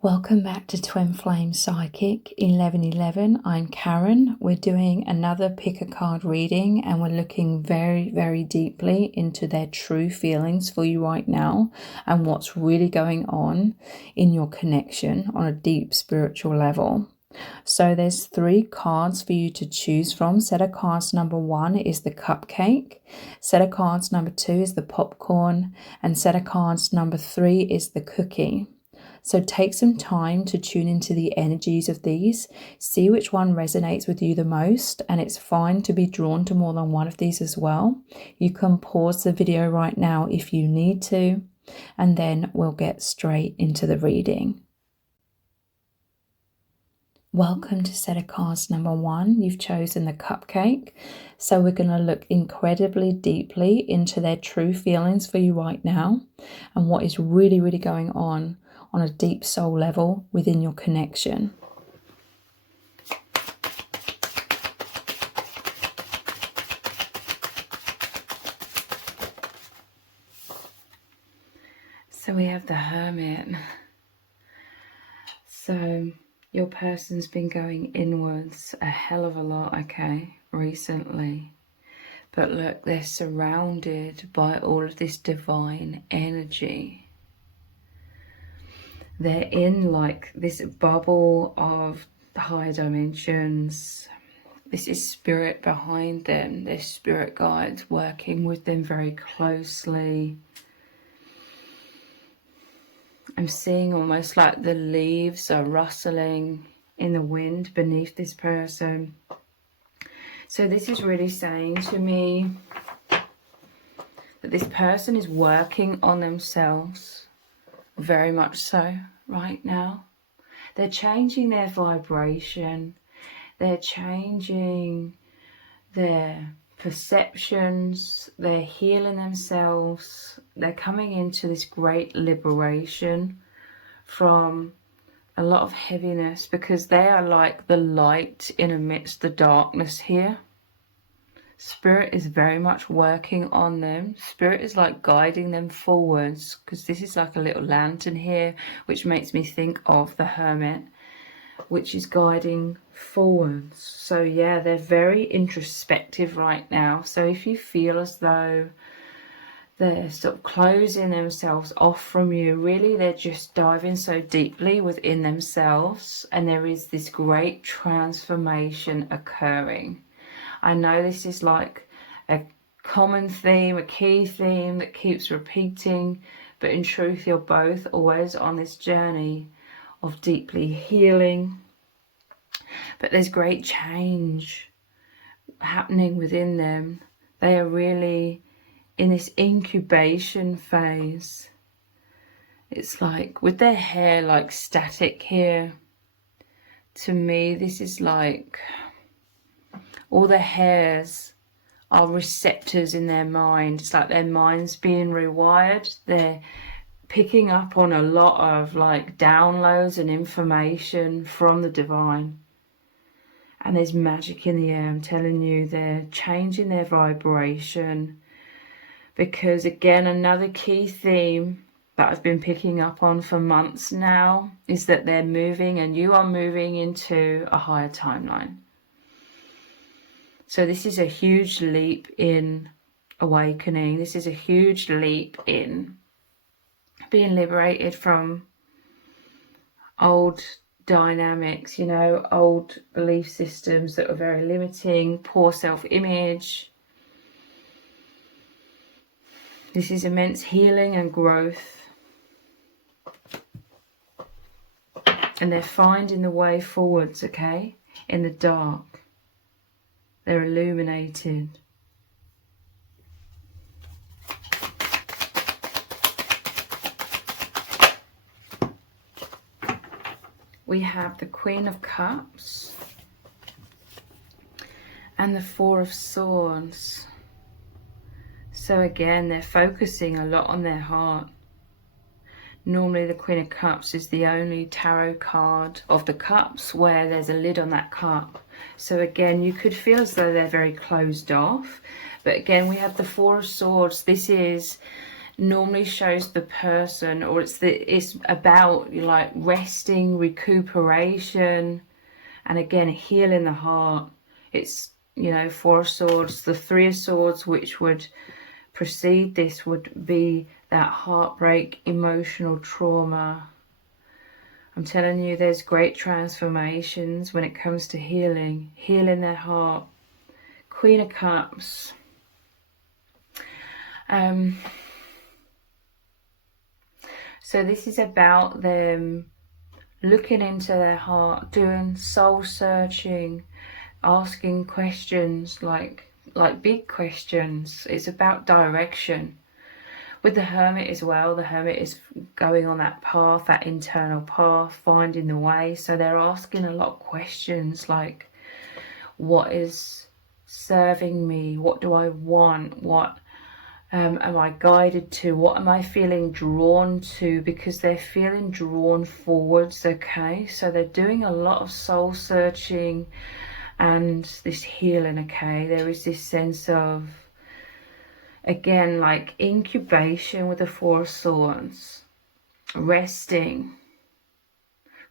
Welcome back to Twin Flame Psychic 1111. I'm Karen. We're doing another pick a card reading and we're looking very, very deeply into their true feelings for you right now and what's really going on in your connection on a deep spiritual level. So there's 3 cards for you to choose from. Set of cards number 1 is the cupcake. Set of cards number 2 is the popcorn. And set of cards number 3 is the cookie. So take some time to tune into the energies of these, see which one resonates with you the most, and it's fine to be drawn to more than one of these as well. You can pause the video right now if you need to, and then we'll get straight into the reading. Welcome to set of cards number 1. You've chosen the cupcake. So we're going to look incredibly deeply into their true feelings for you right now and what is really, really going on a deep soul level within your connection. So we have the Hermit. So your person's been going inwards a hell of a lot, okay, recently. But look, they're surrounded by all of this divine energy. They're in like this bubble of higher dimensions. This is spirit behind them. Their spirit guides working with them very closely. I'm seeing almost like the leaves are rustling in the wind beneath this person. So this is really saying to me that this person is working on themselves. Very much so right now. They're changing their vibration. They're changing their perceptions. They're healing themselves. They're coming into this great liberation from a lot of heaviness because they are like the light in amidst the darkness here. Spirit is very much working on them. Spirit is like guiding them forwards because this is like a little lantern here, which makes me think of the Hermit, which is guiding forwards. So yeah, they're very introspective right now. So if you feel as though they're sort of closing themselves off from you, really they're just diving so deeply within themselves, and there is this great transformation occurring. I know this is like a common theme, a key theme that keeps repeating, but in truth, you're both always on this journey of deeply healing. But there's great change happening within them. They are really in this incubation phase. It's like with their hair like static here. To me, this is like all the hairs are receptors in their mind. It's like their mind's being rewired. They're picking up on a lot of like downloads and information from the divine. And there's magic in the air. I'm telling you, they're changing their vibration. Because again, another key theme that I've been picking up on for months now is that they're moving, and you are moving into a higher timeline. So this is a huge leap in awakening. This is a huge leap in being liberated from old dynamics, you know, old belief systems that are very limiting, poor self-image. This is immense healing and growth. And they're finding the way forwards, okay, in the dark. They're illuminated. We have the Queen of Cups and the Four of Swords. So again, they're focusing a lot on their heart. Normally the Queen of Cups is the only tarot card of the cups where there's a lid on that cup. So again, you could feel as though they're very closed off. But again, we have the Four of Swords. This is normally shows the person, or it's about like resting, recuperation, and again healing the heart. It's, you know, Four of Swords, the Three of Swords, which would precede this, would be that heartbreak, emotional trauma. I'm telling you, there's great transformations when it comes to healing their heart. Queen of Cups. So this is about them looking into their heart, doing soul searching, asking questions, like big questions. It's about direction. With the Hermit as well, the Hermit is going on that path, that internal path, finding the way. So they're asking a lot of questions like, what is serving me? What do I want? What am I guided to? What am I feeling drawn to? Because they're feeling drawn forwards, okay? So they're doing a lot of soul searching and this healing, okay? There is this sense of, again, like incubation with the Four of Swords, resting,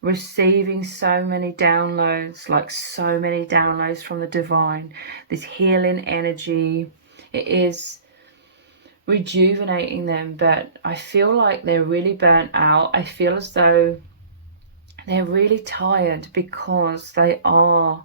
receiving so many downloads, like so many downloads from the divine, this healing energy. It is rejuvenating them, but I feel like they're really burnt out. I feel as though they're really tired because they are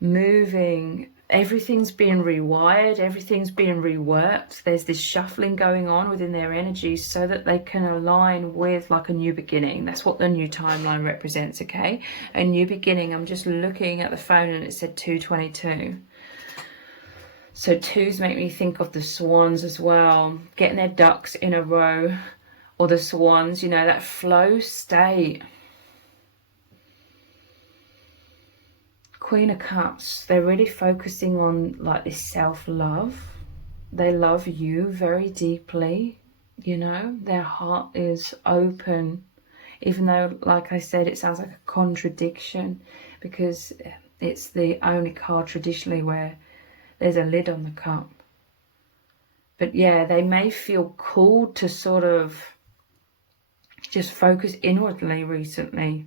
moving. Everything's being rewired, everything's being reworked. There's this shuffling going on within their energies so that they can align with like a new beginning. That's what the new timeline represents, okay? A new beginning. I'm just looking at the phone and it said 222. So twos make me think of the swans as well, getting their ducks in a row, or the swans, you know, that flow state. Queen of Cups, they're really focusing on like this self-love. They love you very deeply, you know, their heart is open, even though, like I said, it sounds like a contradiction because it's the only card traditionally where there's a lid on the cup. But yeah, they may feel called to sort of just focus inwardly recently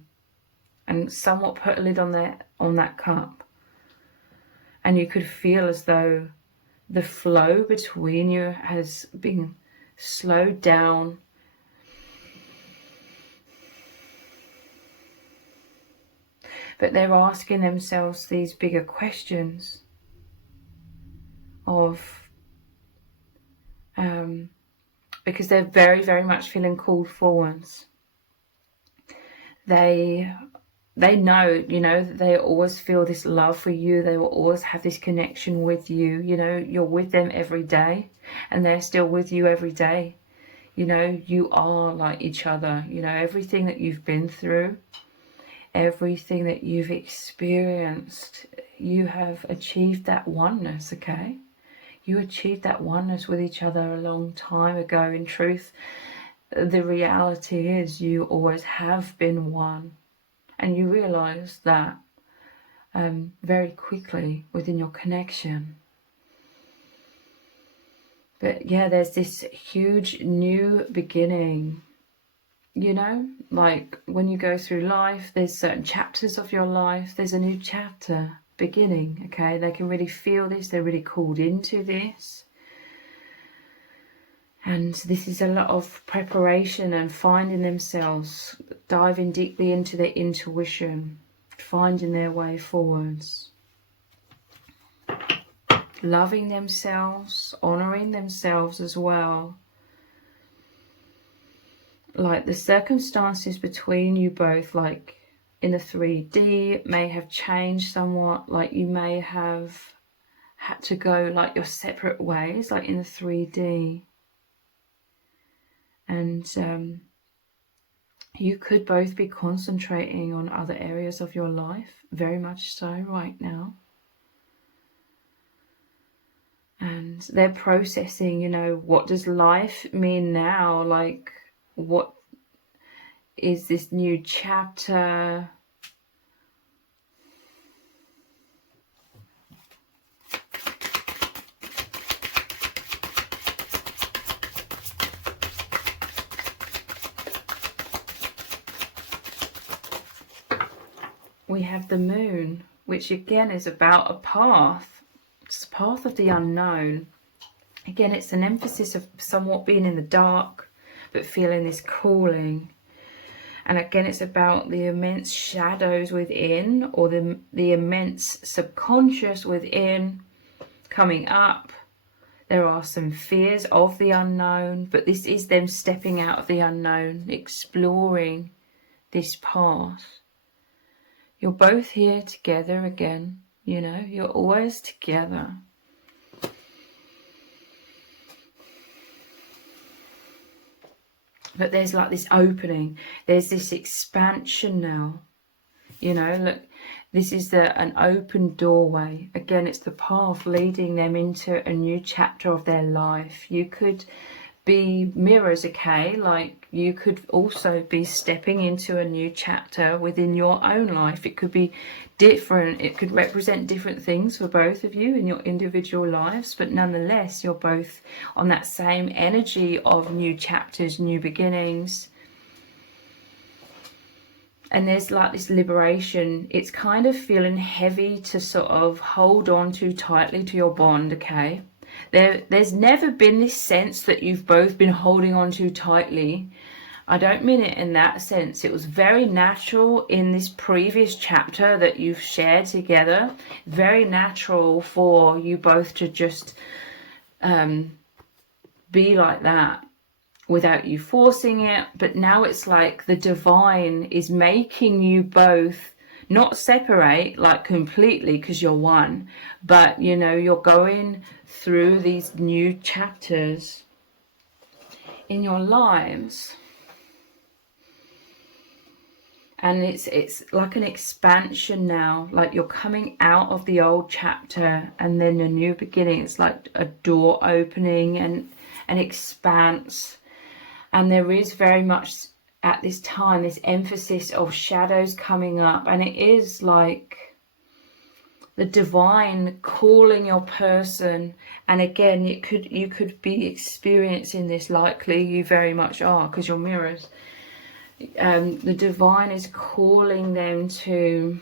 and somewhat put a lid on that cup. And you could feel as though the flow between you has been slowed down. But they're asking themselves these bigger questions of because they're very, very much feeling called forwards. They know, you know, that they always feel this love for you. They will always have this connection with you. You know, you're with them every day and they're still with you every day. You know, you are like each other. You know, everything that you've been through, everything that you've experienced, you have achieved that oneness, okay? You achieved that oneness with each other a long time ago. In truth, the reality is you always have been one. And you realize that very quickly within your connection. But yeah, there's this huge new beginning. You know, like when you go through life, there's certain chapters of your life. There's a new chapter beginning, okay? They can really feel this. They're really called into this. And this is a lot of preparation and finding themselves, diving deeply into their intuition, finding their way forwards. Loving themselves, honouring themselves as well. Like the circumstances between you both, like in the 3D, may have changed somewhat. Like you may have had to go like your separate ways, like in the 3D. And you could both be concentrating on other areas of your life, very much so right now. And they're processing, you know, what does life mean now? Like, what is this new chapter? we have the moon, which again is about a path. It's the path of the unknown. Again, it's an emphasis of somewhat being in the dark, but feeling this calling. And again, it's about the immense shadows within, or the immense subconscious within coming up. There are some fears of the unknown, but this is them stepping out of the unknown, exploring this path. You're both here together again, you know, you're always together. But there's like this opening, there's this expansion now. You know, look, this is an open doorway. Again, it's the path leading them into a new chapter of their life. You could be mirrors, okay? Like, you could also be stepping into a new chapter within your own life. It could be different. It could represent different things for both of you in your individual lives. But nonetheless, you're both on that same energy of new chapters, new beginnings. And there's like this liberation. It's kind of feeling heavy to sort of hold on too tightly to your bond, okay? There's never been this sense that you've both been holding on too tightly. I don't mean it in that sense. It was very natural in this previous chapter that you've shared together. Very natural for you both to just be like that, without you forcing it. But now it's like the divine is making you both not separate like completely, because you're one, but you know, you're going through these new chapters in your lives, and it's like an expansion now. Like, you're coming out of the old chapter and then a new beginning. It's like a door opening and an expanse. And there is very much at this time this emphasis of shadows coming up, and it is like the divine calling your person. And again, you could be experiencing this, likely you very much are, because you're mirrors. The divine is calling them to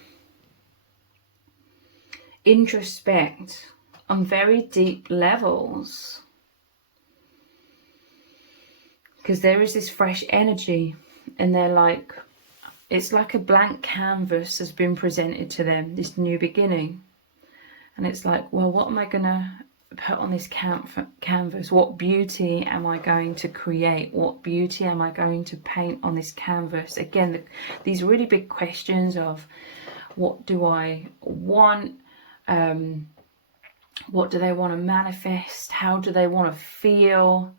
introspect on very deep levels, because there is this fresh energy, and they're like, it's like a blank canvas has been presented to them, this new beginning. And it's like, well, what am I going to put on this canvas? What beauty am I going to create? What beauty am I going to paint on this canvas? Again, these really big questions of what do I want? What do they want to manifest? How do they want to feel?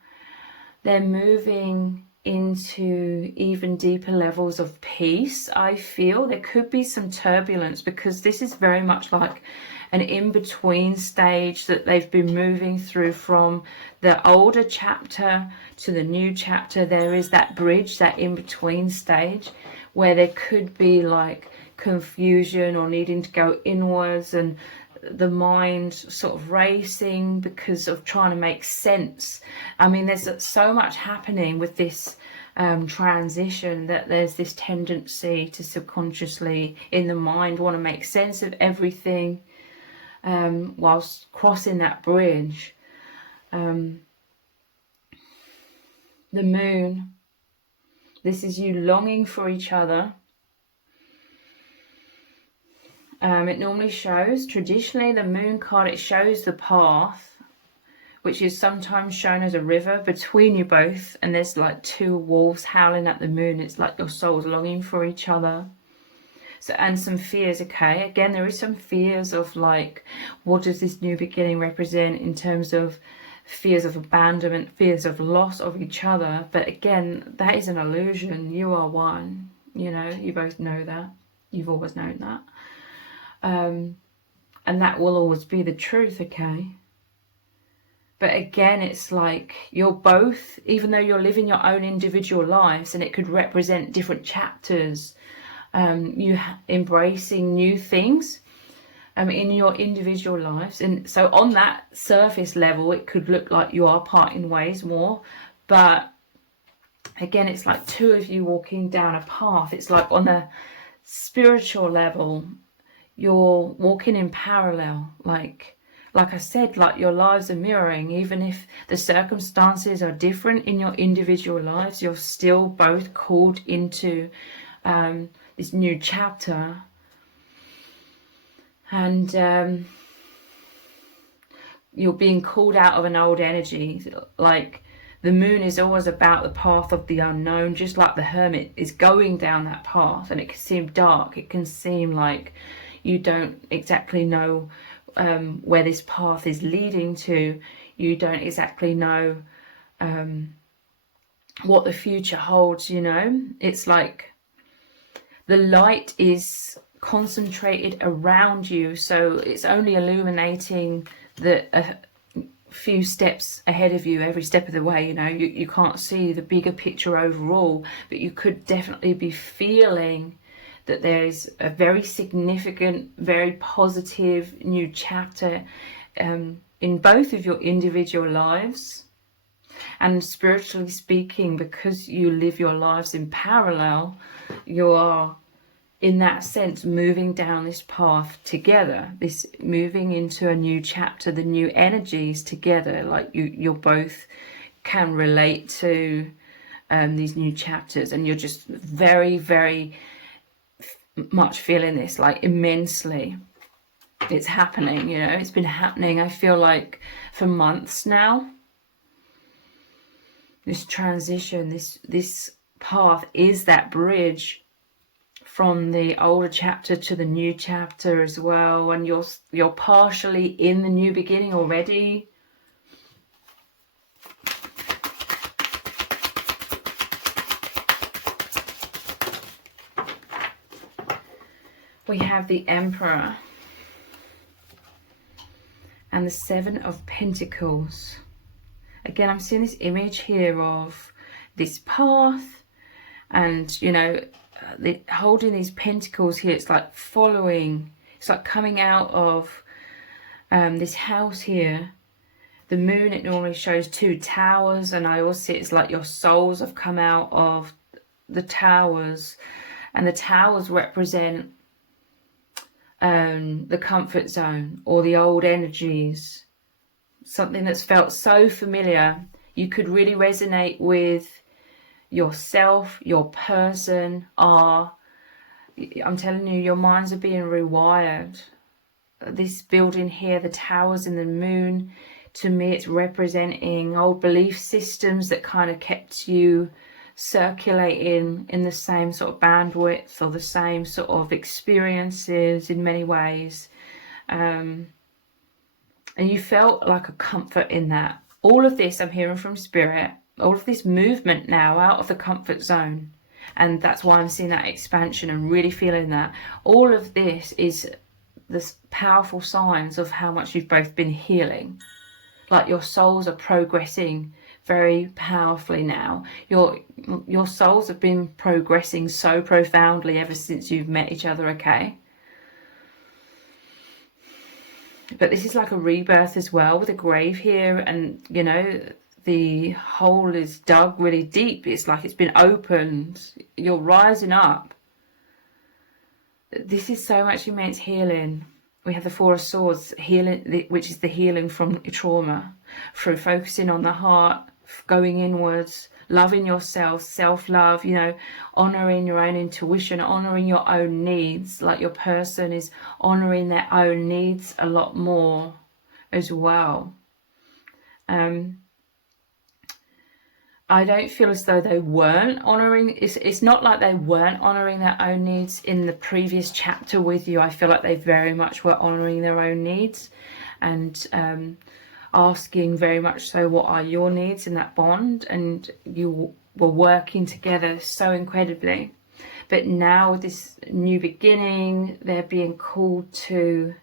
They're moving into even deeper levels of peace, I feel. There could be some turbulence, because this is very much like an in-between stage that they've been moving through, from the older chapter to the new chapter. There is that bridge, that in-between stage, where there could be like confusion or needing to go inwards, and the mind sort of racing because of trying to make sense. I mean, there's so much happening with this transition, that there's this tendency to subconsciously in the mind want to make sense of everything, whilst crossing that bridge. The moon, this is you longing for each other. It normally shows, traditionally, the moon card, it shows the path, which is sometimes shown as a river between you both, and there's like two wolves howling at the moon. It's like your souls longing for each other. So, and some fears, okay? Again, there is some fears of like, what does this new beginning represent in terms of fears of abandonment, fears of loss of each other. But again, that is an illusion. You are one, you know, you both know that. You've always known that. And that will always be the truth, okay? But again, it's like you're both, even though you're living your own individual lives, and it could represent different chapters, you embracing new things in your individual lives. And so on that surface level, it could look like you are parting ways more. But again, it's like two of you walking down a path. It's like on spiritual level, you're walking in parallel. Like I said, like your lives are mirroring. Even if the circumstances are different in your individual lives, you're still both called into this new chapter. And you're being called out of an old energy. Like the moon is always about the path of the unknown, just like the hermit is going down that path, and it can seem dark. It can seem like you don't exactly know where this path is leading to. You don't exactly know what the future holds, you know. It's like the light is concentrated around you, so it's only illuminating a few steps ahead of you every step of the way. You know, you can't see the bigger picture overall, but you could definitely be feeling that there is a very significant, very positive new chapter in both of your individual lives. And spiritually speaking, because you live your lives in parallel, you are, in that sense, moving down this path together, this moving into a new chapter, the new energies together. Like you're both can relate to these new chapters, and you're just very, very much feeling this, like immensely. It's happening, you know, it's been happening, I feel like, for months now. This transition, this path is that bridge from the older chapter to the new chapter as well, and you're partially in the new beginning already. We have the Emperor and the Seven of Pentacles. Again, I'm seeing this image here of this path, and you know, holding these pentacles here. It's like following, it's like coming out of this house here. The moon, it normally shows two towers, and I also see it's like your souls have come out of the towers, and the towers represent the comfort zone or the old energies, something that's felt so familiar. You could really resonate with yourself, your person. I'm telling you, your minds are being rewired. This building here, the towers and the moon, to me it's representing old belief systems that kind of kept you circulating in the same sort of bandwidth, or the same sort of experiences in many ways, and you felt like a comfort in that. All of this, I'm hearing from Spirit, all of this movement now out of the comfort zone, and that's why I'm seeing that expansion and really feeling that. All of this is the powerful signs of how much you've both been healing. Like your souls are progressing very powerfully now. Your souls have been progressing so profoundly ever since you've met each other, okay? But this is like a rebirth as well, with a grave here, and you know, the hole is dug really deep. It's like it's been opened. You're rising up. This is so much immense healing. We have the Four of Swords, healing, which is the healing from trauma, through focusing on the heart, going inwards, loving yourself, self-love, you know, honouring your own intuition, honouring your own needs. Like your person is honouring their own needs a lot more as well. I don't feel as though they weren't honouring, it's not like they weren't honouring their own needs in the previous chapter with you. I feel like they very much were honouring their own needs, and asking very much so, what are your needs in that bond, and you were working together so incredibly. But now with this new beginning, they're being called to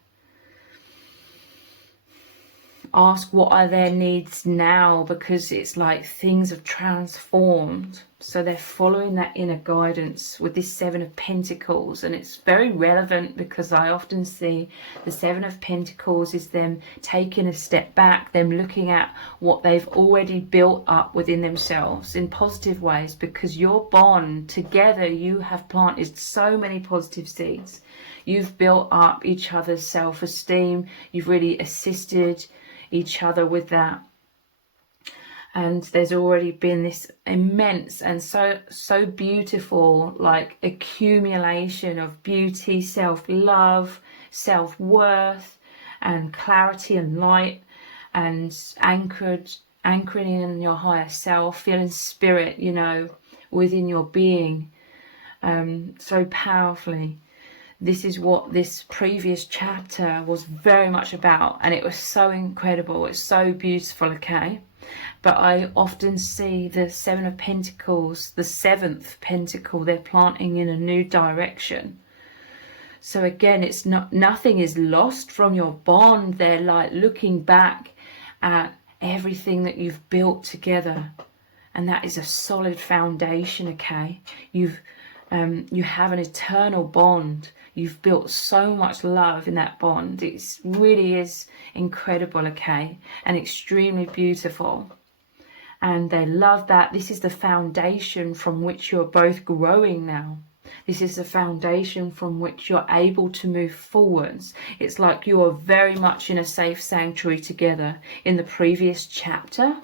ask what are their needs now, because it's like things have transformed. So they're following that inner guidance with this Seven of Pentacles. And it's very relevant because I often see the Seven of Pentacles is them taking a step back, them looking at what they've already built up within themselves in positive ways, because your bond together, you have planted so many positive seeds. You've built up each other's self-esteem. You've really assisted each other with that. And there's already been this immense and so beautiful, like, accumulation of beauty, self-love, self-worth, and clarity and light, and anchoring in your higher self, feeling spirit, you know, within your being, so powerfully. This is what this previous chapter was very much about, and it was so incredible. It's so beautiful, okay? But I often see the Seven of Pentacles, the seventh pentacle, they're planting in a new direction. So again, it's not, nothing is lost from your bond. They're like looking back at everything that you've built together, and that is a solid foundation, okay? You have an eternal bond. You've built so much love in that bond. It really is incredible, okay? And extremely beautiful. And they love that. This is the foundation from which you're both growing now. This is the foundation from which you're able to move forwards. It's like you are very much in a safe sanctuary together in the previous chapter.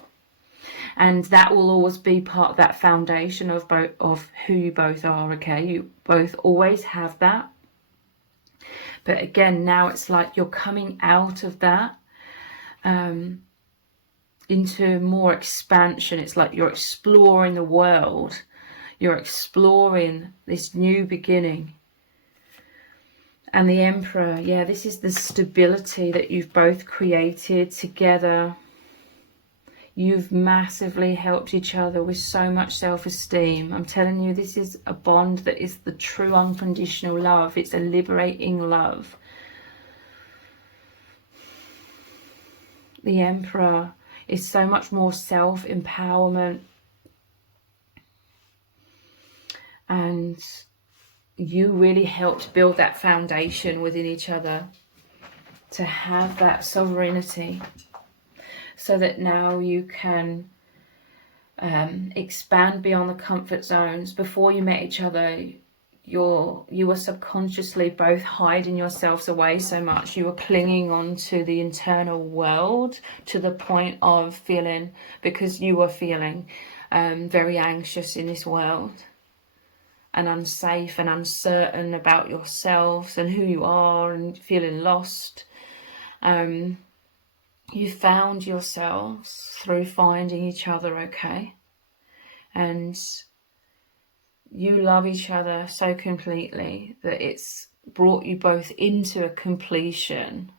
And that will always be part of that foundation of who you both are, okay? You both always have that. But again, now it's like you're coming out of that into more expansion. It's like you're exploring the world. You're exploring this new beginning. And the Emperor, yeah, this is the stability that you've both created together. You've massively helped each other with so much self-esteem. I'm telling you, this is a bond that is the true unconditional love. It's a liberating love. The Emperor is so much more self-empowerment. And you really helped build that foundation within each other to have that sovereignty, so that now you can expand beyond the comfort zones. Before you met each other, you were subconsciously both hiding yourselves away so much. You were clinging on to the internal world to the point of feeling, because you were feeling very anxious in this world, and unsafe and uncertain about yourselves and who you are, and feeling lost. You found yourselves through finding each other, okay? And you love each other so completely that it's brought you both into a completion.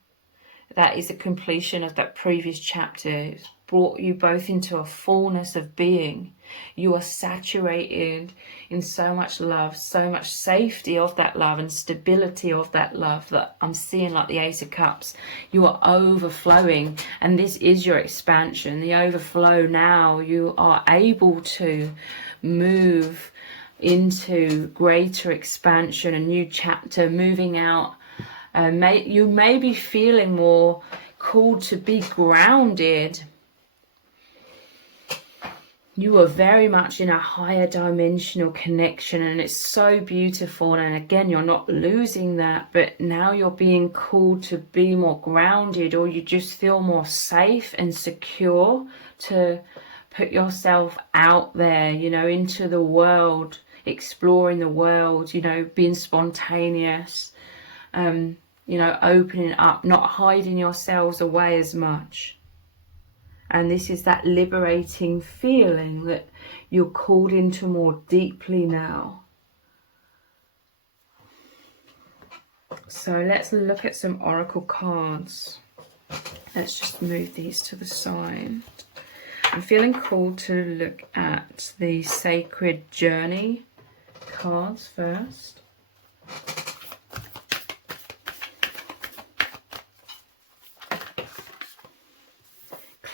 That is a completion of that previous chapter. It's brought you both into a fullness of being. You are saturated in so much love, so much safety of that love and stability of that love, that I'm seeing like the Ace of Cups. You are overflowing, and this is your expansion, the overflow. Now you are able to move into greater expansion, a new chapter, moving out. You may be feeling more called to be grounded. You are very much in a higher dimensional connection, and it's so beautiful. And again, you're not losing that, but now you're being called to be more grounded, or you just feel more safe and secure to put yourself out there, you know, into the world, exploring the world, you know, being spontaneous, you know, opening up, not hiding yourselves away as much. And this is that liberating feeling that you're called into more deeply now. So let's look at some oracle cards. Let's just move these to the side. I'm feeling called to look at the Sacred Journey cards first.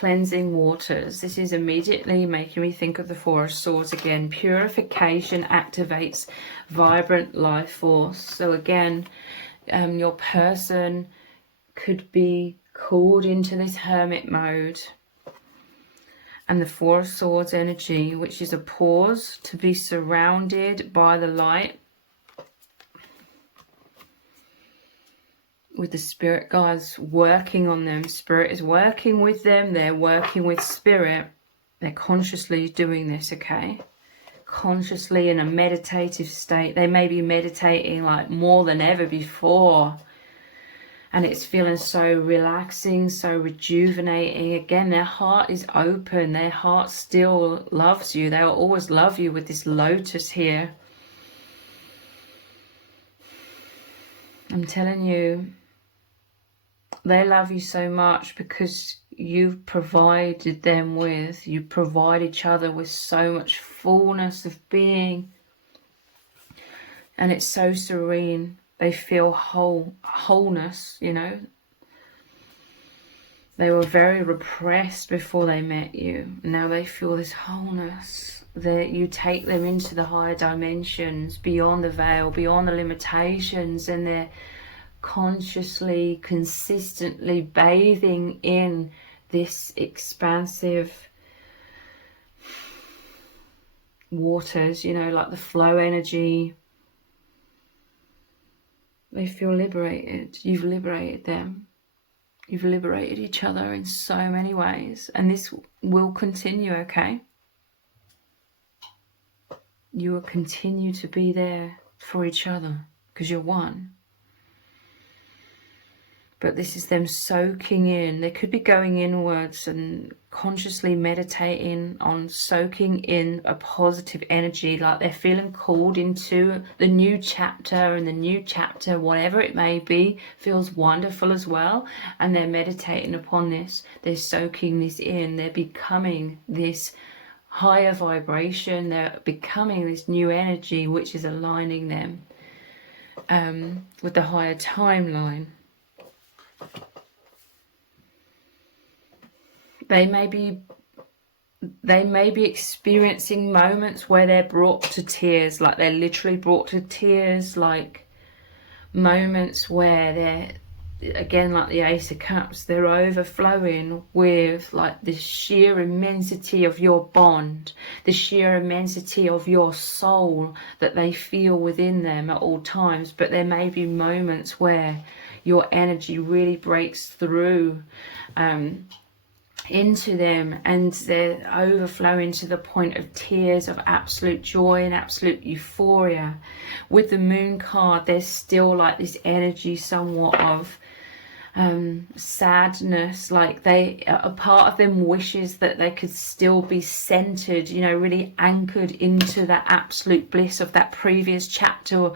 cleansing waters. This is immediately making me think of the Four of Swords again. Purification activates vibrant life force. So again, your person could be called into this hermit mode. And the Four of Swords energy, which is a pause to be surrounded by the light. With the spirit guides working on them. Spirit is working with them. They're working with spirit. They're consciously doing this, okay? Consciously in a meditative state. They may be meditating like more than ever before. And it's feeling so relaxing, so rejuvenating. Again, their heart is open. Their heart still loves you. They will always love you with this lotus here. I'm telling you, they love you so much because you've provided them with, you provide each other with so much fullness of being. And it's so serene. They feel wholeness, you know. They were very repressed before they met you. Now they feel this wholeness. That you take them into the higher dimensions, beyond the veil, beyond the limitations, and they're consciously, consistently bathing in this expansive waters, you know, like the flow energy. They feel liberated. You've liberated them. You've liberated each other in so many ways. And this will continue, okay? You will continue to be there for each other because you're one. But this is them soaking in. They could be going inwards and consciously meditating on soaking in a positive energy, like they're feeling called into the new chapter, and the new chapter, whatever it may be, feels wonderful as well. And they're meditating upon this. They're soaking this in. They're becoming this higher vibration. They're becoming this new energy which is aligning them with the higher timeline. They may be experiencing moments where they're brought to tears, like they're literally brought to tears, like moments where they're, again, like the Ace of Cups, they're overflowing with like the sheer immensity of your bond, the sheer immensity of your soul that they feel within them at all times. But there may be moments where your energy really breaks through into them, and they're overflowing to the point of tears of absolute joy and absolute euphoria. With the Moon card, there's still like this energy somewhat of sadness, like a part of them wishes that they could still be centered, you know, really anchored into that absolute bliss of that previous chapter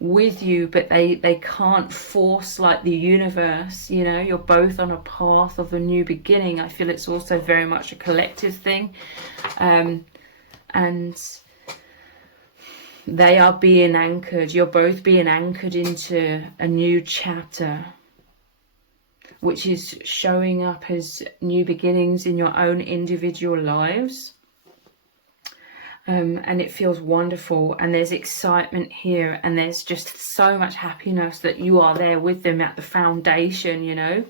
with you, but they can't force like the universe, you know. You're both on a path of a new beginning. I feel it's also very much a collective thing, and they are being anchored. You're both being anchored into a new chapter, which is showing up as new beginnings in your own individual lives. And it feels wonderful, and there's excitement here, and there's just so much happiness that you are there with them at the foundation, you know.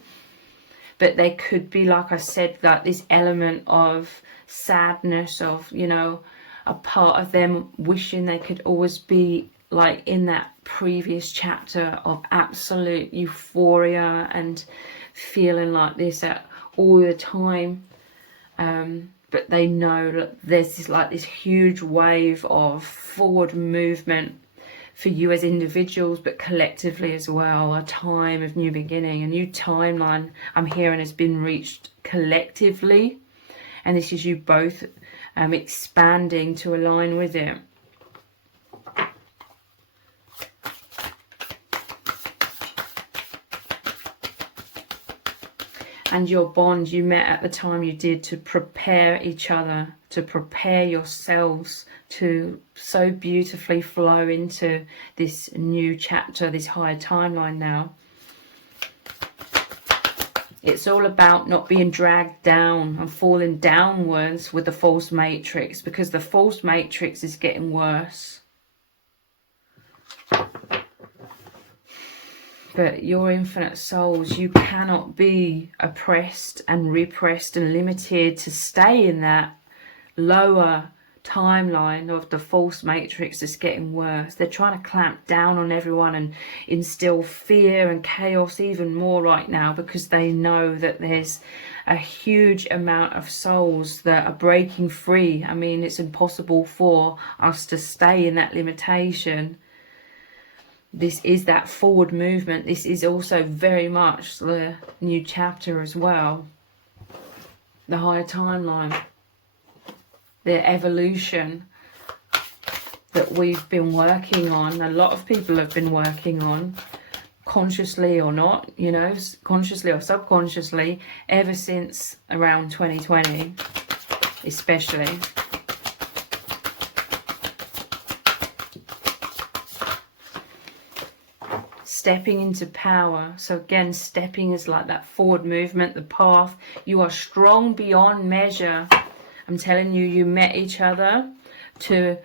But there could be, like I said, like this element of sadness, of, you know, a part of them wishing they could always be like in that previous chapter of absolute euphoria and feeling like this at all the time. But they know that there's this huge wave of forward movement for you as individuals, but collectively as well. A time of new beginning, a new timeline I'm hearing has been reached collectively, and this is you both expanding to align with it. And your bond, you met at the time you did to prepare each other, to prepare yourselves to so beautifully flow into this new chapter, this higher timeline now. It's all about not being dragged down and falling downwards with the false matrix, because the false matrix is getting worse. But your infinite souls, you cannot be oppressed and repressed and limited to stay in that lower timeline of the false matrix that's getting worse. They're trying to clamp down on everyone and instill fear and chaos even more right now, because they know that there's a huge amount of souls that are breaking free. I mean, it's impossible for us to stay in that limitation. This is that forward movement. This is also very much the new chapter as well. The higher timeline. The evolution that we've been working on. A lot of people have been working on, consciously or not, you know, consciously or subconsciously, ever since around 2020, especially. Stepping into power. So again, stepping is like that forward movement, the path. You are strong beyond measure. I'm telling you, you met each other to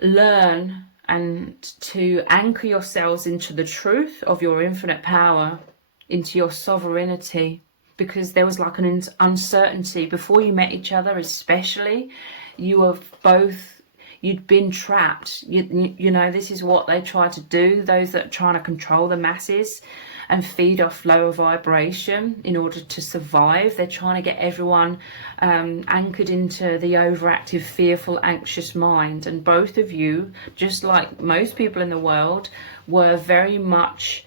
learn and to anchor yourselves into the truth of your infinite power, into your sovereignty, because there was like an uncertainty before you met each other, especially. You were both, you'd been trapped. You know, this is what they try to do, those that are trying to control the masses and feed off lower vibration in order to survive. They're trying to get everyone anchored into the overactive, fearful, anxious mind. And both of you, just like most people in the world, were very much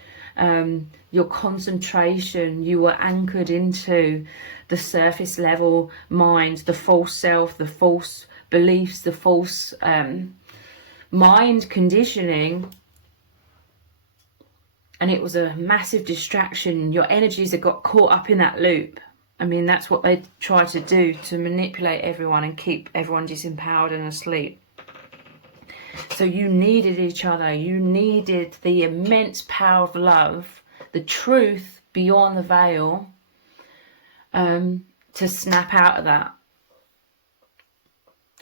your concentration. You were anchored into the surface level mind, the false self, the false beliefs, the false mind conditioning. And it was a massive distraction. Your energies have got caught up in that loop. I mean, that's what they try to do, to manipulate everyone and keep everyone disempowered and asleep. So you needed each other. You needed the immense power of love, the truth beyond the veil, to snap out of that.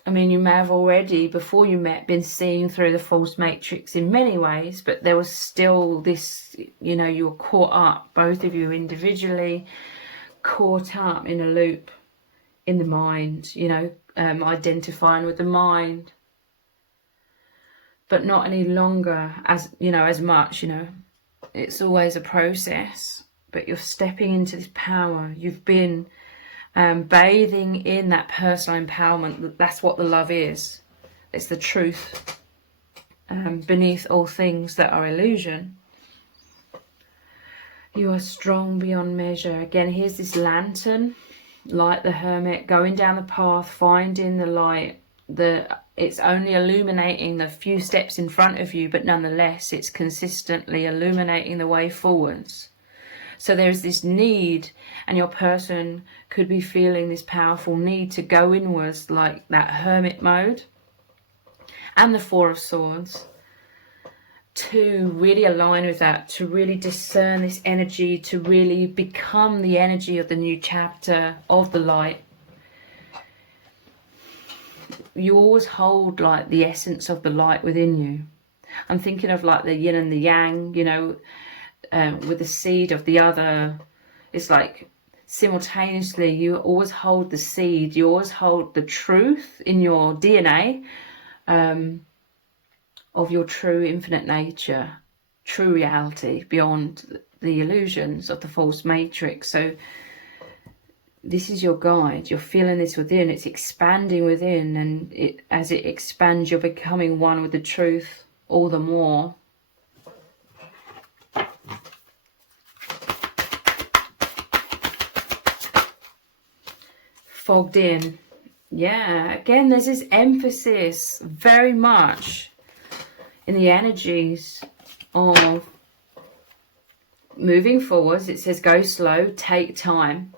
I mean, you may have already, before you met, been seeing through the false matrix in many ways, but there was still this, you know, you were caught up, both of you individually, caught up in a loop in the mind, you know, identifying with the mind, but not any longer as, you know, as much, you know. It's always a process, but you're stepping into this power. You've been bathing in that personal empowerment. That's what the love is. It's the truth beneath all things that are illusion. You are strong beyond measure. Again, here's this lantern, like the hermit, going down the path, finding the light. It's only illuminating the few steps in front of you, but nonetheless, it's consistently illuminating the way forwards. So there's this need, and your person could be feeling this powerful need to go inwards, like that hermit mode and the Four of Swords, to really align with that, to really discern this energy, to really become the energy of the new chapter of the light. You always hold like the essence of the light within you. I'm thinking of like the yin and the yang, you know, with the seed of the other. It's like simultaneously you always hold the seed, you always hold the truth in your DNA of your true infinite nature, true reality beyond the illusions of the false matrix. So this is your guide. You're feeling this within, it's expanding within, and as it expands, you're becoming one with the truth all the more. Fogged in. Yeah, again, there's this emphasis very much in the energies of moving forwards. It says go slow, take time.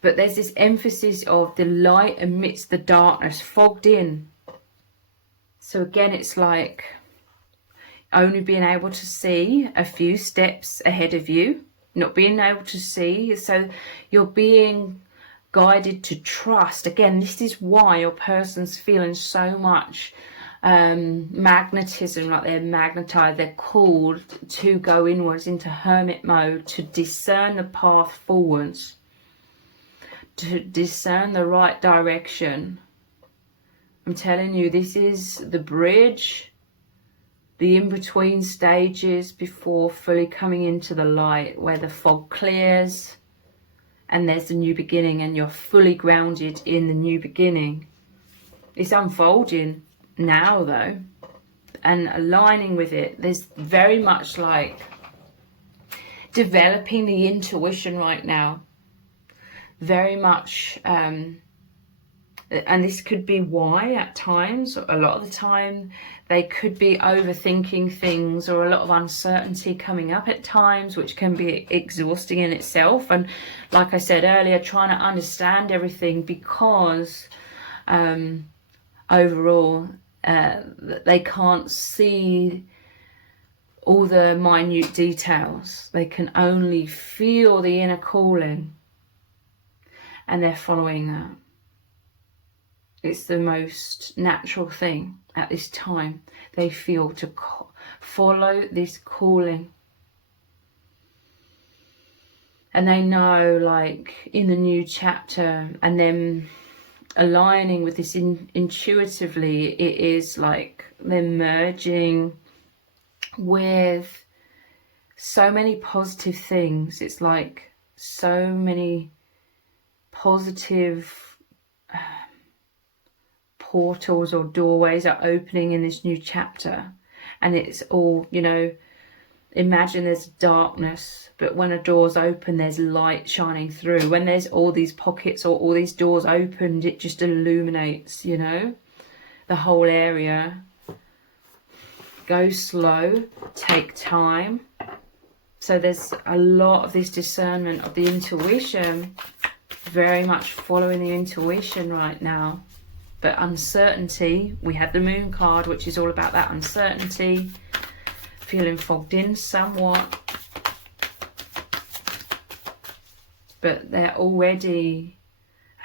But there's this emphasis of the light amidst the darkness, fogged in. So again, it's like only being able to see a few steps ahead of you. not being able to see. So you're being guided to trust. Again, this is why your person's feeling so much magnetism, like they're magnetized, they're called to go inwards into hermit mode, to discern the path forwards, to discern the right direction. I'm telling you, this is the bridge, the in-between stages before fully coming into the light, where the fog clears and there's the new beginning, and you're fully grounded in the new beginning. It's unfolding now though, and aligning with it. There's very much like developing the intuition right now, very much and this could be why at times, a lot of the time, they could be overthinking things, or a lot of uncertainty coming up at times, which can be exhausting in itself. And like I said earlier, trying to understand everything, because overall they can't see all the minute details. They can only feel the inner calling, and they're following that. It's the most natural thing at this time. They feel to follow this calling. And they know, like, in the new chapter, and then aligning with this intuitively, it is like they're merging with so many positive things. It's like so many positive portals or doorways are opening in this new chapter. And it's all, you know, imagine there's darkness, but when a door's open, there's light shining through. When there's all these pockets or all these doors opened, it just illuminates, you know, the whole area. Go slow, take time. So there's a lot of this discernment of the intuition, very much following the intuition right now. But uncertainty, we have the moon card, which is all about that uncertainty, feeling fogged in somewhat. But they're already,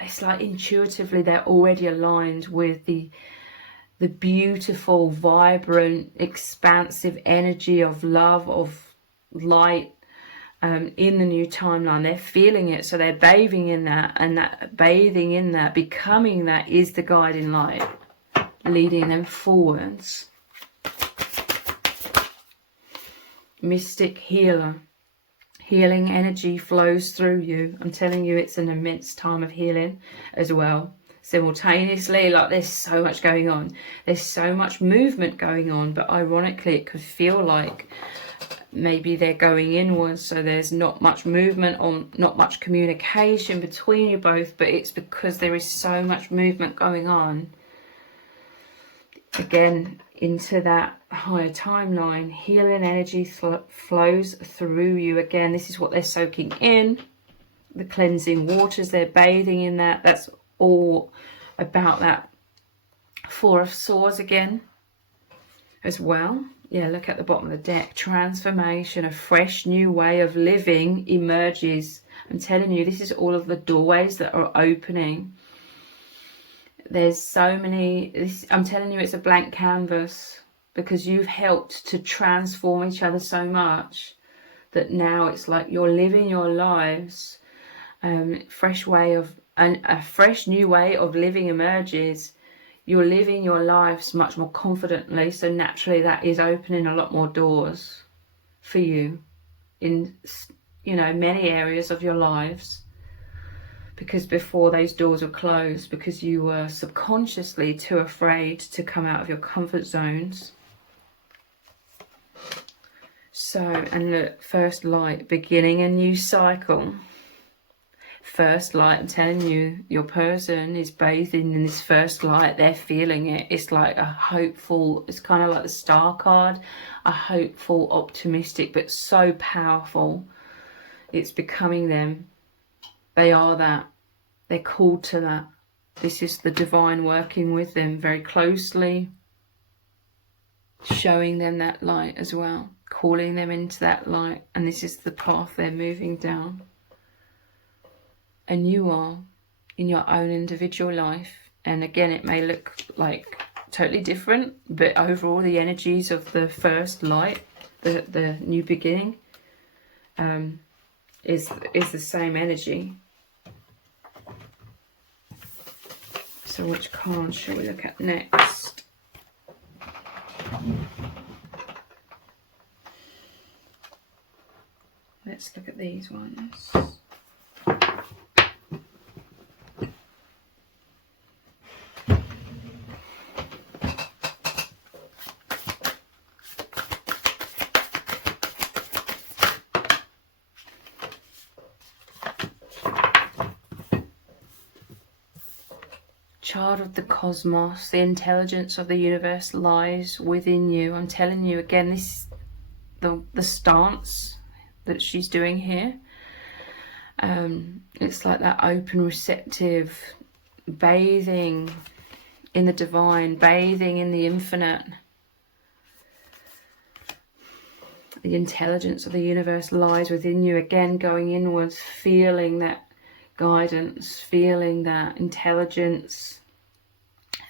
it's like intuitively, they're already aligned with the beautiful, vibrant, expansive energy of love, of light, in the new timeline. They're feeling it, so they're bathing in that, and that bathing in that, becoming that, is the guiding light, leading them forwards. Mystic healer. Healing energy flows through you. I'm telling you, it's an immense time of healing as well. Simultaneously, like, there's so much going on. There's so much movement going on, but ironically, it could feel like maybe they're going inwards, so there's not much movement or not much communication between you both, but it's because there is so much movement going on. Again, into that higher timeline, healing energy flows through you. Again, this is what they're soaking in, the cleansing waters, they're bathing in that. That's all about that Four of Swords again as well. Yeah, look at the bottom of the deck. Transformation, a fresh new way of living emerges. I'm telling you, this is all of the doorways that are opening. There's so many, I'm telling you, it's a blank canvas, because you've helped to transform each other so much that now it's like you're living your lives. Fresh way of, and a fresh new way of living emerges. You're living your lives much more confidently, so naturally that is opening a lot more doors for you in, you know, many areas of your lives, because before those doors were closed because you were subconsciously too afraid to come out of your comfort zones. So, and look, first light, beginning a new cycle. First light, I'm telling you, your person is bathing in this first light. They're feeling it. It's like a hopeful, it's kind of like the star card, a hopeful, optimistic, but so powerful. It's becoming them. They are that. They're called to that. This is the divine working with them very closely, showing them that light as well. calling them into that light, and this is the path they're moving down. And you are in your own individual life, and again it may look like totally different, but overall the energies of the first light, the new beginning, is the same energy. So which card shall we look at next? Let's look at these ones. Child of the cosmos, the intelligence of the universe lies within you. I'm telling you again, this the stance that she's doing here. It's like that open, receptive, bathing in the divine, bathing in the infinite. The intelligence of the universe lies within you. Again, going inwards, feeling that guidance, feeling that intelligence.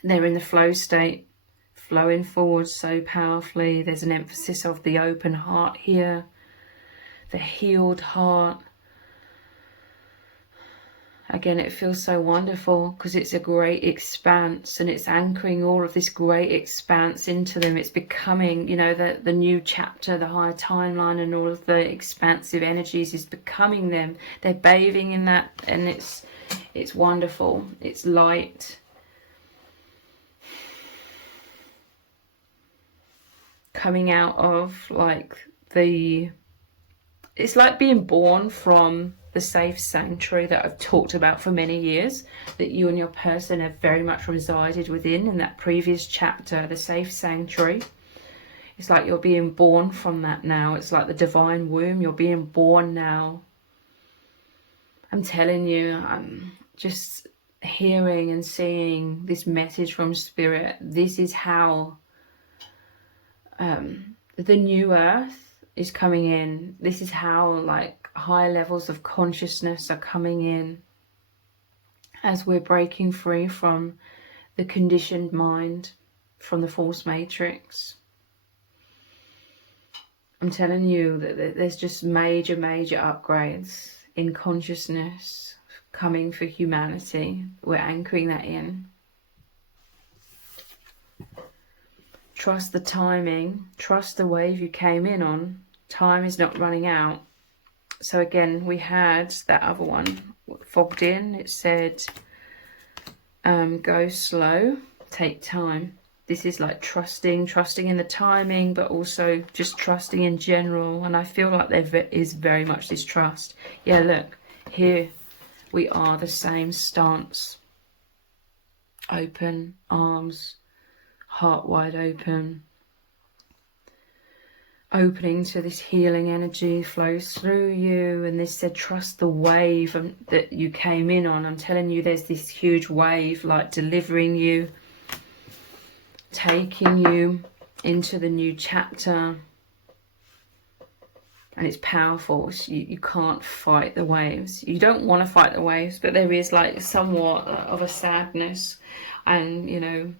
They're in the flow state, flowing forward so powerfully. There's an emphasis of the open heart here, the healed heart. Again, it feels so wonderful because it's a great expanse, and it's anchoring all of this great expanse into them. It's becoming, you know, the new chapter, the higher timeline, and all of the expansive energies is becoming them. They're bathing in that, and it's wonderful. It's light. Coming out of like it's like being born from the safe sanctuary that I've talked about for many years, that you and your person have very much resided within in that previous chapter, the safe sanctuary. It's like you're being born from that now. It's like the divine womb. You're being born now. I'm telling you, I'm just hearing and seeing this message from Spirit. This is how the new earth is coming in. This is how like high levels of consciousness are coming in as we're breaking free from the conditioned mind, from the false matrix. I'm telling you that there's just major upgrades in consciousness coming for humanity. We're anchoring that in. Trust the timing, trust the wave you came in on. Time is not running out. So again, we had that other one fogged in. It said, go slow, take time. This is like trusting in the timing, but also just trusting in general. And I feel like there is very much this trust. Yeah, look, here we are, the same stance. Open arms, heart wide open, opening to this healing energy flows through you. And this said, trust the wave that you came in on. I'm telling you, there's this huge wave like delivering you, taking you into the new chapter. And it's powerful. You can't fight the waves. You don't want to fight the waves, but there is like somewhat of a sadness, and you know,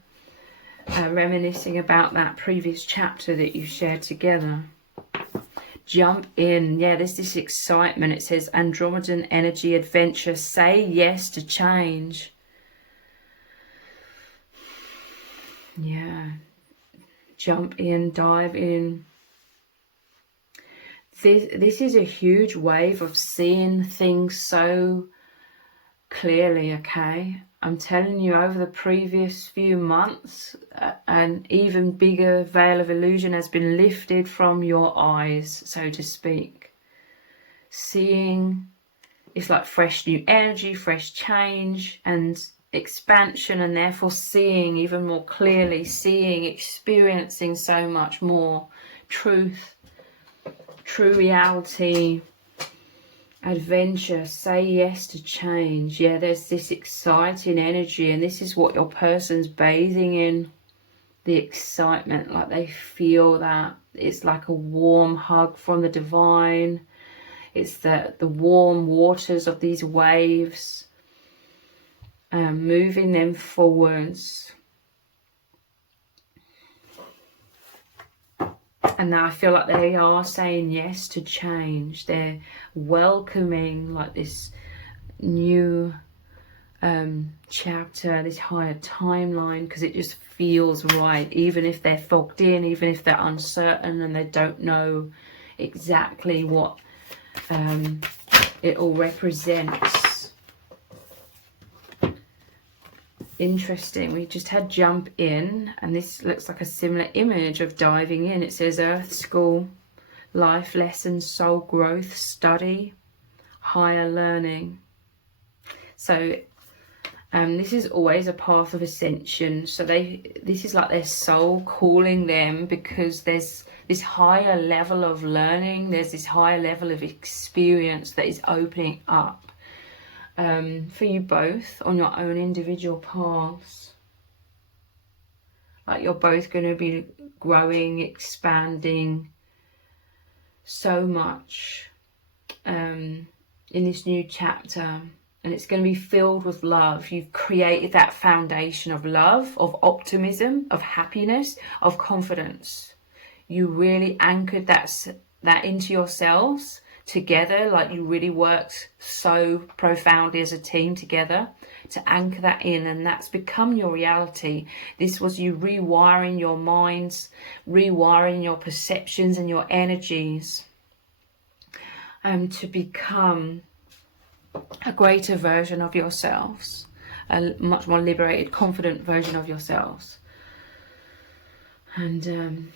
reminiscing about that previous chapter that you shared together. Jump in. Yeah, there's this excitement. It says Andromedan energy, adventure, say yes to change. Yeah, jump in, dive in. This is a huge wave of seeing things so clearly, okay? I'm telling you, over the previous few months, an even bigger veil of illusion has been lifted from your eyes, so to speak. Seeing, it's like fresh new energy, fresh change and expansion, and therefore seeing even more clearly, seeing, experiencing so much more truth, true reality, adventure, say yes to change. Yeah, there's this exciting energy, and this is what your person's bathing in, the excitement, like they feel that it's like a warm hug from the divine. It's the warm waters of these waves, moving them forwards. And now I feel like they are saying yes to change. They're welcoming like this new chapter, this higher timeline, because it just feels right, even if they're fogged in, even if they're uncertain and they don't know exactly what it all represents. Interesting. We just had jump in, and this looks like a similar image of diving in. It says Earth School, life lessons, soul growth, study, higher learning. So this is always a path of ascension. So this is like their soul calling them, because there's this higher level of learning, there's this higher level of experience that is opening up for you both on your own individual paths. Like you're both going to be growing, expanding so much in this new chapter. And it's going to be filled with love. You've created that foundation of love, of optimism, of happiness, of confidence. You really anchored that into yourselves together. Like you really worked so profoundly as a team together to anchor that in. And that's become your reality. This was you rewiring your minds, rewiring your perceptions and your energies to become a greater version of yourselves, a much more liberated, confident version of yourselves. And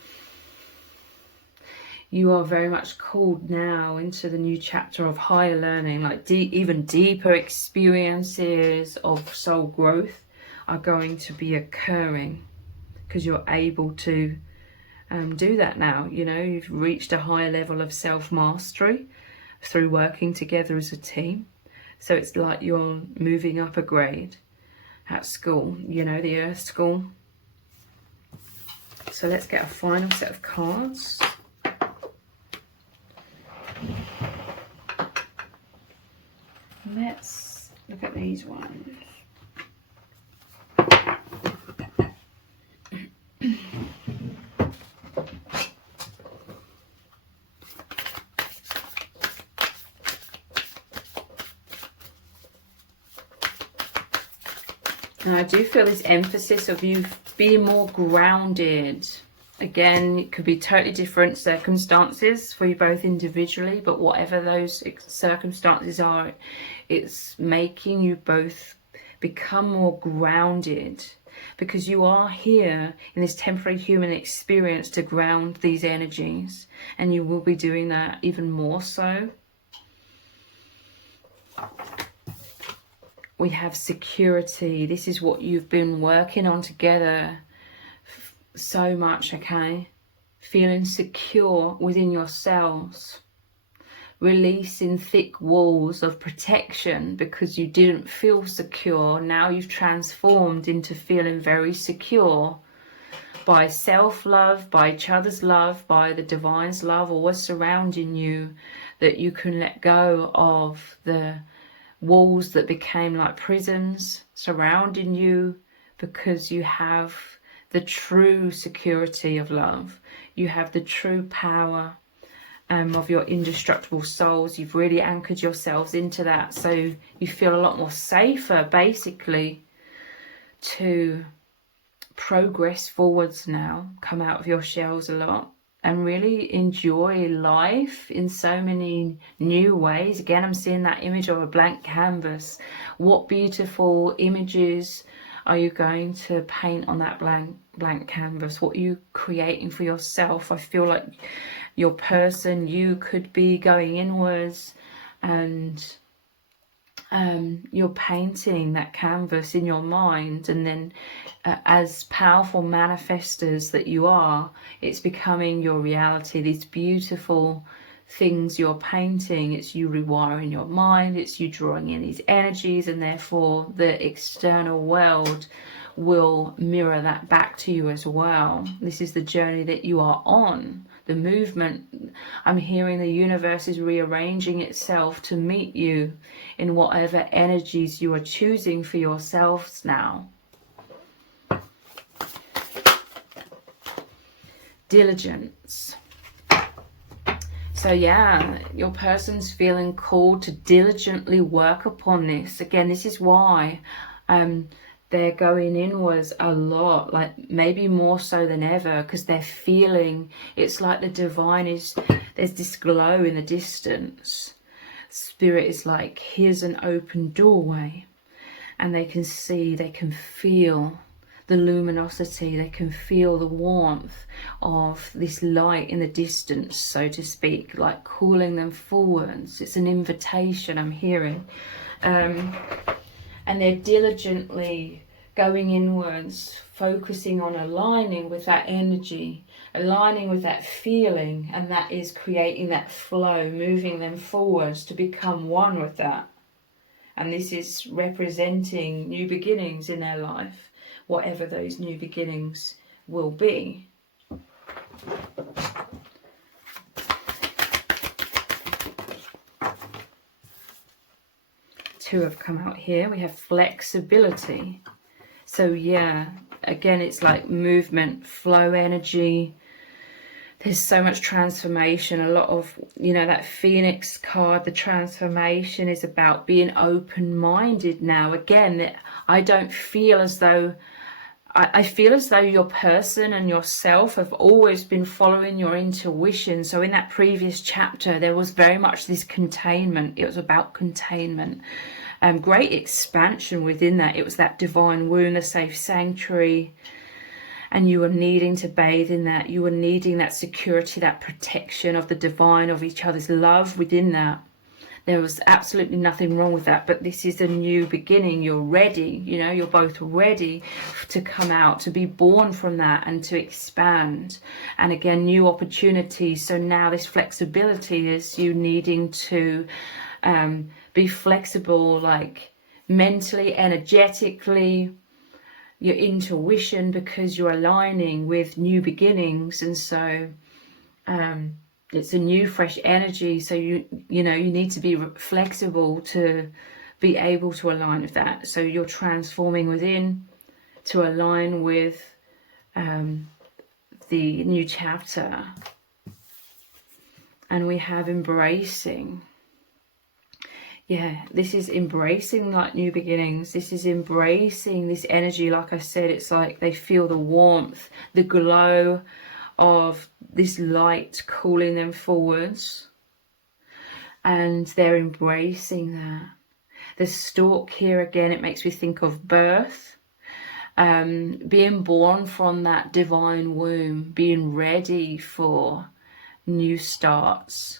you are very much called now into the new chapter of higher learning, like even deeper experiences of soul growth are going to be occurring, because you're able to do that now. You know, you've reached a higher level of self-mastery through working together as a team. So it's like you're moving up a grade at school, you know, the Earth School. So let's get a final set of cards. Let's look at these ones. And I do feel this emphasis of you being more grounded. Again, it could be totally different circumstances for you both individually, but whatever those circumstances are, it's making you both become more grounded, because you are here in this temporary human experience to ground these energies, and you will be doing that even more so. We have security. This is what you've been working on together so much, okay? Feeling secure within yourselves. Releasing thick walls of protection because you didn't feel secure. Now you've transformed into feeling very secure by self-love, by each other's love, by the divine's love always surrounding you, that you can let go of the walls that became like prisons surrounding you, because you have the true security of love. You have the true power of your indestructible souls. You've really anchored yourselves into that, so you feel a lot more safer basically to progress forwards now, come out of your shells a lot and really enjoy life in so many new ways. Again, I'm seeing that image of a blank canvas. What beautiful images are you going to paint on that blank canvas? What are you creating for yourself? I feel like your person, you could be going inwards, and you're painting that canvas in your mind, and then as powerful manifestors that you are, it's becoming your reality. These beautiful things you're painting, it's you rewiring your mind, it's you drawing in these energies, and therefore the external world will mirror that back to you as well. This is the journey that you are on, the movement. I'm hearing the universe is rearranging itself to meet you in whatever energies you are choosing for yourselves now. Diligence. So yeah, your person's feeling called to diligently work upon this. Again, this is why they're going inwards a lot, like maybe more so than ever, because they're feeling, it's like the divine is, there's this glow in the distance. Spirit is like, here's an open doorway, and they can see, they can feel the luminosity, they can feel the warmth of this light in the distance, so to speak, like calling them forwards. It's an invitation I'm hearing. And they're diligently going inwards, focusing on aligning with that energy, aligning with that feeling, and that is creating that flow, moving them forwards to become one with that. And this is representing new beginnings in their life, whatever those new beginnings will be. Two have come out here. We have flexibility. So yeah, again, it's like movement, flow energy. There's so much transformation. A lot of, you know, that Phoenix card, the transformation is about being open-minded now. Again, I don't feel as though, I feel as though your person and yourself have always been following your intuition. So in that previous chapter, there was very much this containment. It was about containment. Great expansion within that. It was that divine womb, the safe sanctuary. And you were needing to bathe in that. You were needing that security, that protection of the divine, of each other's love within that. There was absolutely nothing wrong with that. But this is a new beginning. You're ready. You know, you're both ready to come out, to be born from that and to expand. And again, new opportunities. So now this flexibility is you needing to be flexible, like mentally, energetically, your intuition, because you're aligning with new beginnings. And so it's a new fresh energy. So you know you need to be flexible to be able to align with that. So you're transforming within to align with the new chapter. And we have embracing. Yeah, this is embracing like new beginnings. This is embracing this energy. Like I said, it's like they feel the warmth, the glow of this light calling them forwards. And they're embracing that. The stalk here again, it makes me think of birth. Being born from that divine womb, being ready for new starts.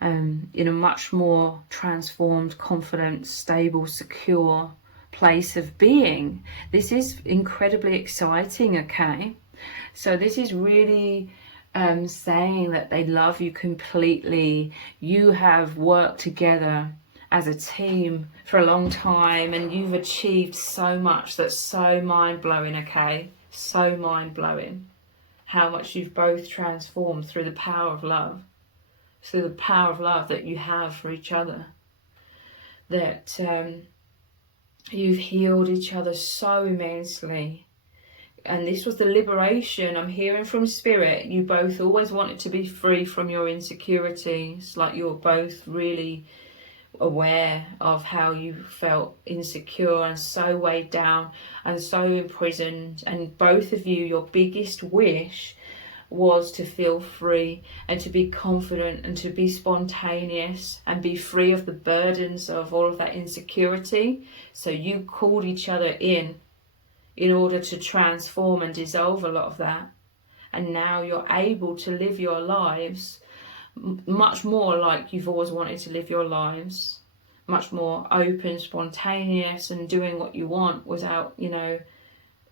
In a much more transformed, confident, stable, secure place of being. This is incredibly exciting, okay? So this is really saying that they love you completely. You have worked together as a team for a long time and you've achieved so much that's so mind-blowing, okay? So mind-blowing. How much you've both transformed through the power of love. Through the power of love that you have for each other, that you've healed each other so immensely. And this was the liberation I'm hearing from Spirit. You both always wanted to be free from your insecurities, like you're both really aware of how you felt insecure and so weighed down and so imprisoned. And both of you, your biggest wish was to feel free and to be confident and to be spontaneous and be free of the burdens of all of that insecurity. So you called each other in order to transform and dissolve a lot of that. And now you're able to live your lives much more like you've always wanted to live your lives, much more open, spontaneous, and doing what you want without, you know,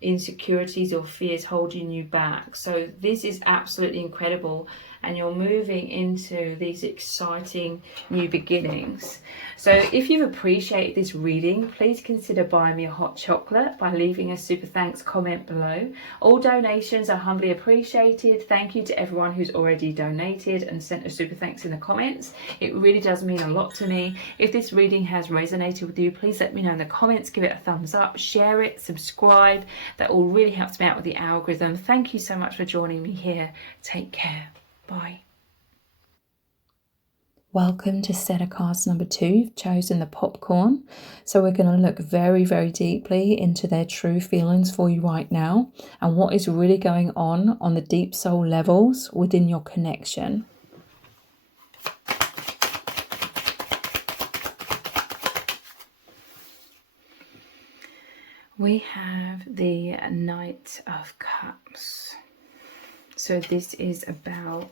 insecurities or fears holding you back. So this is absolutely incredible, and you're moving into these exciting new beginnings. So if you've appreciated this reading, please consider buying me a hot chocolate by leaving a super thanks comment below. All donations are humbly appreciated. Thank you to everyone who's already donated and sent a super thanks in the comments. It really does mean a lot to me. If this reading has resonated with you, please let me know in the comments. Give it a thumbs up, share it, subscribe. That all really helps me out with the algorithm. Thank you so much for joining me here. Take care. Bye. Welcome to set of cards number 2. You've chosen the popcorn. So we're going to look very, very deeply into their true feelings for you right now and what is really going on the deep soul levels within your connection. We have the Knight of Cups. So this is about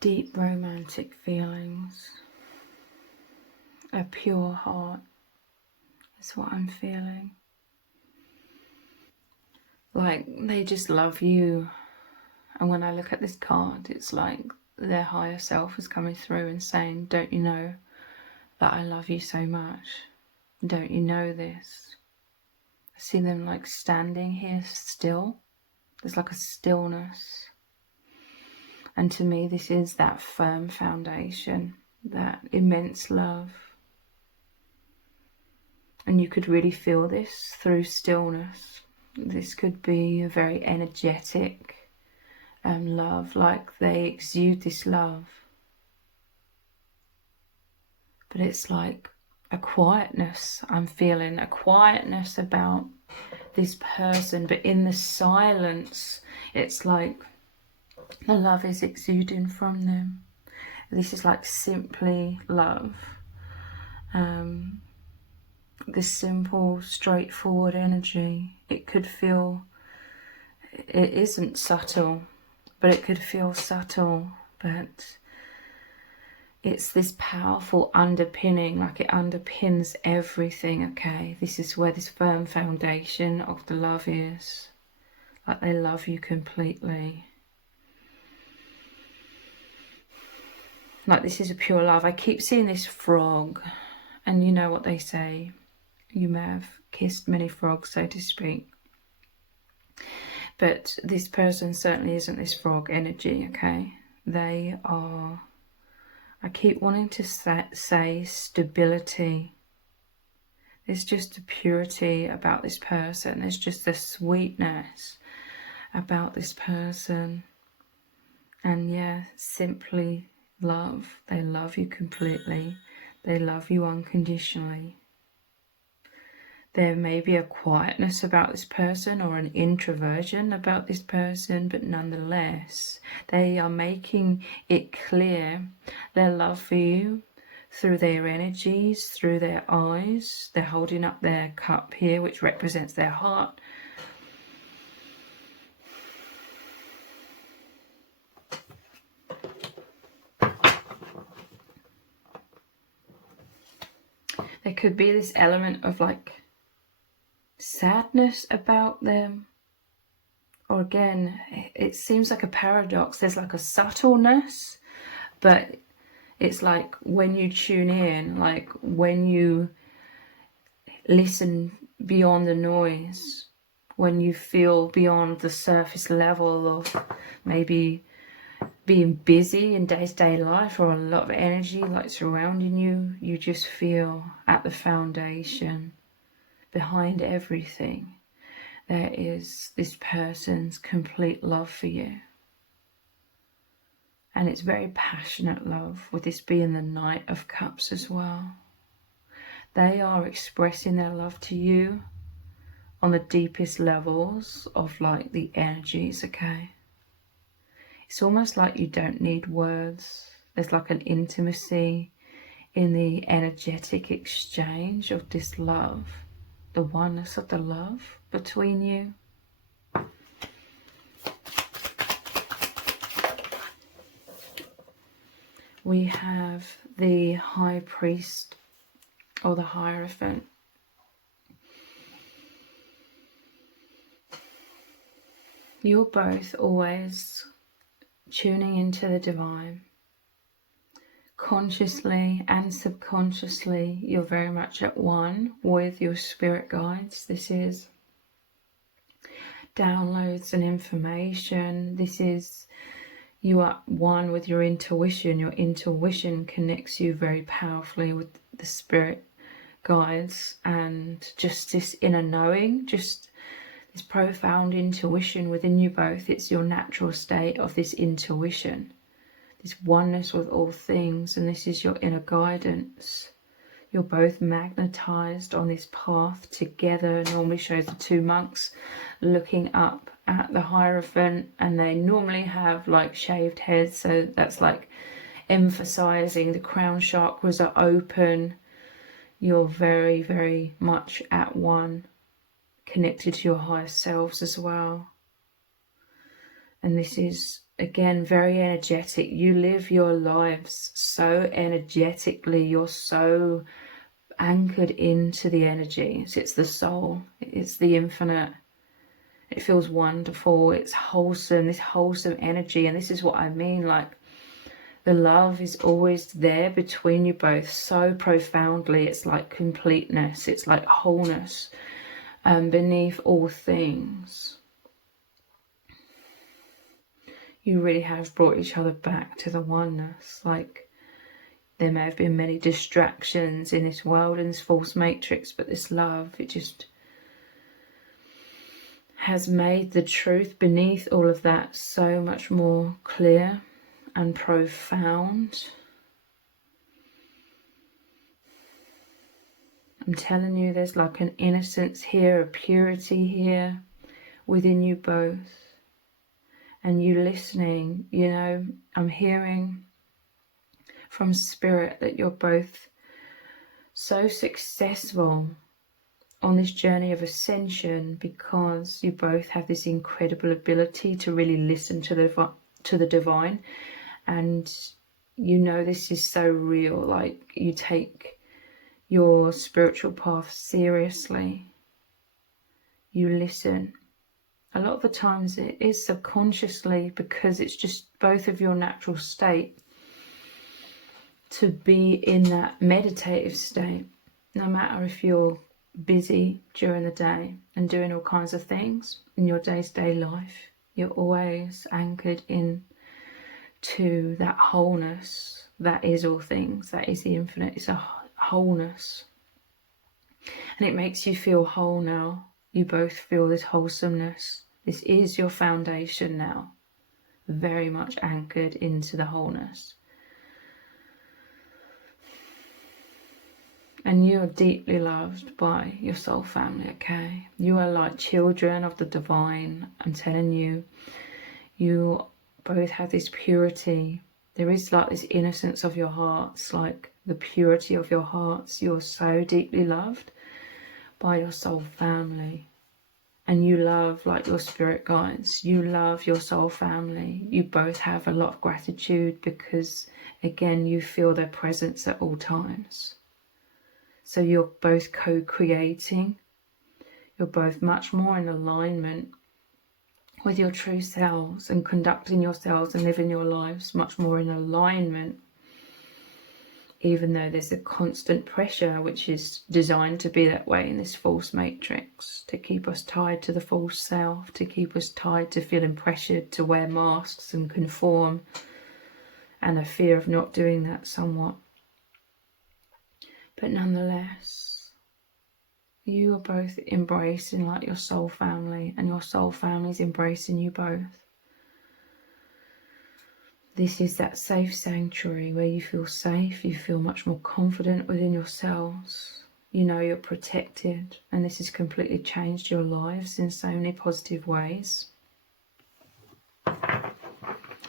deep romantic feelings, a pure heart is what I'm feeling. Like they just love you. And when I look at this card, it's like their higher self is coming through and saying, don't you know that I love you so much? Don't you know this? I see them like standing here still. There's like a stillness. And to me, this is that firm foundation, that immense love. And you could really feel this through stillness. This could be a very energetic love, like they exude this love. But it's like a quietness I'm feeling, a quietness about this person. But in the silence, it's like the love is exuding from them. This is like simply love. This simple, straightforward energy. It could feel, it isn't subtle, but it could feel subtle. But it's this powerful underpinning, like it underpins everything, okay? This is where this firm foundation of the love is. Like they love you completely. Like this is a pure love. I keep seeing this frog, and you know what they say. You may have kissed many frogs, so to speak. But this person certainly isn't this frog energy, okay? They are, I keep wanting to say stability. There's just a purity about this person. There's just a sweetness about this person. And yeah, simply love. They love you completely. They love you unconditionally. There may be a quietness about this person or an introversion about this person, but nonetheless, they are making it clear their love for you through their energies, through their eyes. They're holding up their cup here, which represents their heart. There could be this element of like sadness about them. Or again, it seems like a paradox. There's like a subtleness, but it's like when you tune in, like when you listen beyond the noise, when you feel beyond the surface level of maybe being busy in day-to-day life or a lot of energy like surrounding you, you just feel at the foundation, behind everything, there is this person's complete love for you. And it's very passionate love, with this being the Knight of Cups as well. They are expressing their love to you on the deepest levels of like the energies, okay? It's almost like you don't need words. There's like an intimacy in the energetic exchange of this love, the oneness of the love between you. We have the High Priest or the Hierophant. You're both always tuning into the divine. Consciously and subconsciously, you're very much at one with your spirit guides. This is downloads and information. This is you are one with your intuition. Your intuition connects you very powerfully with the spirit guides, and just this inner knowing, just this profound intuition within you both. It's your natural state of this intuition, this oneness with all things, and this is your inner guidance. You're both magnetized on this path together. It normally shows the two monks looking up at the Hierophant, and they normally have like shaved heads, so that's like emphasizing the crown chakras are open. You're very, very much at one, connected to your higher selves as well. And this is, again, very energetic. You live your lives so energetically. You're so anchored into the energy. It's the soul. It's the infinite. It feels wonderful. It's wholesome, this wholesome energy. And this is what I mean, like the love is always there between you both so profoundly. It's like completeness. It's like wholeness beneath all things. You really have brought each other back to the oneness. Like there may have been many distractions in this world, in this false matrix, but this love, it just has made the truth beneath all of that so much more clear and profound. I'm telling you, there's like an innocence here, a purity here within you both. And you listening, you know, I'm hearing from spirit that you're both so successful on this journey of ascension because you both have this incredible ability to really listen to the divine. And you know this is so real, like you take your spiritual path seriously. You listen. A lot of the times it is subconsciously because it's just both of your natural state to be in that meditative state. No matter if you're busy during the day and doing all kinds of things in your day-to-day life, you're always anchored in to that wholeness that is all things, that is the infinite. It's a wholeness, and it makes you feel whole now. You both feel this wholesomeness. This is your foundation now, very much anchored into the wholeness. And you are deeply loved by your soul family, okay? You are like children of the divine. I'm telling you, you both have this purity. There is like this innocence of your hearts, like the purity of your hearts. You're so deeply loved by your soul family. And you love like your spirit guides. You love your soul family. You both have a lot of gratitude because, again, you feel their presence at all times. So you're both co-creating. You're both much more in alignment with your true selves and conducting yourselves and living your lives much more in alignment. Even though there's a constant pressure which is designed to be that way in this false matrix, to keep us tied to the false self, to keep us tied to feeling pressured to wear masks and conform, and a fear of not doing that somewhat. But nonetheless, you are both embracing like your soul family, and your soul family is embracing you both. This is that safe sanctuary where you feel safe, you feel much more confident within yourselves. You know you're protected, and this has completely changed your lives in so many positive ways.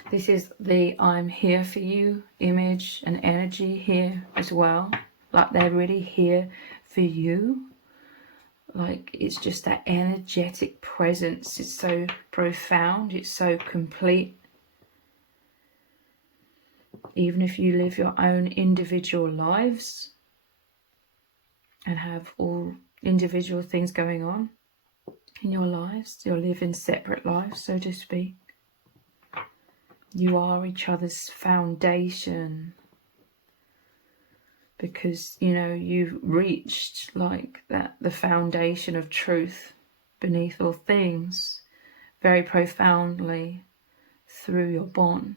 This is the I'm here for you image and energy here as well. Like they're really here for you. Like it's just that energetic presence. It's so profound. It's so complete. Even if you live your own individual lives and have all individual things going on, in your lives. You're living separate lives, so to speak. You are each other's foundation, because, you know, you've reached like that, the foundation of truth beneath all things, very profoundly through your bond.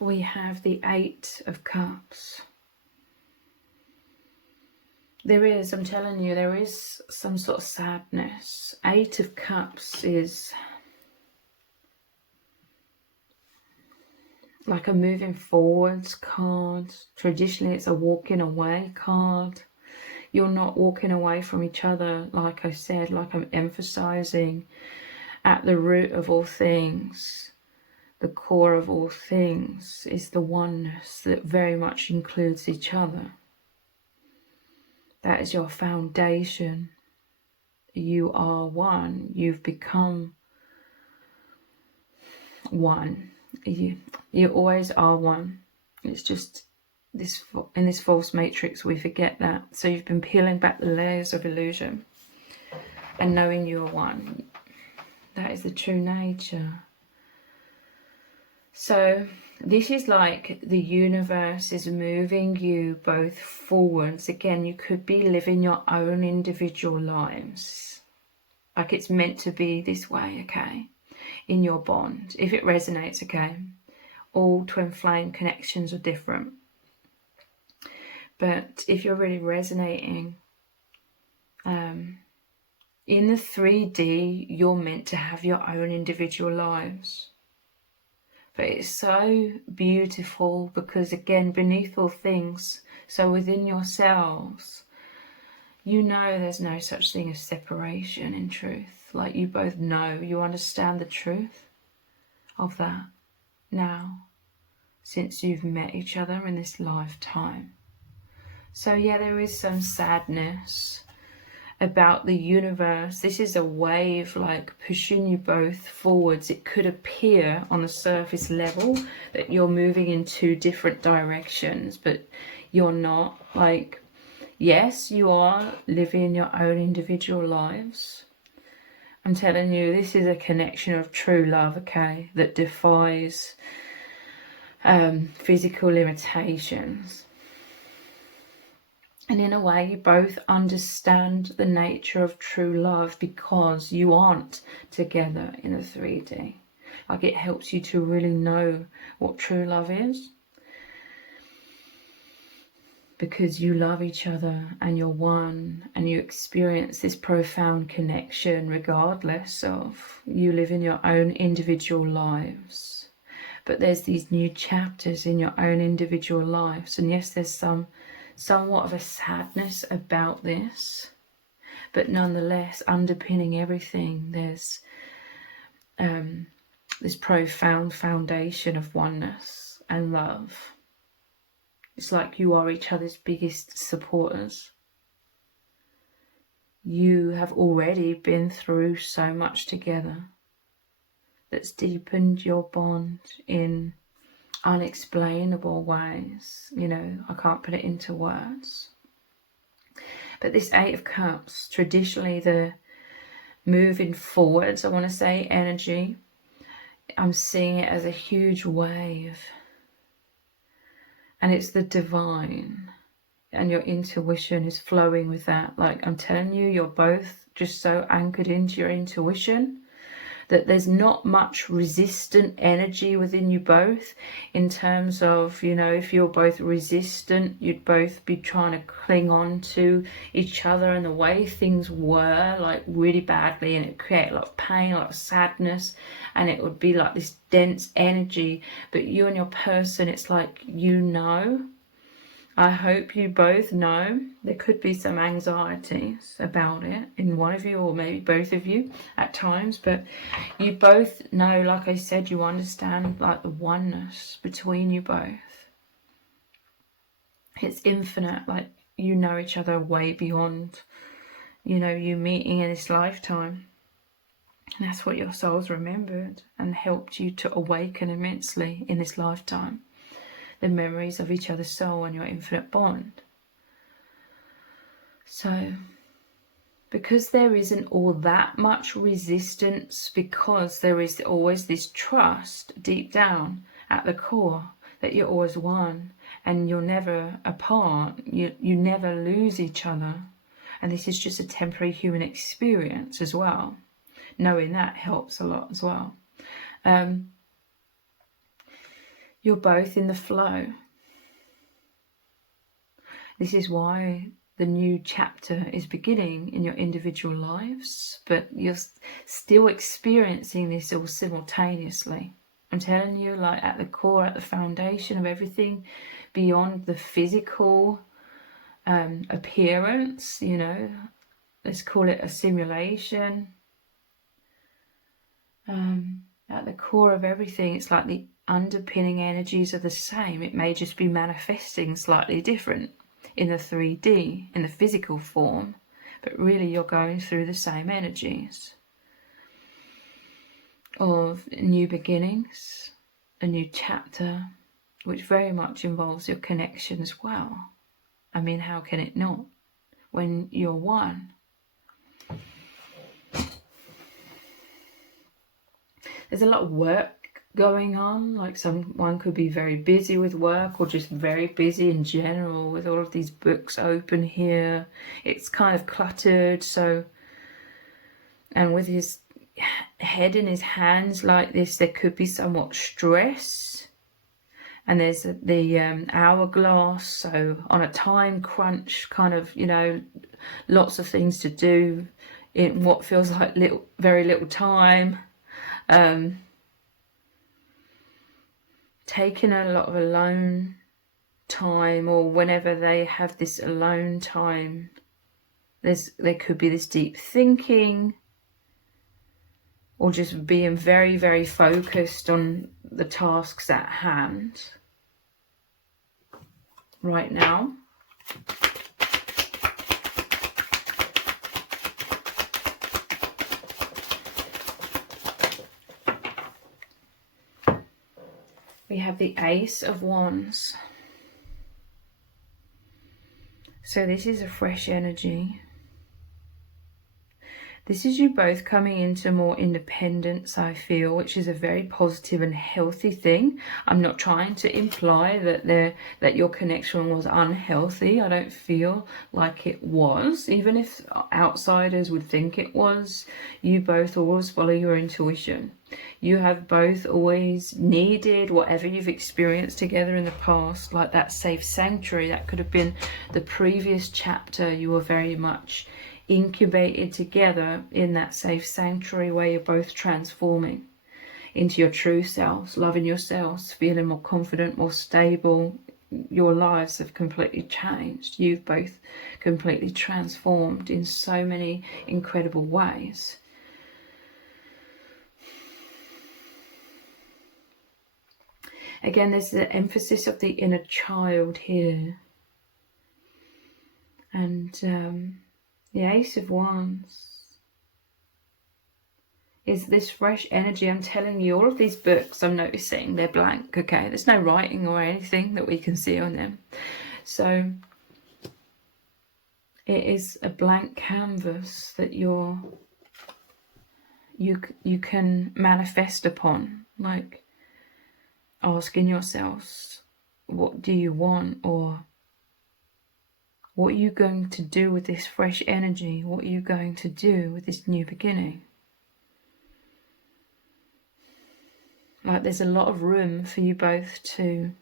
We have the Eight of Cups. There is, I'm telling you, there is some sort of sadness. Eight of Cups is like a moving forwards card. Traditionally, it's a walking away card. You're not walking away from each other, like I said, like I'm emphasizing, at the root of all things, the core of all things is the oneness that very much includes each other. That is your foundation. You are one. You've become one. You always are one. It's just this, in this false matrix we forget that. So you've been peeling back the layers of illusion and knowing you are one. That is the true nature. So this is like the universe is moving you both forwards. Again, you could be living your own individual lives. Like it's meant to be this way, okay? In your bond. If it resonates, okay? All twin flame connections are different. But if you're really resonating, in the 3D, you're meant to have your own individual lives. But it's so beautiful because, again, beneath all things, so within yourselves, you know there's no such thing as separation in truth. Like you both know, you understand the truth of that now, since you've met each other in this lifetime. So yeah, there is some sadness about the universe. This is a wave like pushing you both forwards. It could appear on the surface level that you're moving in two different directions, but you're not. Like, yes, you are living your own individual lives. I'm telling you, this is a connection of true love, okay, that defies physical limitations. And in a way, you both understand the nature of true love because you aren't together in the 3D. Like it helps you to really know what true love is. Because you love each other and you're one and you experience this profound connection regardless of you living your own individual lives. But there's these new chapters in your own individual lives. And yes, there's somewhat of a sadness about this, but nonetheless, underpinning everything, there's this profound foundation of oneness and love. It's like you are each other's biggest supporters. You have already been through so much together that's deepened your bond in unexplainable ways. You know, I can't put it into words. But this Eight of Cups, traditionally the moving forwards, I want to say, energy, I'm seeing it as a huge wave. And it's the divine. And your intuition is flowing with that. Like I'm telling you, you're both just so anchored into your intuition that there's not much resistant energy within you both, in terms of, you know, if you're both resistant, you'd both be trying to cling on to each other and the way things were, like really badly, and it create a lot of pain, a lot of sadness, and it would be like this dense energy. But you and your person, it's like, you know, I hope you both know there could be some anxieties about it in one of you, or maybe both of you at times, but you both know, like I said, you understand like the oneness between you both. It's infinite, like you know each other way beyond, you know, you meeting in this lifetime. And that's what your souls remembered and helped you to awaken immensely in this lifetime. the memories of each other's soul and your infinite bond. So, because there isn't all that much resistance, because there is always this trust deep down at the core that you're always one and you're never apart, you never lose each other, and this is just a temporary human experience as well. Knowing that helps a lot as well. You're both in the flow. This is why the new chapter is beginning in your individual lives, but you're still experiencing this all simultaneously. I'm telling you, like at the core, at the foundation of everything, beyond the physical appearance, you know, let's call it a simulation. At the core of everything, it's like the underpinning energies are the same. It may just be manifesting slightly different in the 3D, in the physical form, but really you're going through the same energies of new beginnings, a new chapter, which very much involves your connection as well. I mean, how can it not when you're one? There's a lot of work going on, like someone could be very busy with work or just very busy in general with all of these books open here. It's kind of cluttered, so, and with his head in his hands like this, there could be somewhat stress. And there's the hourglass, so on a time crunch, kind of, you know, lots of things to do in what feels like very little time. Taking a lot of alone time, or whenever they have this alone time, there could be this deep thinking, or just being very, very focused on the tasks at hand right now. We have the Ace of Wands. So this is a fresh energy. This is you both coming into more independence, I feel, which is a very positive and healthy thing. I'm not trying to imply that your connection was unhealthy. I don't feel like it was. Even if outsiders would think it was, you both always follow your intuition. You have both always needed whatever you've experienced together in the past, like that safe sanctuary. That could have been the previous chapter. You were very much incubated together in that safe sanctuary where you're both transforming into your true selves, loving yourselves, feeling more confident, more stable. Your lives have completely changed. You've both completely transformed in so many incredible ways. Again, there's the emphasis of the inner child here. And the Ace of Wands is this fresh energy. I'm telling you, all of these books I'm noticing, they're blank, okay? There's no writing or anything that we can see on them. So it is a blank canvas that you can manifest upon, like asking yourselves, what do you want, or what are you going to do with this fresh energy? What are you going to do with this new beginning? Like there's a lot of room for you both to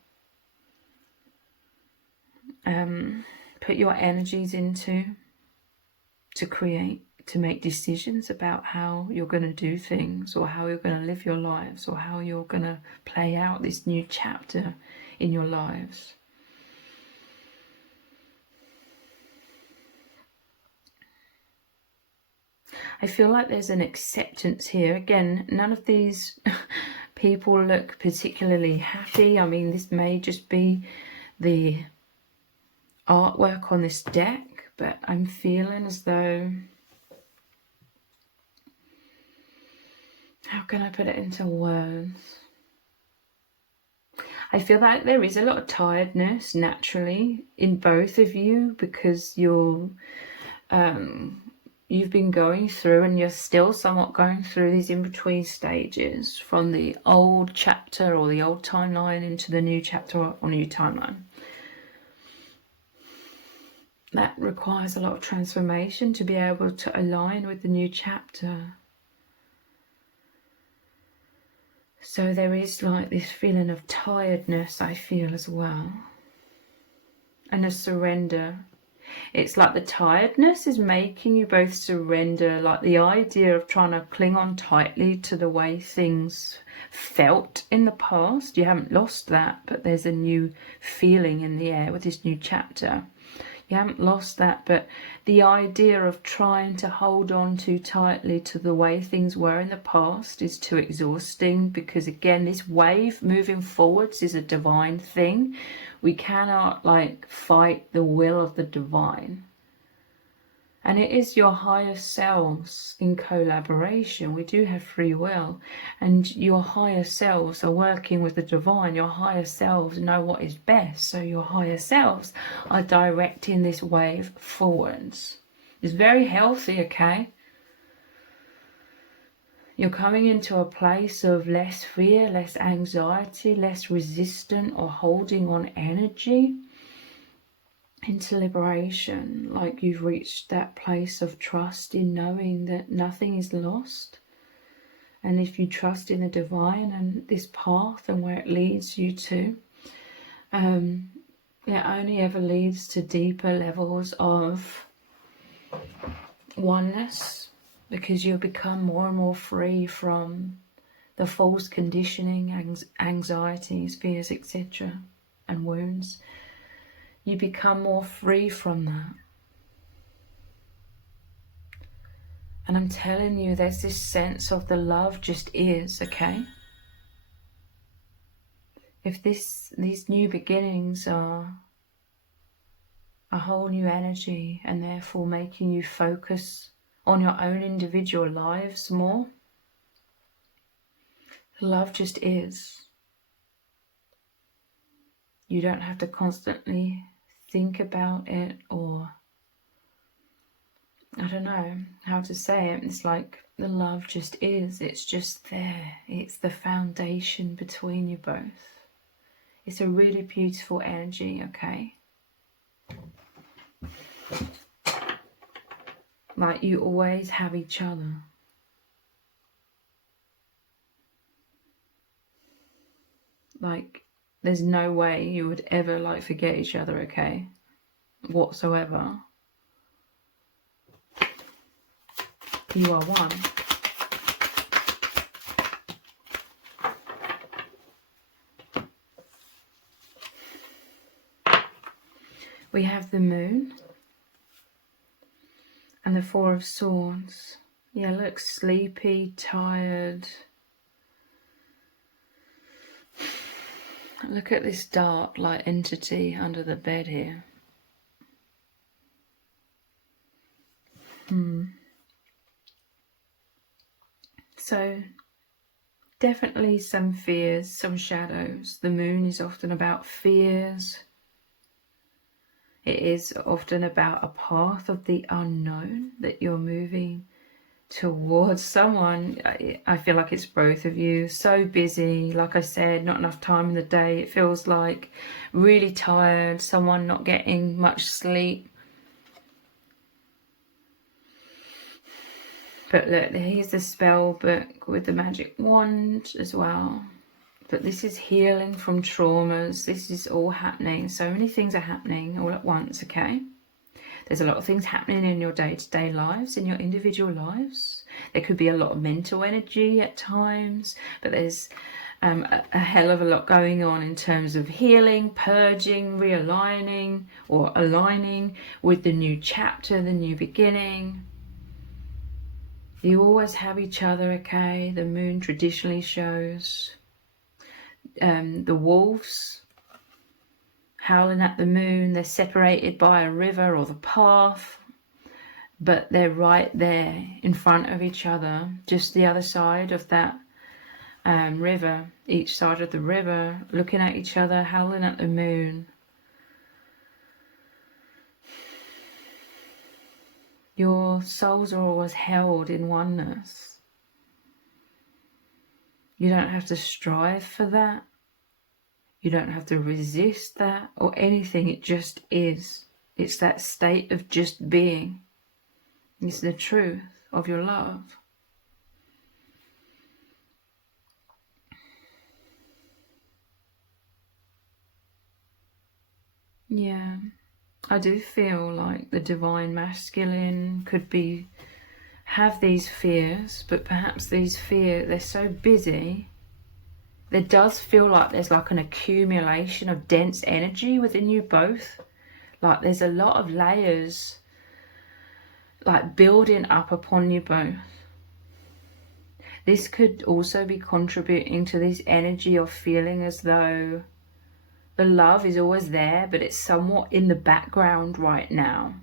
put your energies into, to create, to make decisions about how you're going to do things, or how you're going to live your lives, or how you're going to play out this new chapter in your lives. I feel like there's an acceptance here. Again, none of these people look particularly happy. I mean, this may just be the artwork on this deck, but I'm feeling as though, how can I put it into words? I feel like there is a lot of tiredness naturally in both of you, because you've been going through, and you're still somewhat going through these in-between stages from the old chapter or the old timeline into the new chapter or new timeline. That requires a lot of transformation to be able to align with the new chapter. So there is like this feeling of tiredness, I feel, as well. And a surrender. It's like the tiredness is making you both surrender, like the idea of trying to cling on tightly to the way things felt in the past. You haven't lost that, but there's a new feeling in the air with this new chapter. You haven't lost that, but the idea of trying to hold on too tightly to the way things were in the past is too exhausting, because again, this wave moving forwards is a divine thing. We cannot like fight the will of the divine. And it is your higher selves in collaboration. We do have free will, and your higher selves are working with the divine. Your higher selves know what is best, so your higher selves are directing this wave forwards. It's very healthy, okay? You're coming into a place of less fear, less anxiety, less resistant or holding on energy, into liberation, like you've reached that place of trust in knowing that nothing is lost. And if you trust in the divine and this path and where it leads you to, it only ever leads to deeper levels of oneness, because you'll become more and more free from the false conditioning, anxieties, fears, etc., and wounds. You become more free from that. And I'm telling you, there's this sense of the love just is, okay? If these new beginnings are a whole new energy, and therefore making you focus on your own individual lives more, love just is. You don't have to constantly think about it, or I don't know how to say it. It's like the love just is. It's just there. It's the foundation between you both. It's a really beautiful energy, okay? Like you always have each other. Like there's no way you would ever like forget each other, okay? Whatsoever. You are one. We have the moon and the Four of Swords. Yeah, look, sleepy, tired. Look at this dark light entity under the bed here. So definitely some fears, some shadows. The moon is often about fears. It is often about a path of the unknown that you're moving towards. Someone, I feel like it's both of you, so busy, like I said, not enough time in the day. It feels like really tired, someone not getting much sleep. But look, here's the spell book with the magic wand as well. But this is healing from traumas. This is all happening. So many things are happening all at once, okay? There's a lot of things happening in your day-to-day lives, in your individual lives. There could be a lot of mental energy at times, but there's a hell of a lot going on in terms of healing, purging, realigning, or aligning with the new chapter, the new beginning. You always have each other, okay? The moon traditionally shows the wolves howling at the moon. They're separated by a river or the path, but they're right there in front of each other, just the other side of that river, each side of the river, looking at each other, howling at the moon. Your souls are always held in oneness. You don't have to strive for that. You don't have to resist that or anything. It just is. It's that state of just being. It's the truth of your love. Yeah, I do feel like the divine masculine could have these fears, but perhaps these fears, they're so busy. There does feel like there's like an accumulation of dense energy within you both. Like there's a lot of layers like building up upon you both. This could also be contributing to this energy of feeling as though the love is always there, but it's somewhat in the background right now.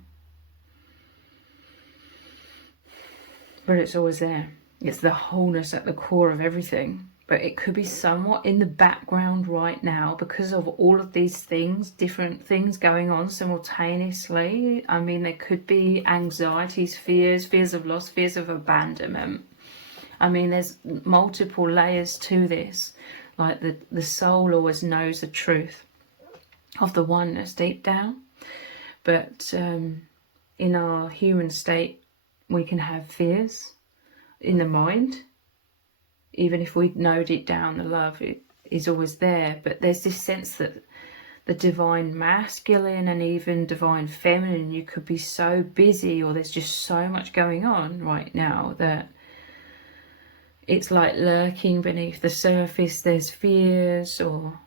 But it's always there. It's the wholeness at the core of everything. But it could be somewhat in the background right now because of all of these things, different things going on simultaneously. I mean, there could be anxieties, fears of loss, fears of abandonment. I mean, there's multiple layers to this. Like the soul always knows the truth of the oneness deep down. But in our human state, we can have fears in the mind. Even if we know deep down the love is always there. But there's this sense that the divine masculine and even divine feminine, you could be so busy or there's just so much going on right now that it's like lurking beneath the surface. There's fears or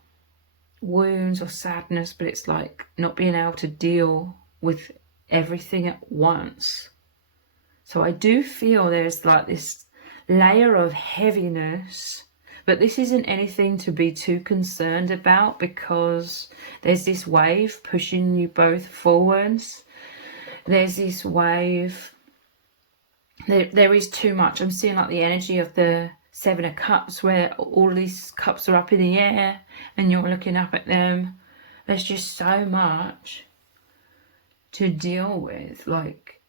wounds or sadness, but it's like not being able to deal with everything at once. So I do feel there's like this layer of heaviness, but this isn't anything to be too concerned about because there's this wave pushing you both forwards. There's this wave. There is too much. I'm seeing like the energy of the Seven of Cups where all these cups are up in the air and you're looking up at them. There's just so much to deal with. Like,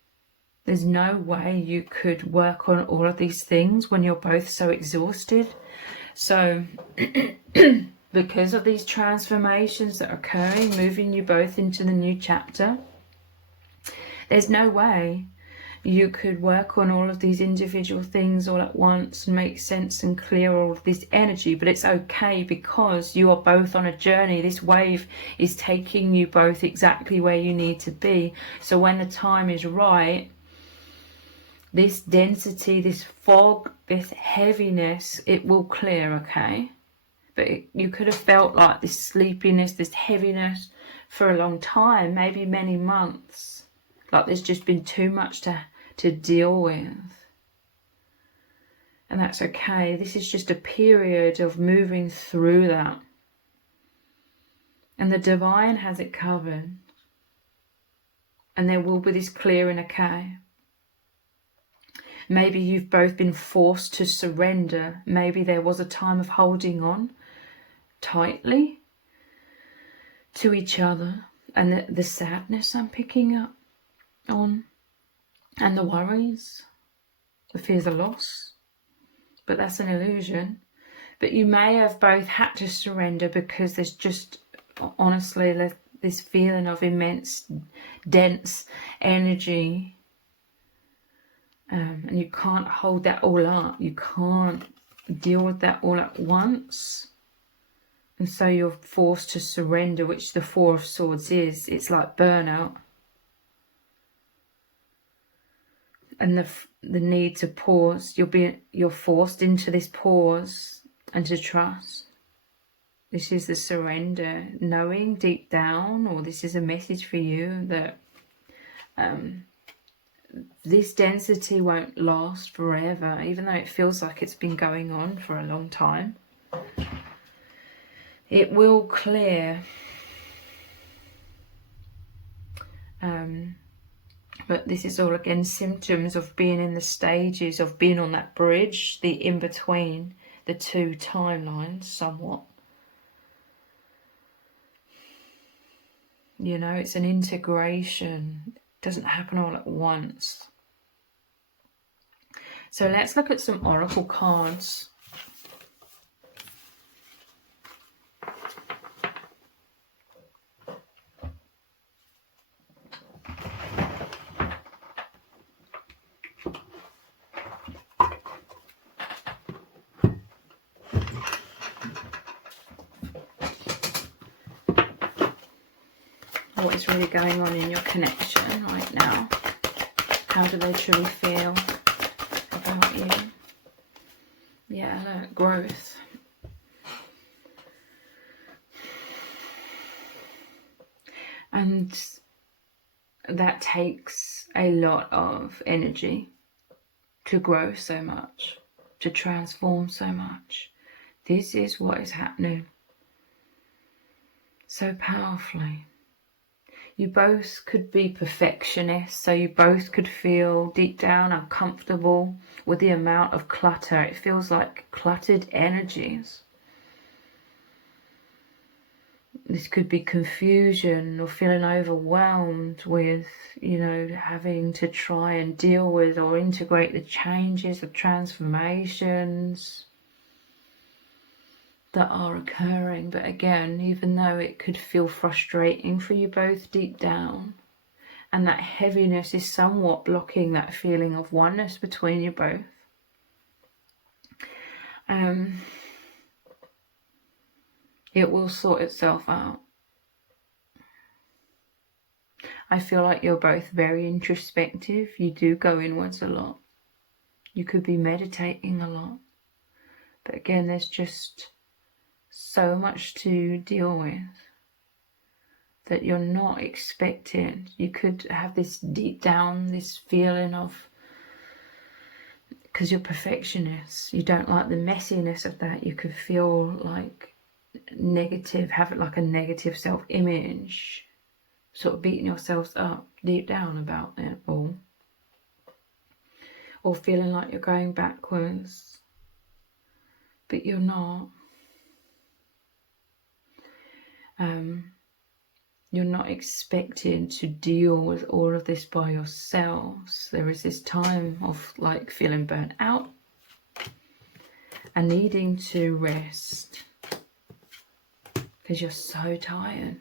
there's no way you could work on all of these things when you're both so exhausted. So because of these transformations that are occurring, moving you both into the new chapter, there's no way you could work on all of these individual things all at once and make sense and clear all of this energy. But it's okay because you are both on a journey. This wave is taking you both exactly where you need to be. So when the time is right, this density, this fog, this heaviness, it will clear, okay? But you could have felt like this sleepiness, this heaviness for a long time, maybe many months. Like there's just been too much to deal with. And that's okay. This is just a period of moving through that. And the divine has it covered. And there will be this clearing, okay? Maybe you've both been forced to surrender. Maybe there was a time of holding on tightly to each other. And the sadness I'm picking up on. And the worries. The fears of loss. But that's an illusion. But you may have both had to surrender because there's just, honestly, this feeling of immense, dense energy. And you can't hold that all up. You can't deal with that all at once. And so you're forced to surrender, which the Four of Swords is. It's like burnout. And the need to pause. You're forced into this pause and to trust. This is the surrender, knowing deep down, or this is a message for you that this density won't last forever, even though it feels like it's been going on for a long time. It will clear. But this is all, again, symptoms of being in the stages of being on that bridge, the in-between. the two timelines somewhat. You know, it's an integration. It doesn't happen all at once. So let's look at some oracle cards. What is really going on in your connection right now? How do they truly feel about you? Yeah, look, growth. And that takes a lot of energy to grow so much, to transform so much. This is what is happening so powerfully. You both could be perfectionists, so you both could feel deep down uncomfortable with the amount of clutter. It feels like cluttered energies. This could be confusion or feeling overwhelmed with, you know, having to try and deal with or integrate the changes, the transformations that are occurring. But again, even though it could feel frustrating for you both deep down, and that heaviness is somewhat blocking that feeling of oneness between you both, it will sort itself out. I feel like you're both very introspective. You do go inwards a lot. You could be meditating a lot. But again, there's just so much to deal with that you're not expected. You could have this deep down, this feeling of, because you're perfectionists, you don't like the messiness of that. You could feel like negative, have it like a negative self-image, sort of beating yourselves up deep down about it all, or feeling like you're going backwards, but you're not. You're not expected to deal with all of this by yourselves. There is this time of like feeling burnt out and needing to rest because you're so tired.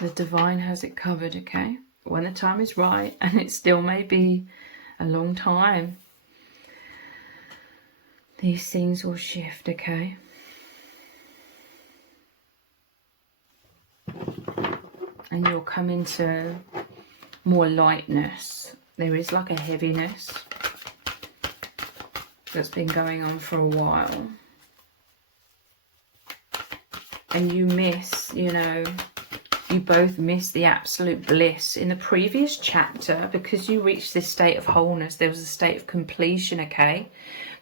The divine has it covered, okay? When the time is right, and it still may be a long time, these things will shift, okay? And you'll come into more lightness. There is like a heaviness that's been going on for a while. And you miss, you know, you both miss the absolute bliss. In the previous chapter, because you reached this state of wholeness, there was a state of completion, okay?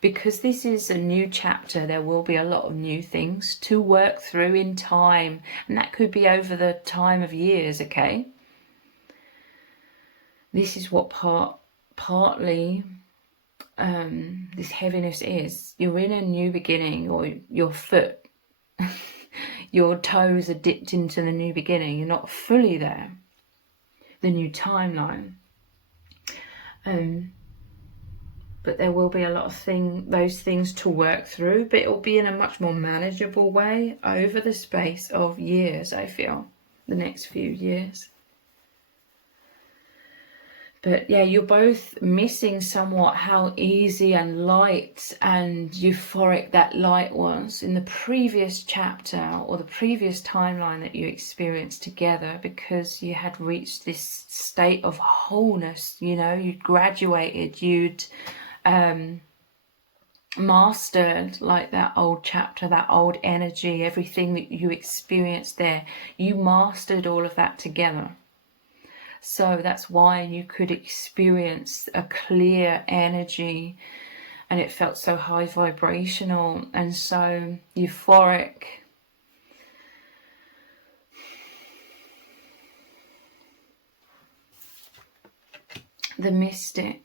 Because this is a new chapter, there will be a lot of new things to work through in time. And that could be over the time of years, okay? This is what partly this heaviness is. You're in a new beginning, or your foot, your toes are dipped into the new beginning. You're not fully there. The new timeline. But there will be a lot of those things to work through, but it will be in a much more manageable way over the space of years, I feel, the next few years. But yeah, you're both missing somewhat how easy and light and euphoric that light was in the previous chapter or the previous timeline that you experienced together, because you had reached this state of wholeness. You know, you'd graduated, you'd mastered like that old chapter, that old energy, everything that you experienced there. You mastered all of that together. So that's why you could experience a clear energy, and it felt so high vibrational and so euphoric. The mystic.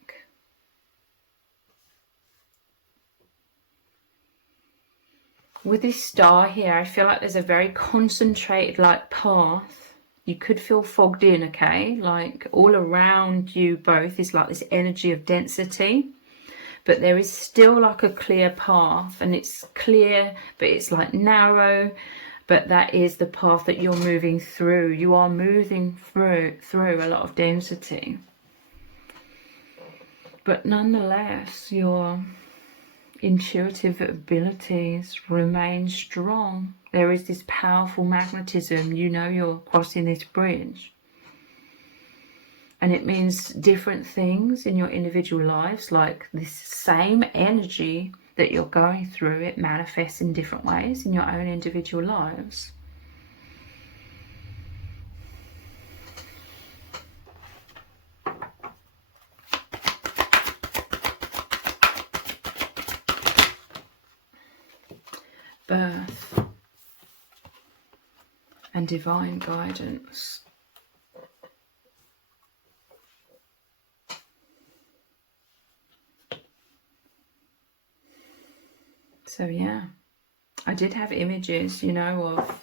With this star here, I feel like there's a very concentrated like path. You could feel fogged in, okay? Like all around you both is like this energy of density. But there is still like a clear path, and it's clear, but it's like narrow. But that is the path that you're moving through. You are moving through a lot of density. But nonetheless, your intuitive abilities remain strong. There is this powerful magnetism. You know you're crossing this bridge. And it means different things in your individual lives, like this same energy that you're going through, it manifests in different ways in your own individual lives. Birth and divine guidance. So yeah, I did have images, you know, of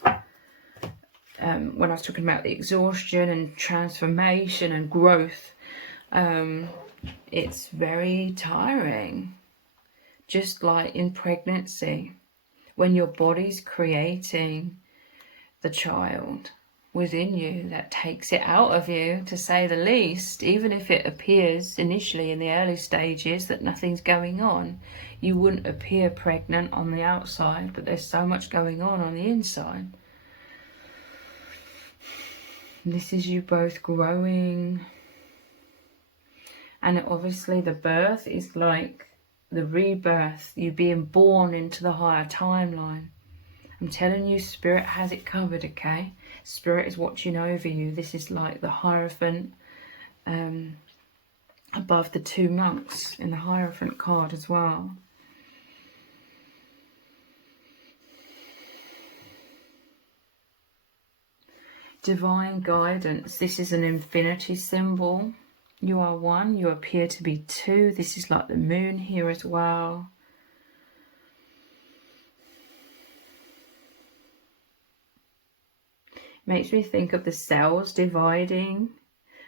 when I was talking about the exhaustion and transformation and growth. It's very tiring, just like in pregnancy, when your body's creating the child within you that takes it out of you, to say the least. Even if it appears initially in the early stages that nothing's going on, you wouldn't appear pregnant on the outside, but there's so much going on the inside. This is you both growing, and obviously the birth is like the rebirth, you being born into the higher timeline. I'm telling you, Spirit has it covered, okay? Spirit is watching over you. This is like the Hierophant above the two monks in the Hierophant card as well. Divine guidance. This is an infinity symbol. You are one. You appear to be two. This is like the moon here as well. Makes me think of the cells dividing,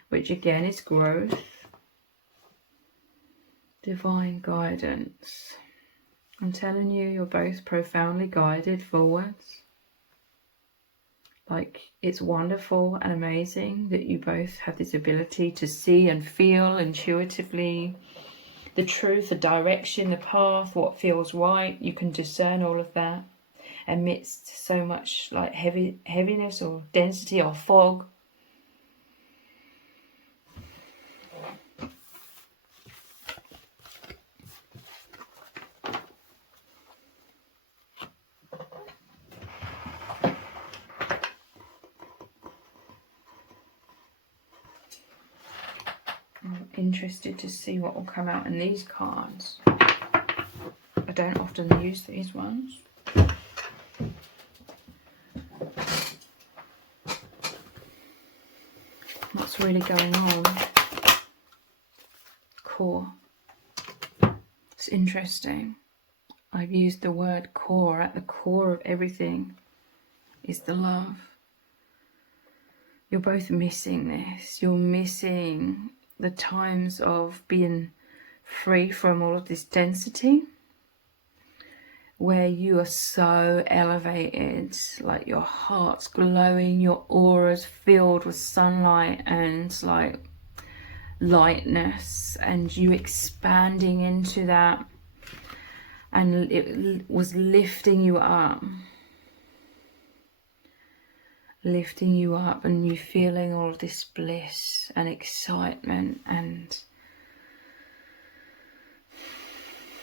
which again is growth. Divine guidance. I'm telling you, you're both profoundly guided forwards. Like, it's wonderful and amazing that you both have this ability to see and feel intuitively the truth, the direction, the path, what feels right. You can discern all of that amidst so much like heaviness or density or fog. I'm interested to see what will come out in these cards. I don't often use these ones. What's really going on? Core. It's interesting. I've used the word core. At the core of everything is the love. You're both missing this. You're missing the times of being free from all of this density, where you are so elevated, like your heart's glowing, your aura's filled with sunlight and like lightness, and you expanding into that, and it was lifting you up, and you feeling all of this bliss and excitement and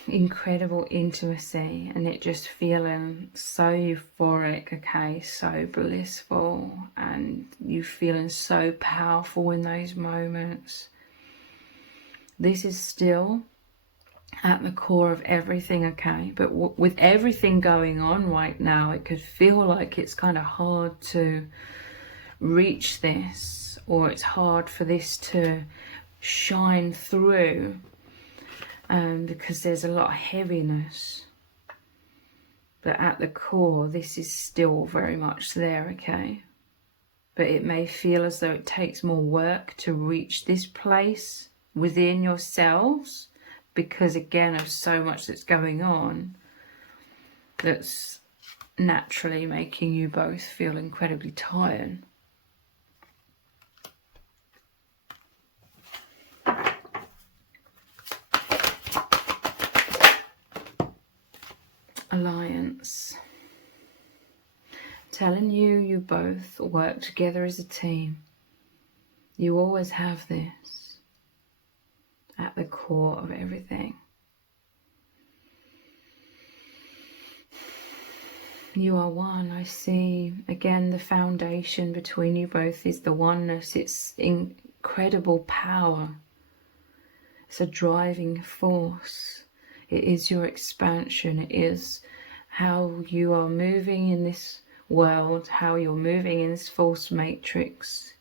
incredible intimacy, and it just feeling so euphoric, okay, so blissful, and you feeling so powerful in those moments. This is still at the core of everything, okay, but with everything going on right now, it could feel like it's kind of hard to reach this, or it's hard for this to shine through, because there's a lot of heaviness. But at the core, this is still very much there, okay? But it may feel as though it takes more work to reach this place within yourselves, because again of so much that's going on that's naturally making you both feel incredibly tired. Alliance. Telling you both work together as a team. You always have this at the core of everything. You are one. I see again the foundation between you both is the oneness. It's incredible power. It's a driving force. It is your expansion. It is how you are moving in this world, how you're moving in this false matrix.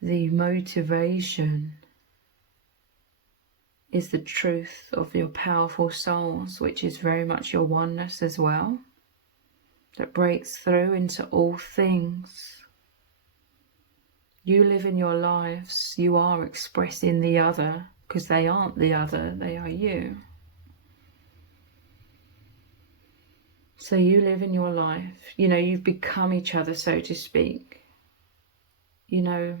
The motivation is the truth of your powerful souls, which is very much your oneness as well, that breaks through into all things. You live in your lives, you are expressing the other, because they aren't the other, they are you. So you live in your life, you know, you've become each other, so to speak. You know,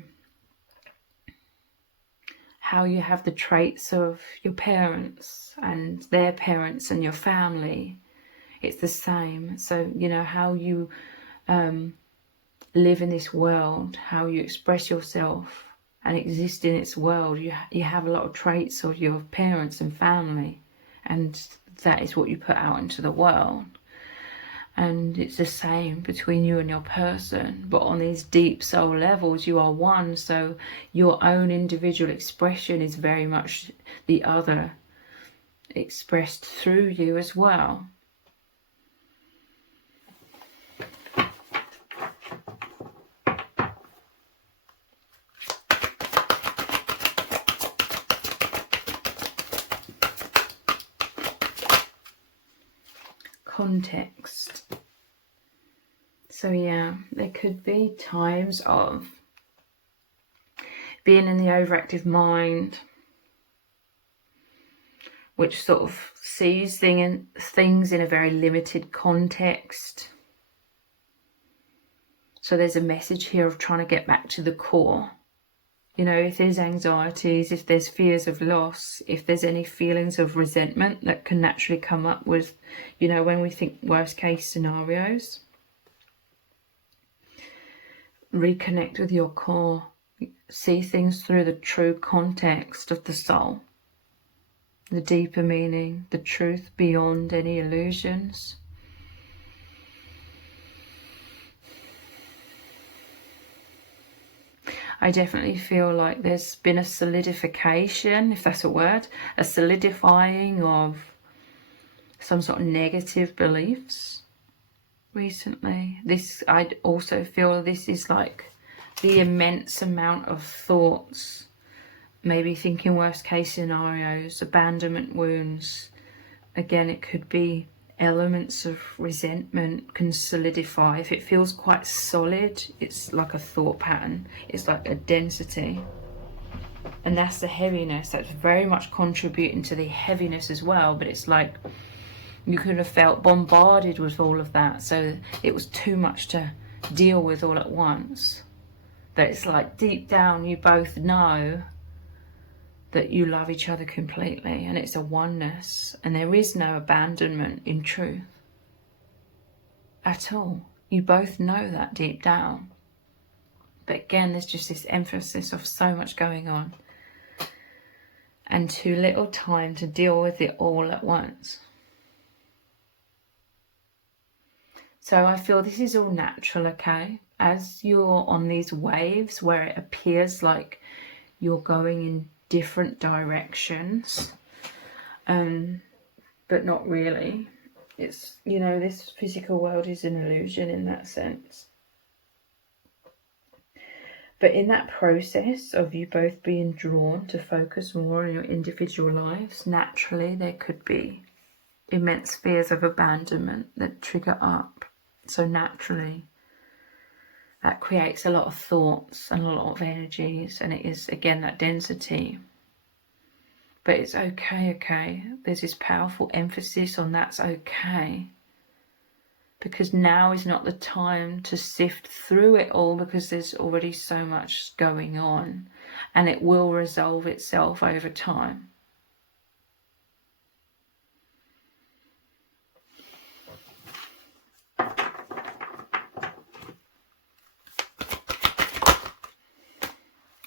how you have the traits of your parents and their parents and your family. It's the same. So, you know, how you live in this world, how you express yourself and exist in its world, you have a lot of traits of your parents and family, and that is what you put out into the world. And it's the same between you and your person, but on these deep soul levels you are one, so your own individual expression is very much the other expressed through you as well. Context. So yeah, there could be times of being in the overactive mind, which sort of sees things in a very limited context. So there's a message here of trying to get back to the core. You know, if there's anxieties, if there's fears of loss, if there's any feelings of resentment that can naturally come up with, you know, when we think worst case scenarios. Reconnect with your core. See things through the true context of the soul. The deeper meaning, the truth beyond any illusions. I definitely feel like there's been a solidification, if that's a word, a solidifying of some sort of negative beliefs recently. I also feel this is like the immense amount of thoughts, maybe thinking worst case scenarios, abandonment wounds. Again, it could be elements of resentment can solidify. If it feels quite solid, it's like a thought pattern. It's like a density. And that's the heaviness. That's very much contributing to the heaviness as well. But it's like you could have felt bombarded with all of that. So it was too much to deal with all at once. That it's like deep down you both know that you love each other completely, and it's a oneness, and there is no abandonment in truth at all. You both know that deep down. But again, there's just this emphasis of so much going on and too little time to deal with it all at once. So I feel this is all natural, okay? As you're on these waves where it appears like you're going in different directions, but not really. It's, you know, this physical world is an illusion in that sense. But in that process of you both being drawn to focus more on your individual lives, naturally there could be immense fears of abandonment that trigger up so naturally. That creates a lot of thoughts and a lot of energies, and it is, again, that density. But it's okay. There's this powerful emphasis on that's okay. Because now is not the time to sift through it all, because there's already so much going on, and it will resolve itself over time.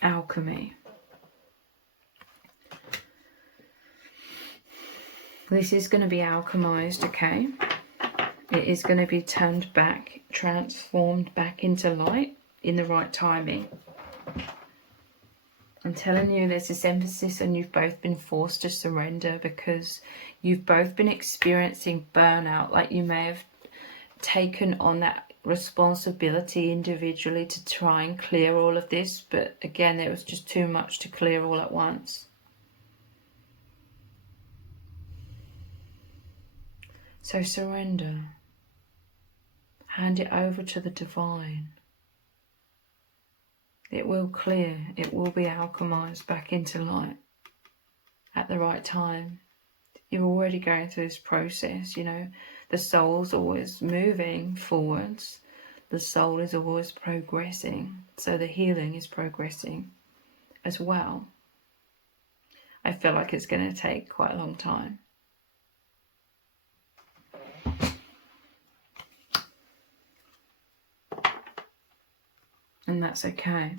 Alchemy. This is going to be alchemized, okay? It is going to be turned back, transformed back into light in the right timing. I'm telling you, there's this emphasis, and you've both been forced to surrender because you've both been experiencing burnout. Like, you may have taken on that responsibility individually to try and clear all of this, but again, there was just too much to clear all at once. So surrender. Hand it over to the divine. It will clear. It will be alchemized back into light at the right time. You're already going through this process, you know. The soul's always moving forwards. The soul is always progressing. So the healing is progressing as well. I feel like it's going to take quite a long time. And that's okay.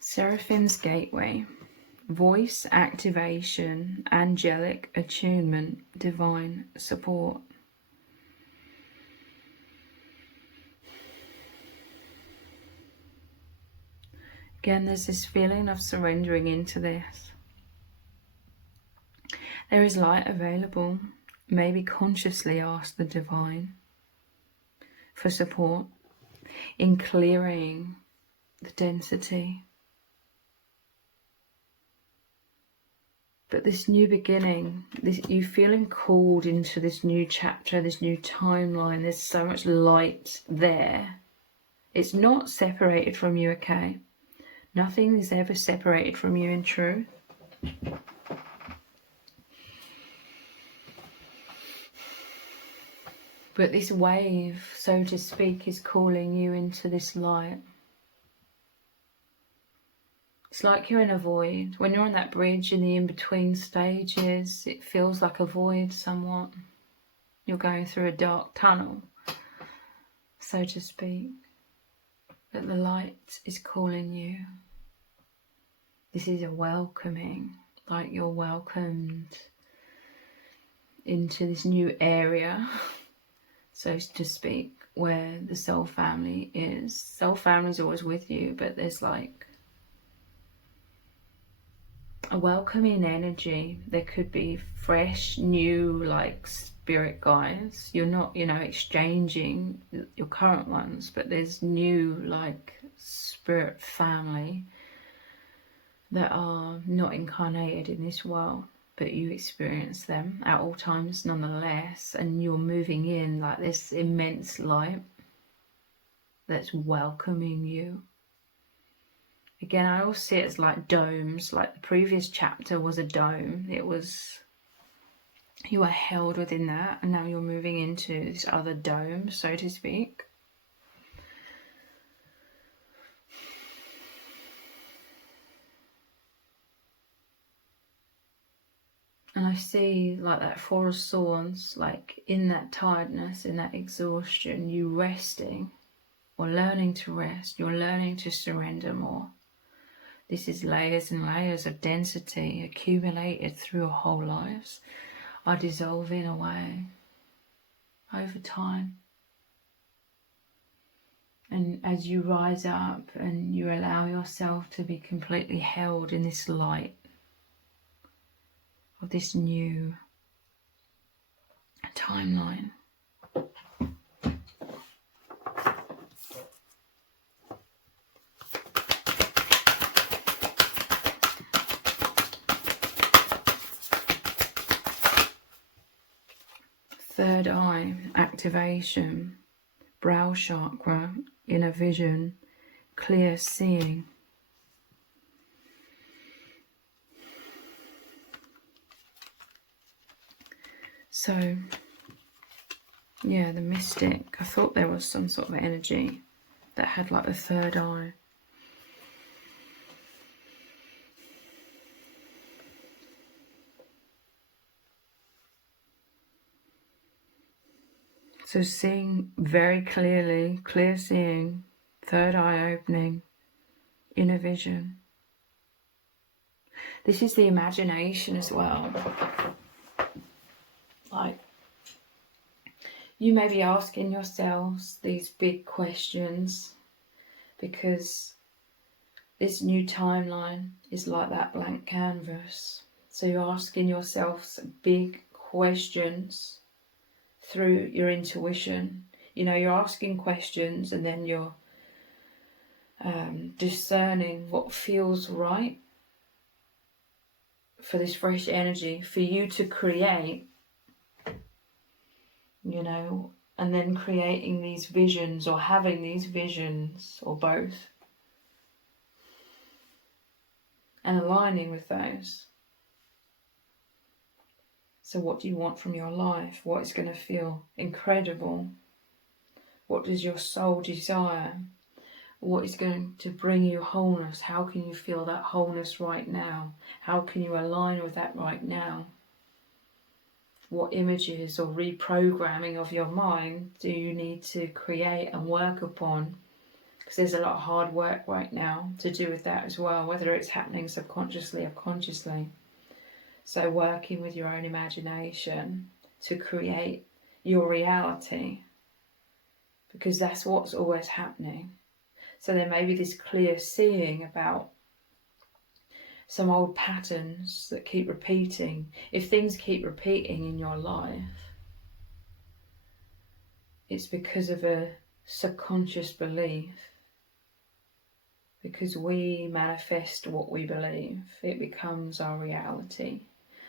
Seraphim's Gateway. Voice activation, angelic attunement, divine support. Again, there's this feeling of surrendering into this. There is light available. Maybe consciously ask the divine for support in clearing the density. But this new beginning, you feeling called into this new chapter, this new timeline. There's so much light there. It's not separated from you, okay? Nothing is ever separated from you in truth. But this wave, so to speak, is calling you into this light. It's like you're in a void. When you're on that bridge in the in-between stages, it feels like a void somewhat. You're going through a dark tunnel, so to speak. But the light is calling you. This is a welcoming, like you're welcomed into this new area, so to speak, where the soul family is. Soul family is always with you, but there's like a welcoming energy. There could be fresh, new, like spirit guides. You're not, you know, exchanging your current ones, but there's new, like, spirit family that are not incarnated in this world, but you experience them at all times nonetheless, and you're moving in like this immense light that's welcoming you. Again, I always see it as like domes. Like the previous chapter was a dome. It was, you are held within that, and now you're moving into this other dome, so to speak. And I see like that Four of Swords, like in that tiredness, in that exhaustion, you resting or learning to rest. You're learning to surrender more. This is layers and layers of density accumulated through your whole lives are dissolving away over time. And as you rise up and you allow yourself to be completely held in this light of this new timeline. Third eye activation, brow chakra, inner vision, clear seeing. So, yeah, the mystic, I thought there was some sort of energy that had like the third eye. So seeing very clearly, clear seeing, third eye opening, inner vision. This is the imagination as well. Like, you may be asking yourselves these big questions because this new timeline is like that blank canvas. So you're asking yourselves big questions through your intuition. You know, you're asking questions and then you're discerning what feels right for this fresh energy, for you to create, you know, and then creating these visions or having these visions or both and aligning with those. So what do you want from your life? What is going to feel incredible? What does your soul desire? What is going to bring you wholeness? How can you feel that wholeness right now? How can you align with that right now? What images or reprogramming of your mind do you need to create and work upon? Because there's a lot of hard work right now to do with that as well, whether it's happening subconsciously or consciously. So working with your own imagination to create your reality, because that's what's always happening. So there may be this clear seeing about some old patterns that keep repeating. If things keep repeating in your life, it's because of a subconscious belief. Because we manifest what we believe, it becomes our reality.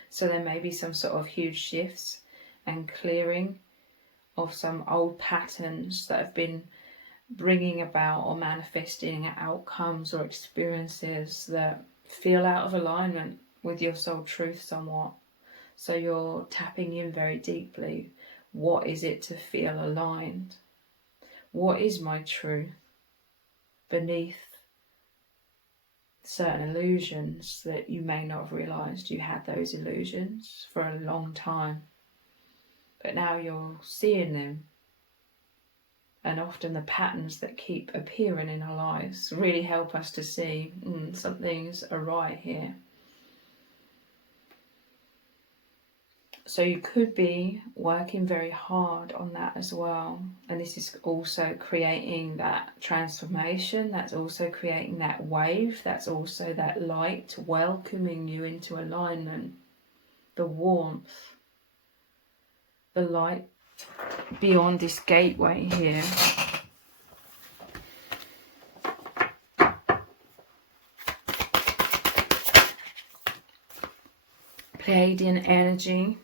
So there may be some sort of huge shifts and clearing of some old patterns that have been bringing about or manifesting outcomes or experiences that feel out of alignment with your soul truth somewhat. So you're tapping in very deeply. What is it to feel aligned? What is my truth beneath certain illusions that you may not have realised you had those illusions for a long time, but now you're seeing them. And often the patterns that keep appearing in our lives really help us to see something's awry here. So you could be working very hard on that as well. And this is also creating that transformation. That's also creating that wave. That's also that light welcoming you into alignment. The warmth. The light beyond this gateway here. Pleiadian energy.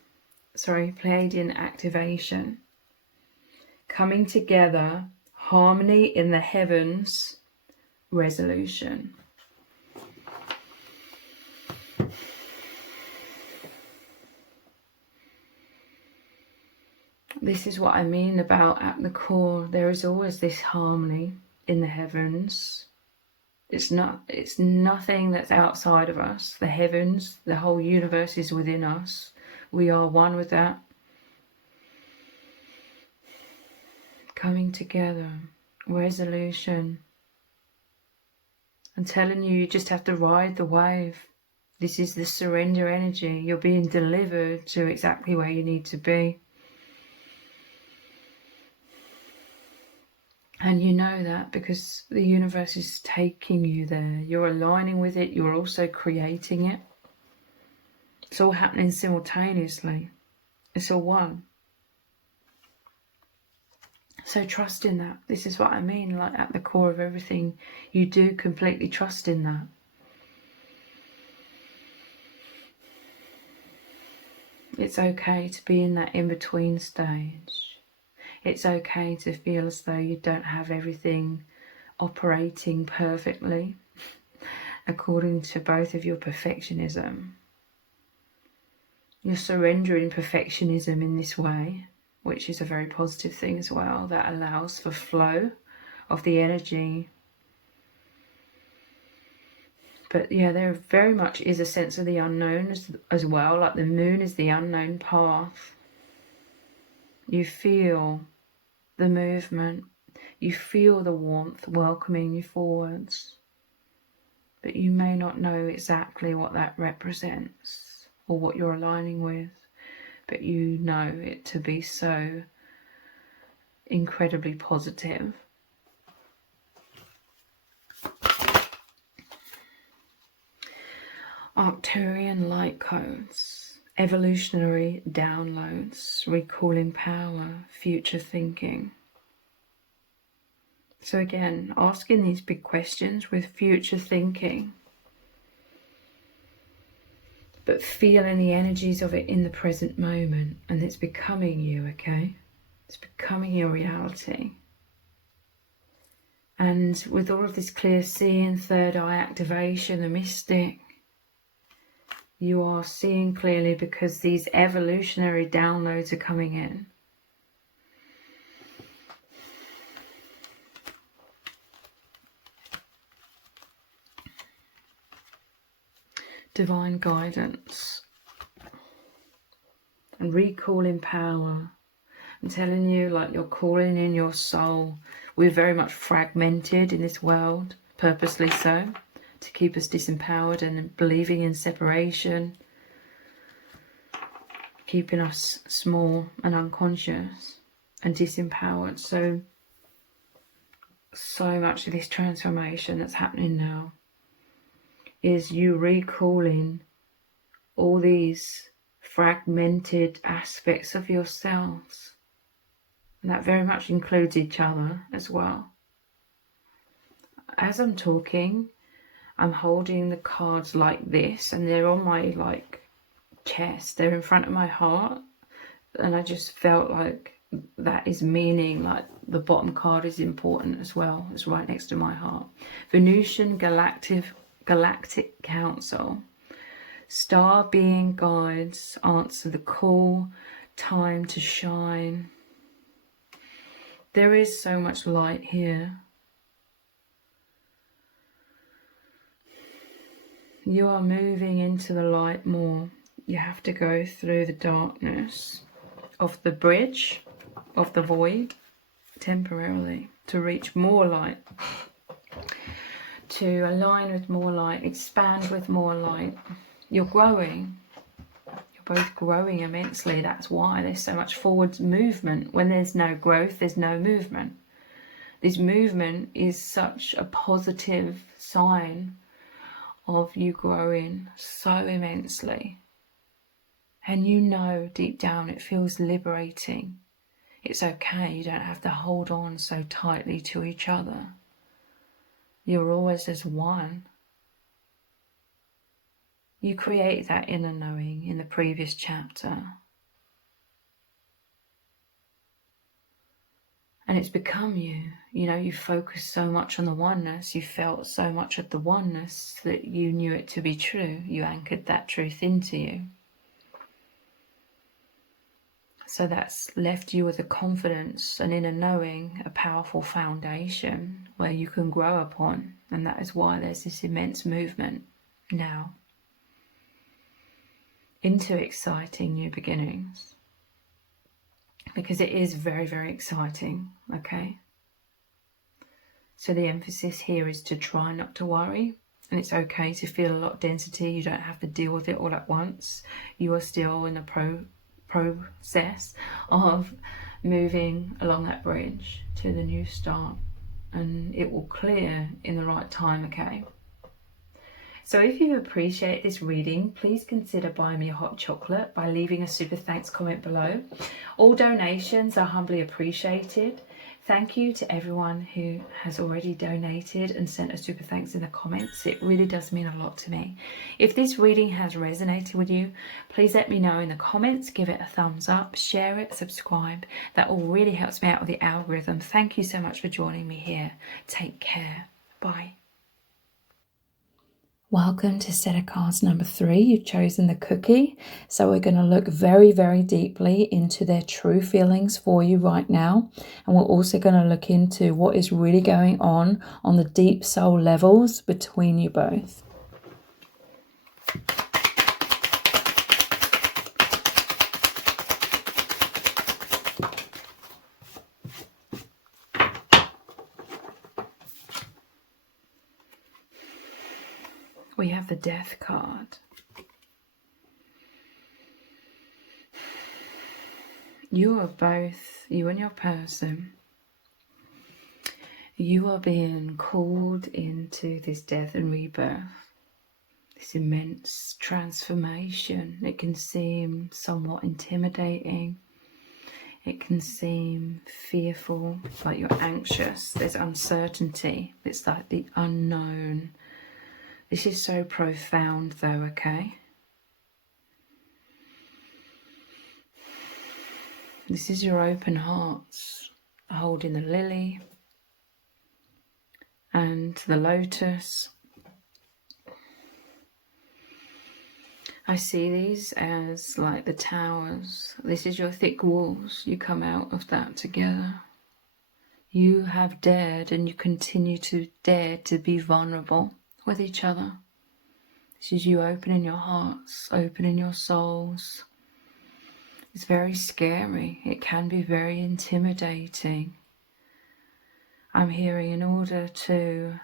Pleiadian activation, coming together, harmony in the heavens, resolution. This is what I mean about at the core, there is always this harmony in the heavens. It's nothing that's outside of us. The heavens, the whole universe is within us. We are one with that. Coming together, resolution. I'm telling you, you just have to ride the wave. This is the surrender energy. You're being delivered to exactly where you need to be. And you know that because the universe is taking you there. You're aligning with it. You're also creating it. It's all happening simultaneously. It's all one. So trust in that. This is what I mean. Like at the core of everything, you do completely trust in that. It's okay to be in that in-between stage. It's okay to feel as though you don't have everything operating perfectly according to both of your perfectionism. You're surrendering perfectionism in this way, which is a very positive thing as well. That allows for flow of the energy. But yeah, there very much is a sense of the unknown as well. Like the moon is the unknown path. You feel the movement. You feel the warmth welcoming you forwards. But you may not know exactly what that represents or what you're aligning with. But you know it to be so incredibly positive. Arcturian light codes, evolutionary downloads, recalling power, future thinking. So again, asking these big questions with future thinking, but feeling the energies of it in the present moment, and it's becoming you, okay? It's becoming your reality. And with all of this clear seeing, third eye activation, the mystic, you are seeing clearly because these evolutionary downloads are coming in. Divine guidance and recalling power. I'm telling you, like you're calling in your soul. We're very much fragmented in this world, purposely so, to keep us disempowered and believing in separation, keeping us small and unconscious and disempowered. So much of this transformation that's happening now is you recalling all these fragmented aspects of yourselves. And that very much includes each other as well. As I'm talking, I'm holding the cards like this, and they're on my chest. They're in front of my heart, and I just felt like that is meaning, like the bottom card is important as well. It's right next to my heart. Venusian Galactic Council. Star being guides answer the call. Time to shine. There is so much light here. You are moving into the light more. You have to go through the darkness of the bridge, of the void, temporarily, to reach more light, to align with more light, expand with more light. You're growing. You're both growing immensely. That's why there's so much forward movement. When there's no growth, there's no movement. This movement is such a positive sign of you growing so immensely. And you know deep down it feels liberating. It's okay, you don't have to hold on so tightly to each other. You're always as one. You create that inner knowing in the previous chapter. And it's become you. You know, you focus so much on the oneness, you felt so much of the oneness that you knew it to be true. You anchored that truth into you. So that's left you with a confidence, an inner knowing, a powerful foundation where you can grow upon And that is why there's this immense movement now into exciting new beginnings. Because it is very, very exciting, okay? So the emphasis here is to try not to worry. And it's okay to feel a lot of density. You don't have to deal with it all at once. You are still in the process of moving along that bridge to the new start. And it will clear in the right time, okay? So if you appreciate this reading, please consider buying me a hot chocolate by leaving a super thanks comment below. All donations are humbly appreciated. Thank you to everyone who has already donated and sent a super thanks in the comments. It really does mean a lot to me. If this reading has resonated with you, please let me know in the comments. Give it a thumbs up, share it, subscribe. That all really helps me out with the algorithm. Thank you so much for joining me here. Take care. Bye. Welcome to set of cards number 3. You've chosen the cookie. So we're going to look very, very deeply into their true feelings for you right now. And we're also going to look into what is really going on the deep soul levels between you both. We have the Death card. You are both, you and your person, you are being called into this death and rebirth, this immense transformation. It can seem somewhat intimidating. It can seem fearful, like you're anxious. There's uncertainty. It's like the unknown. This is so profound though, okay? This is your open hearts holding the lily and the lotus. I see these as like the towers. This is your thick walls. You come out of that together. You have dared and you continue to dare to be vulnerable with each other. This is you opening your hearts, opening your souls. It's very scary. It can be very intimidating. I'm hearing in order to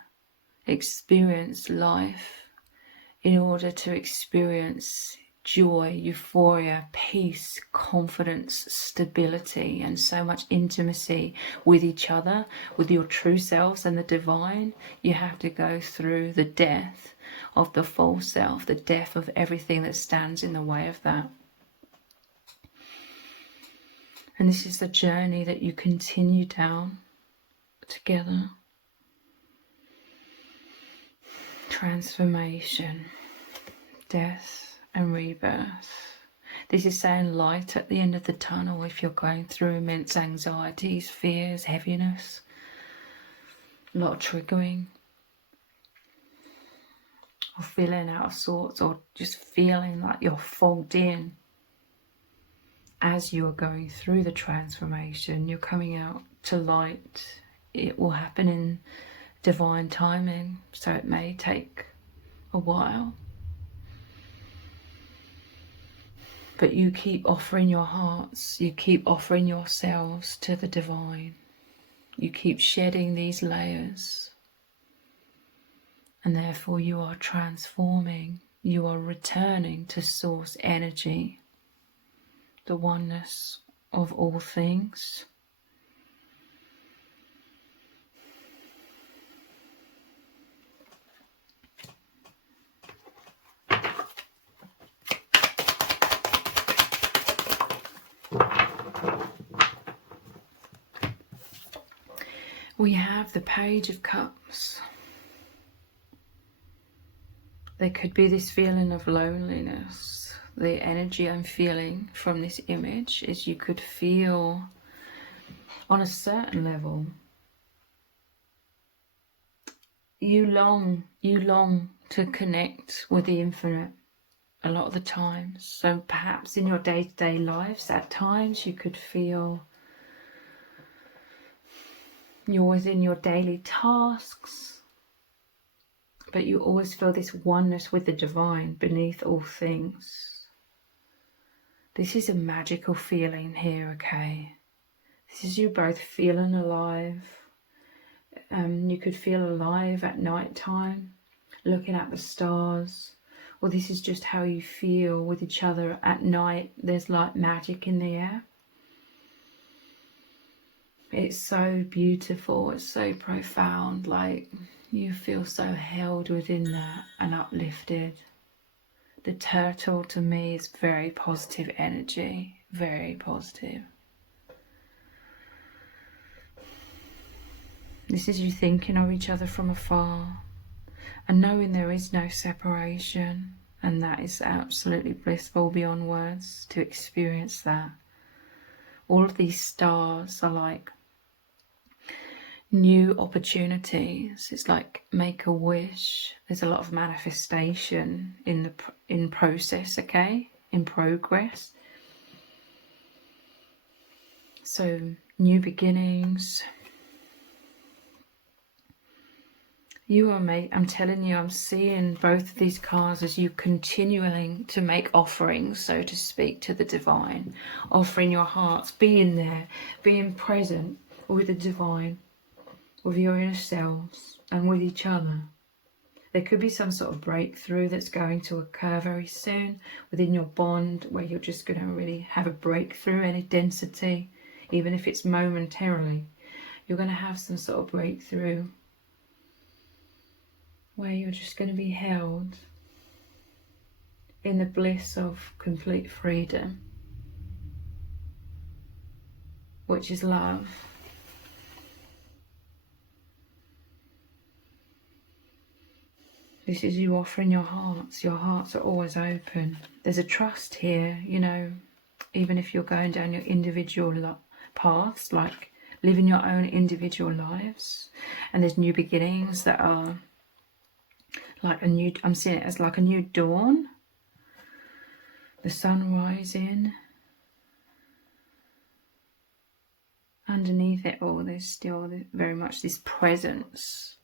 experience life, in order to experience joy, euphoria, peace, confidence, stability, and so much intimacy with each other, with your true selves and the divine, you have to go through the death of the false self, the death of everything that stands in the way of that. And this is the journey that you continue down together. Transformation, death and rebirth. This is saying light at the end of the tunnel if you're going through immense anxieties, fears, heaviness, a lot of triggering, or feeling out of sorts, or just feeling like you're fogged in. As you are going through the transformation, you're coming out to light. It will happen in divine timing, so it may take a while. But you keep offering your hearts, you keep offering yourselves to the divine. You keep shedding these layers. And therefore you are transforming. You are returning to source energy, the oneness of all things. We have the Page of Cups. There could be this feeling of loneliness. The energy I'm feeling from this image is you could feel on a certain level, you long to connect with the infinite a lot of the time. So perhaps in your day-to-day lives, at times you could feel you're within your daily tasks, but you always feel this oneness with the divine beneath all things. This is a magical feeling here, okay? This is you both feeling alive. You could feel alive at night time, looking at the stars, or this is just how you feel with each other at night. There's like magic in the air. It's so beautiful, it's so profound, like you feel so held within that and uplifted. The turtle to me is very positive energy, very positive. This is you thinking of each other from afar and knowing there is no separation, and that is absolutely blissful beyond words to experience that. All of these stars are like new opportunities. It's like make a wish. There's a lot of manifestation in process, okay, in progress. So new beginnings. You are I'm telling you, I'm seeing both of these cards as you continuing to make offerings, so to speak, to the divine, offering your hearts, being there, being present with the divine, with your inner selves and with each other. There could be some sort of breakthrough that's going to occur very soon within your bond, where you're just going to really have a breakthrough, any density, even if it's momentarily. You're going to have some sort of breakthrough where you're just going to be held in the bliss of complete freedom, which is love. This is you offering your hearts. Your hearts are always open. There's a trust here, you know, even if you're going down your individual paths, like living your own individual lives, and there's new beginnings that are like a new, I'm seeing it as like a new dawn, the sun rising. Underneath it all, there's still very much this presence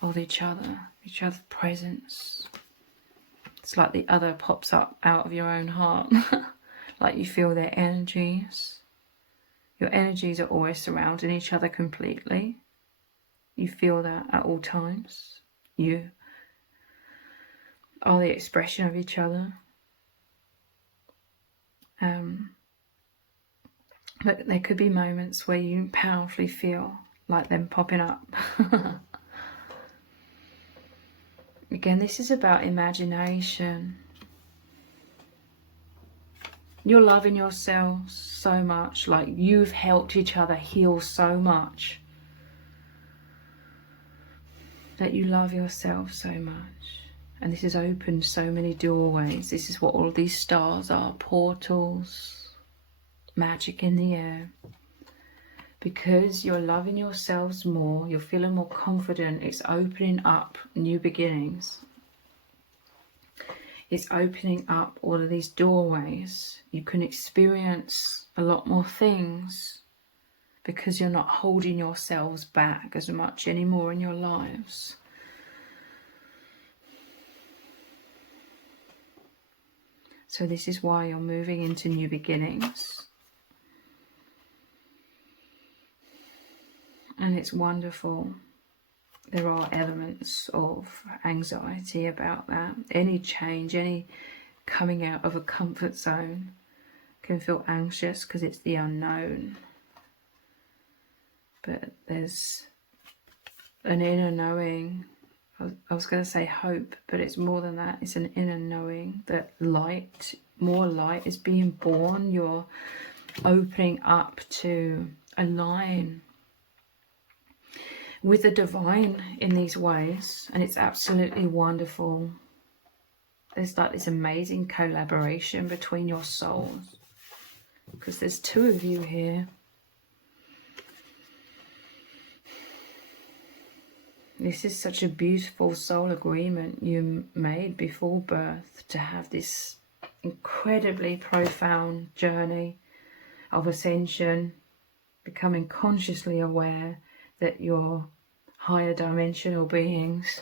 of each other's presence. It's like the other pops up out of your own heart. Like you feel their energies. Your energies are always surrounding each other completely. You feel that at all times. You are the expression of each other. But there could be moments where you powerfully feel like them popping up. Again, this is about imagination. You're loving yourselves so much, like you've helped each other heal so much, that you love yourself so much. And this has opened so many doorways. This is what all these stars are, portals, magic in the air. Because you're loving yourselves more, you're feeling more confident, it's opening up new beginnings. It's opening up all of these doorways. You can experience a lot more things because you're not holding yourselves back as much anymore in your lives. So this is why you're moving into new beginnings. And it's wonderful. There are elements of anxiety about that. Any change, any coming out of a comfort zone can feel anxious because it's the unknown. But there's an inner knowing. I was going to say hope, but it's more than that. It's an inner knowing that light, more light is being born. You're opening up to align with the divine in these ways, and it's absolutely wonderful. There's like this amazing collaboration between your souls, because there's two of you here. This is such a beautiful soul agreement you made before birth, to have this incredibly profound journey of ascension, becoming consciously aware that you're higher dimensional beings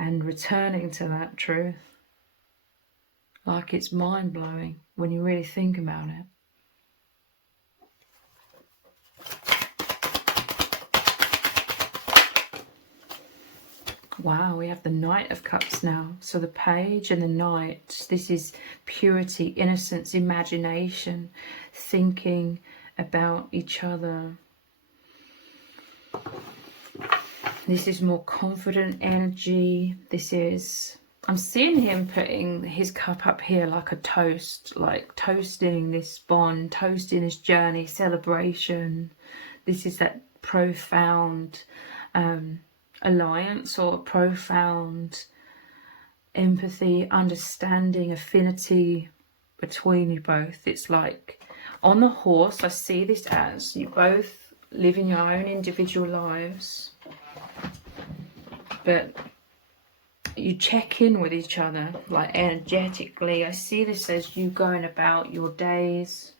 and returning to that truth. Like, it's mind-blowing when you really think about it. Wow, we have the Knight of Cups now. So the Page and the Knight, this is purity, innocence, imagination, thinking about each other. This is more confident energy. This is, I'm seeing him putting his cup up here like a toast, like toasting this bond, toasting this journey, celebration. This is that profound alliance, or profound empathy, understanding, affinity between you both. It's like on the horse, I see this as you both living your own individual lives, but you check in with each other, like energetically. I see this as you going about your days,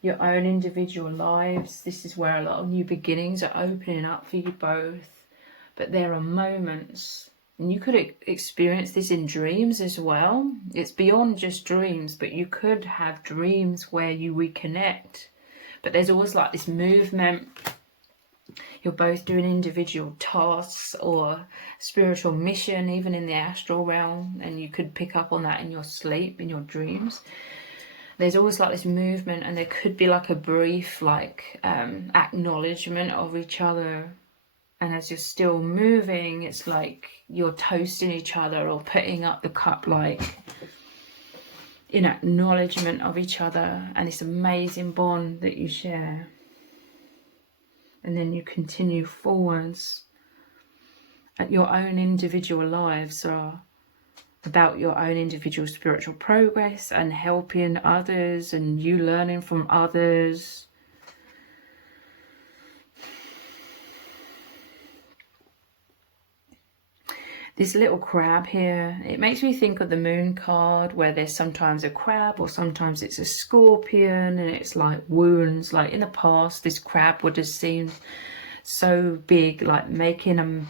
your own individual lives. This is where a lot of new beginnings are opening up for you both. But there are moments, and you could experience this in dreams as well. It's beyond just dreams, but you could have dreams where you reconnect. But there's always like this movement. You're both doing individual tasks or spiritual mission, even in the astral realm, and you could pick up on that in your sleep, in your dreams. There's always like this movement, and there could be like a brief like acknowledgement of each other. And as you're still moving, it's like you're toasting each other or putting up the cup, like in acknowledgement of each other and this amazing bond that you share. And then you continue forwards. At your own individual lives are about your own individual spiritual progress and helping others and you learning from others. This little crab here, it makes me think of the moon card, where there's sometimes a crab or sometimes it's a scorpion, and it's like wounds. Like in the past, this crab would have seemed so big, like making a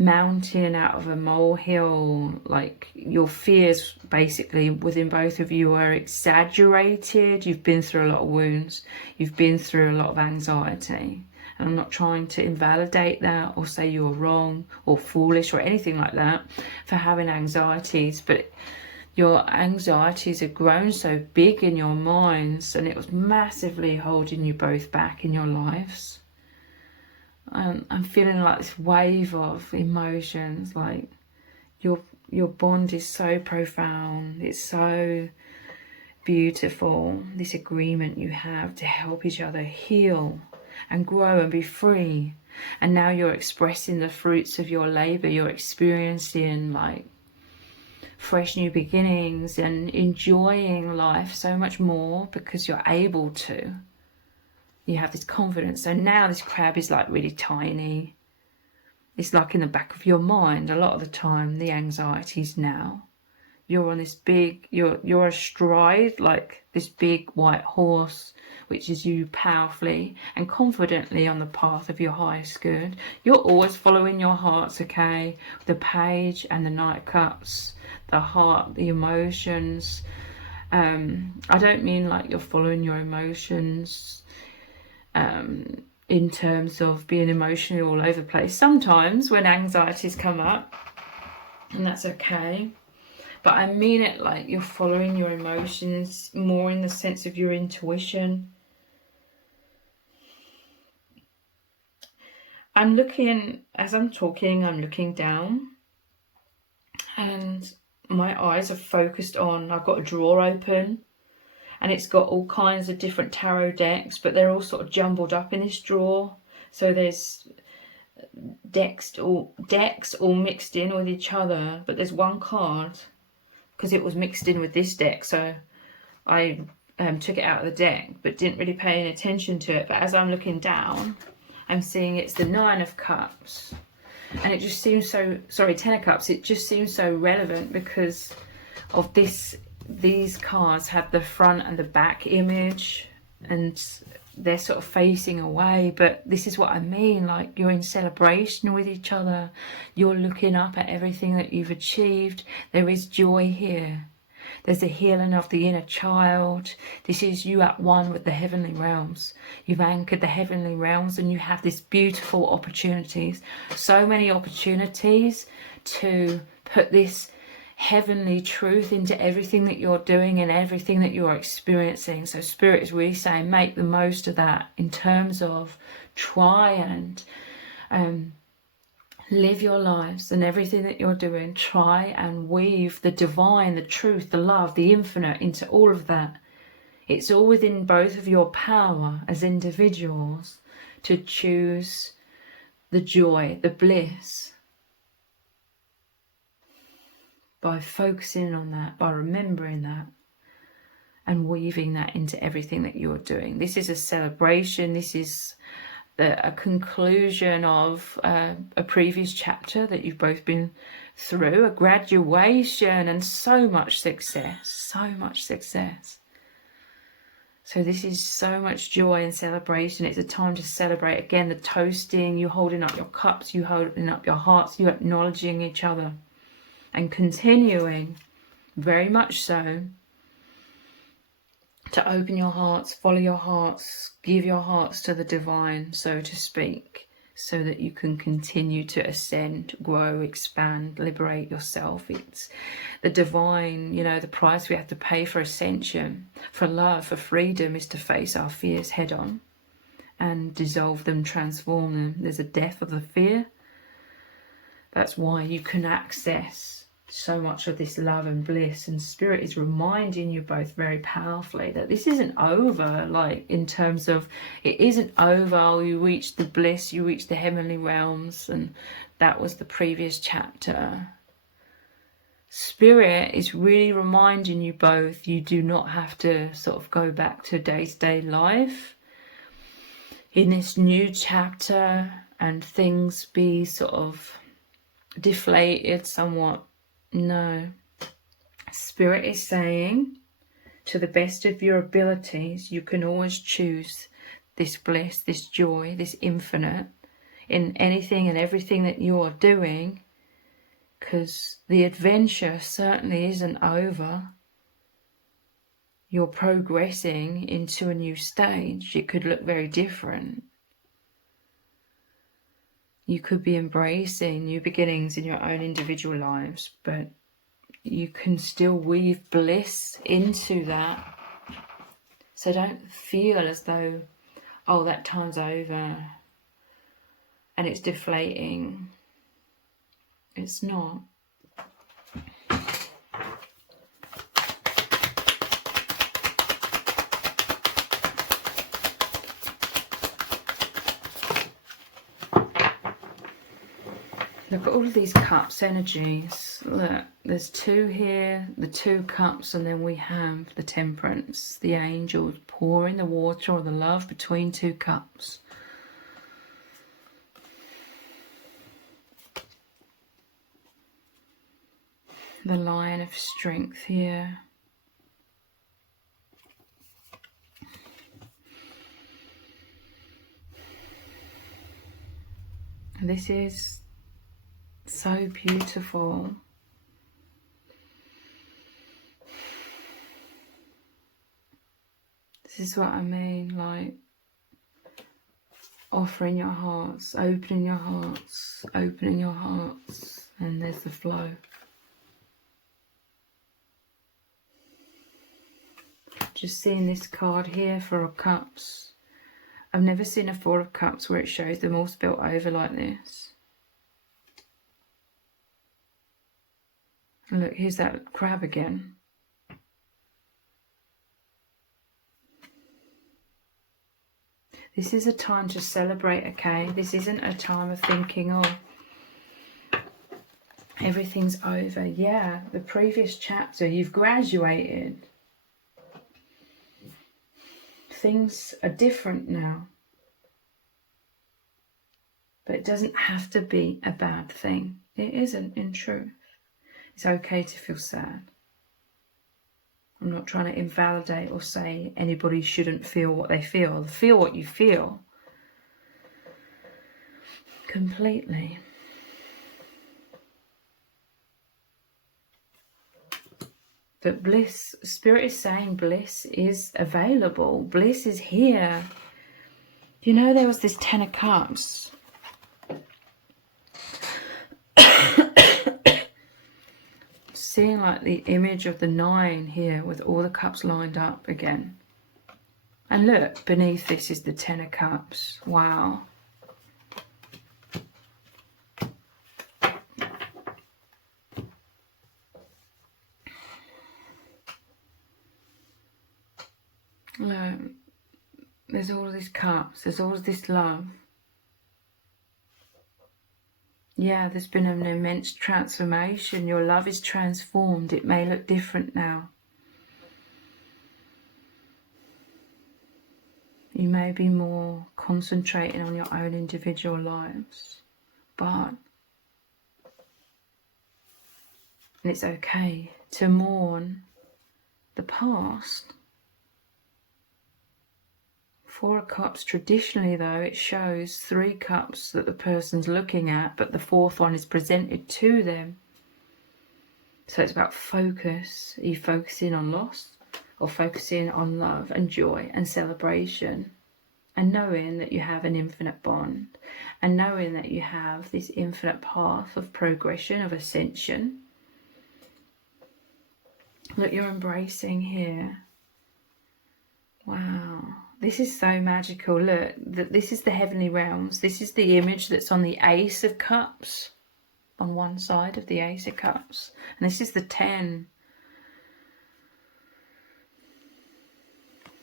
mountain out of a molehill. Like your fears basically within both of you are exaggerated. You've been through a lot of wounds. You've been through a lot of anxiety. And I'm not trying to invalidate that or say you're wrong or foolish or anything like that for having anxieties, but your anxieties have grown so big in your minds, and it was massively holding you both back in your lives. I'm feeling like this wave of emotions, like your bond is so profound, it's so beautiful, this agreement you have to help each other heal and grow and be free. And now you're expressing the fruits of your labor. You're experiencing like fresh new beginnings and enjoying life so much more because you're able to. You have this confidence. So now this crab is like really tiny. It's like in the back of your mind a lot of the time, the anxieties now. You're on this big, you're astride like this big white horse, which is you powerfully and confidently on the path of your highest good. You're always following your hearts, okay? The Page and the Knight of Cups, the heart, the emotions. I don't mean like you're following your emotions in terms of being emotionally all over the place. Sometimes when anxieties come up, and that's okay. But I mean it like you're following your emotions more in the sense of your intuition. I'm looking, as I'm talking, I'm looking down. And my eyes are focused on, I've got a drawer open. And it's got all kinds of different tarot decks, but they're all sort of jumbled up in this drawer. So there's decks all mixed in with each other. But there's one card, because it was mixed in with this deck, so I took it out of the deck but didn't really pay any attention to it. But as I'm looking down, I'm seeing it's the Nine of Cups, and it just seems so, sorry, Ten of Cups, it just seems so relevant because of this. These cards have the front and the back image, and they're sort of facing away, but this is what I mean, like you're in celebration with each other, you're looking up at everything that you've achieved. There is joy here. There's a healing of the inner child. This is you at one with the heavenly realms. You've anchored the heavenly realms and you have this beautiful opportunities. So many opportunities to put this heavenly truth into everything that you're doing and everything that you're experiencing. So Spirit is really saying make the most of that in terms of try and live your lives and everything that you're doing. Try and weave the divine, the truth, the love, the infinite into all of that. It's all within both of your power as individuals to choose the joy, the bliss, by focusing on that, by remembering that, and weaving that into everything that you're doing. This is a celebration. This is a conclusion of a previous chapter that you've both been through, a graduation, and so much success, so much success. So this is so much joy and celebration. It's a time to celebrate again, the toasting, you holding up your cups, you holding up your hearts, you acknowledging each other, and continuing, very much so, to open your hearts, follow your hearts, give your hearts to the divine, so to speak, so that you can continue to ascend, grow, expand, liberate yourself. It's the divine, you know, the price we have to pay for ascension, for love, for freedom, is to face our fears head on and dissolve them, transform them. There's a death of the fear. That's why you can access so much of this love and bliss, and Spirit is reminding you both very powerfully that this isn't over, like in terms of it isn't over. Oh, you reached the bliss, you reached the heavenly realms, and that was the previous chapter. Spirit is really reminding you both you do not have to sort of go back to day-to-day life in this new chapter and things be sort of deflated somewhat. No. Spirit is saying, to the best of your abilities, you can always choose this bliss, this joy, this infinite in anything and everything that you are doing, because the adventure certainly isn't over. You're progressing into a new stage. It could look very different. You could be embracing new beginnings in your own individual lives, but you can still weave bliss into that. So don't feel as though, oh, that time's over and it's deflating. It's not. Look at all of these cups energies. Look, there's two here, the two cups, and then we have the temperance, the angels pouring the water or the love between two cups. The lion of strength here. This is so beautiful. This is what I mean, like offering your hearts, opening your hearts, opening your hearts, and there's the flow. Just seeing this card here, Four of Cups. I've never seen a Four of Cups where it shows them all spilt over like this. And look, here's that crab again. This is a time to celebrate, okay? This isn't a time of thinking, oh, everything's over. Yeah, the previous chapter, you've graduated. Things are different now. But it doesn't have to be a bad thing. It isn't, in truth. It's okay to feel sad. I'm not trying to invalidate or say anybody shouldn't feel what they feel. Feel what you feel. Completely. But bliss, Spirit is saying bliss is available. Bliss is here. You know, there was this Ten of Cups. Seeing like the image of the 9 here with all the cups lined up again. And look, beneath this is the Ten of Cups. Wow. Look, there's all these cups, there's all this love. Yeah, there's been an immense transformation. Your love is transformed. It may look different now. You may be more concentrating on your own individual lives, but it's okay to mourn the past. 4 of Cups, traditionally though, it shows 3 cups that the person's looking at, but the 4th one is presented to them. So it's about focus. Are you focusing on loss or focusing on love and joy and celebration? And knowing that you have an infinite bond, and knowing that you have this infinite path of progression, of ascension. Look, you're embracing here. Wow. This is so magical. Look, this is the heavenly realms. This is the image that's on the Ace of Cups, on one side of the Ace of Cups. And this is the 10.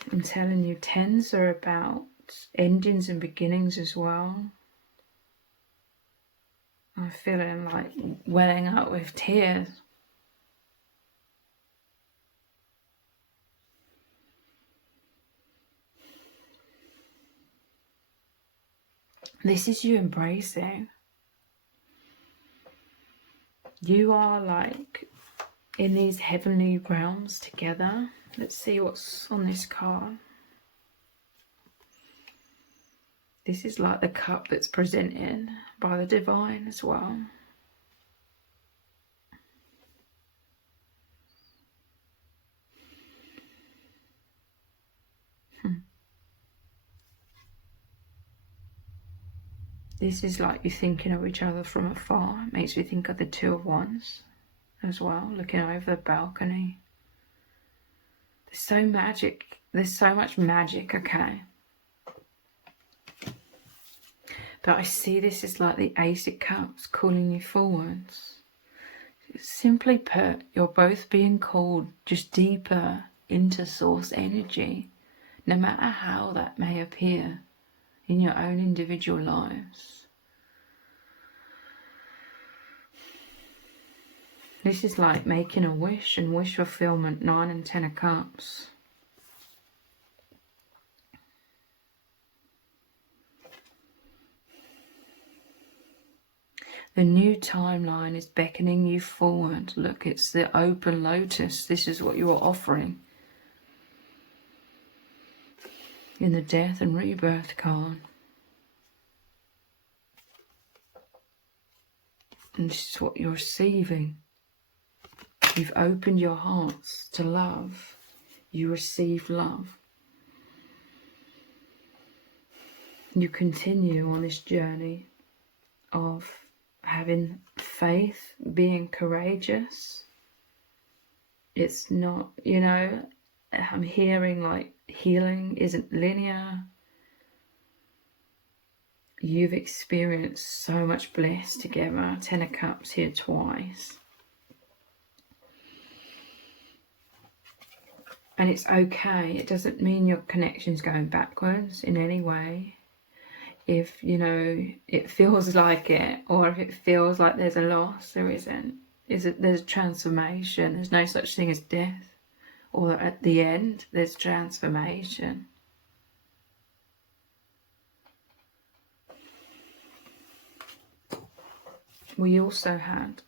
I'm telling you, 10s are about endings and beginnings as well. I'm feeling like welling up with tears. This is you embracing. You are like in these heavenly realms together. Let's see what's on this card. This is like the cup that's presented by the divine as well. This is like you thinking of each other from afar. It makes me think of the 2 of Wands as well, looking over the balcony. There's so magic. There's so much magic, okay? But I see this as like the Ace of Cups calling you forwards. Simply put, you're both being called just deeper into source energy, no matter how that may appear in your own individual lives. This is like making a wish and wish fulfillment, 9 and 10 of Cups. The new timeline is beckoning you forward. Look, it's the open lotus. This is what you are offering in the death and rebirth card. And this is what you're receiving. You've opened your hearts to love. You receive love. You continue on this journey of having faith, being courageous. It's not, you know, I'm hearing like healing isn't linear. You've experienced so much bliss together. 10 of Cups here twice. And it's okay. It doesn't mean your connection's going backwards in any way. If, you know, it feels like it, or if it feels like there's a loss, there isn't. There's a transformation. There's no such thing as death. Or at the end, there's transformation. We also had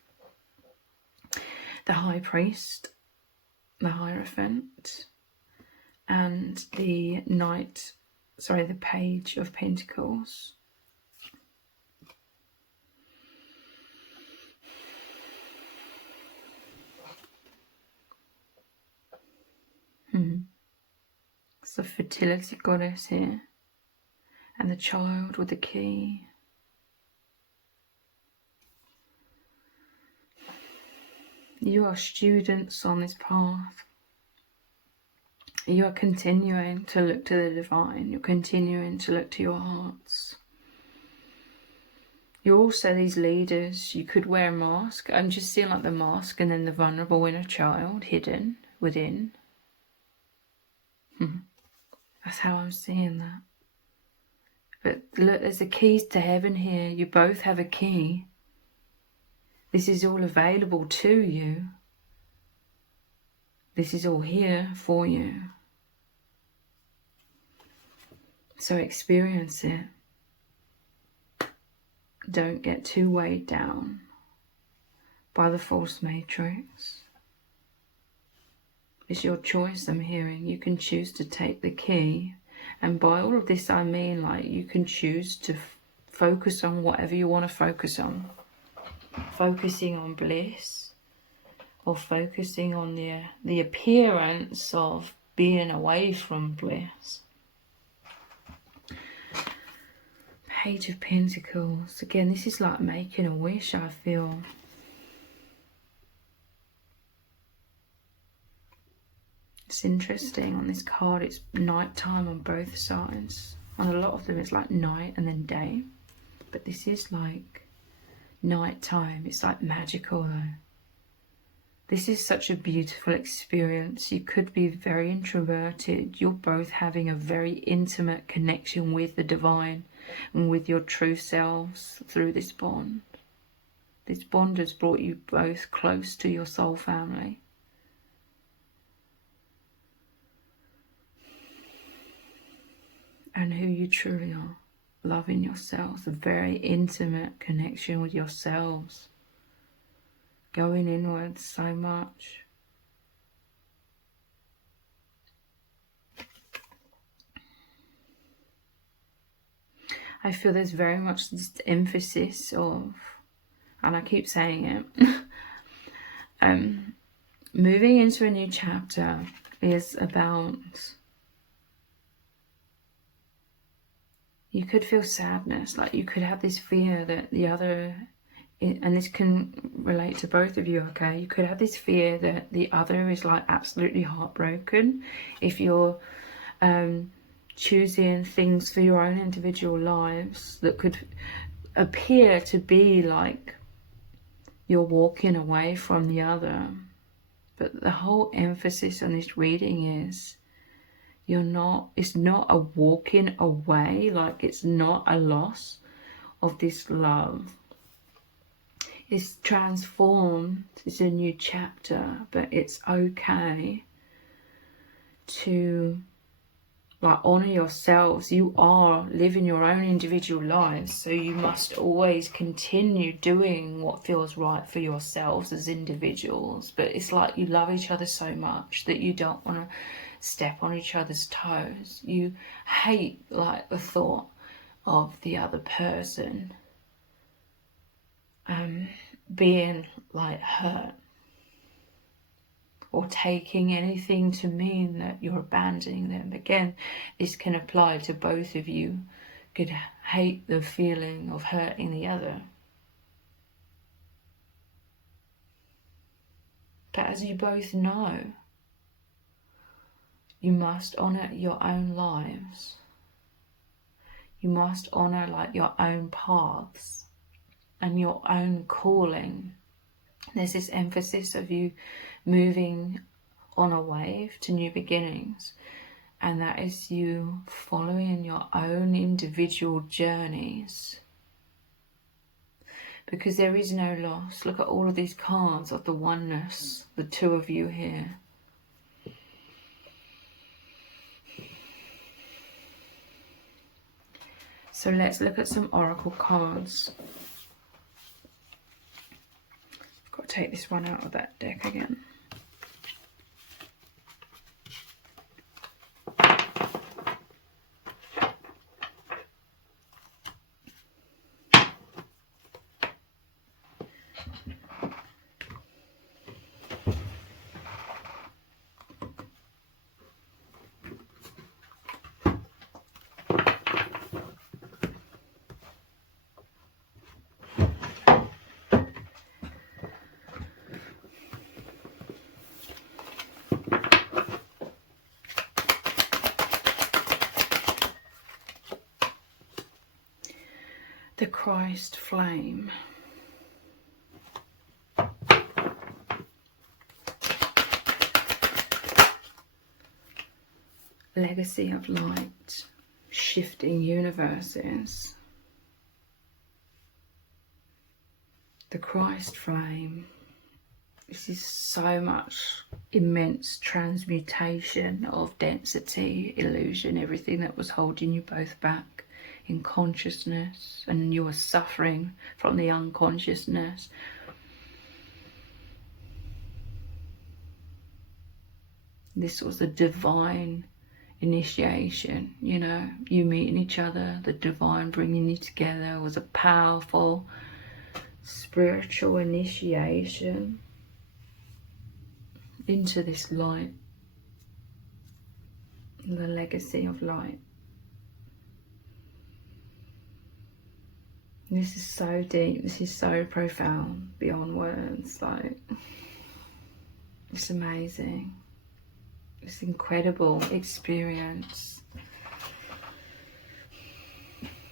the High Priest the Hierophant, and the the Page of Pentacles. It's the fertility goddess here, and the child with the key. You are students on this path. You are continuing to look to the divine. You're continuing to look to your hearts. You're also these leaders. You could wear a mask. I'm just seeing like the mask and then the vulnerable inner child hidden within. That's how I'm seeing that. But look, there's the keys to heaven here. You both have a key. This is all available to you. This is all here for you. So experience it. Don't get too weighed down by the false matrix. It's your choice, I'm hearing. You can choose to take the key. And by all of this, I mean like you can choose to focus on whatever you want to focus on. Focusing on bliss, or focusing on the appearance of being away from bliss. Page of Pentacles. Again, this is like making a wish, I feel. It's interesting on this card, it's nighttime on both sides. On a lot of them it's like night and then day. But this is like nighttime. It's like magical though. This is such a beautiful experience. You could be very introverted. You're both having a very intimate connection with the divine and with your true selves through this bond. This bond has brought you both close to your soul family. And who you truly are. Loving yourselves, a very intimate connection with yourselves. Going inwards so much. I feel there's very much this emphasis of, and I keep saying it, moving into a new chapter is about, you could feel sadness, like you could have this fear that the other, and this can relate to both of you, okay? You could have this fear that the other is like absolutely heartbroken if you're choosing things for your own individual lives that could appear to be like you're walking away from the other. But the whole emphasis on this reading is it's not a walking away, like it's not a loss of this love. It's transformed, it's a new chapter, but it's okay to like honour yourselves. You are living your own individual lives, so you must always continue doing what feels right for yourselves as individuals. But it's like you love each other so much that you don't want to step on each other's toes. You hate like the thought of the other person being like hurt or taking anything to mean that you're abandoning them. Again, this can apply to both of you. Could hate the feeling of hurting the other. But as you both know, you must honour your own lives. You must honour like your own paths and your own calling. There's this emphasis of you moving on a wave to new beginnings, and that is you following your own individual journeys, because there is no loss. Look at all of these cards of the oneness, the two of you here. So let's look at some oracle cards. I've got to take this one out of that deck again. The Christ flame. Legacy of light. Shifting universes. The Christ flame. This is so much immense transmutation of density, illusion, everything that was holding you both back in consciousness, and you were suffering from the unconsciousness. This was a divine initiation, you know, you meeting each other, the divine bringing you together. It was a powerful spiritual initiation into this light, the legacy of light. This is so deep, this is so profound, beyond words. Like, it's amazing. It's an incredible experience.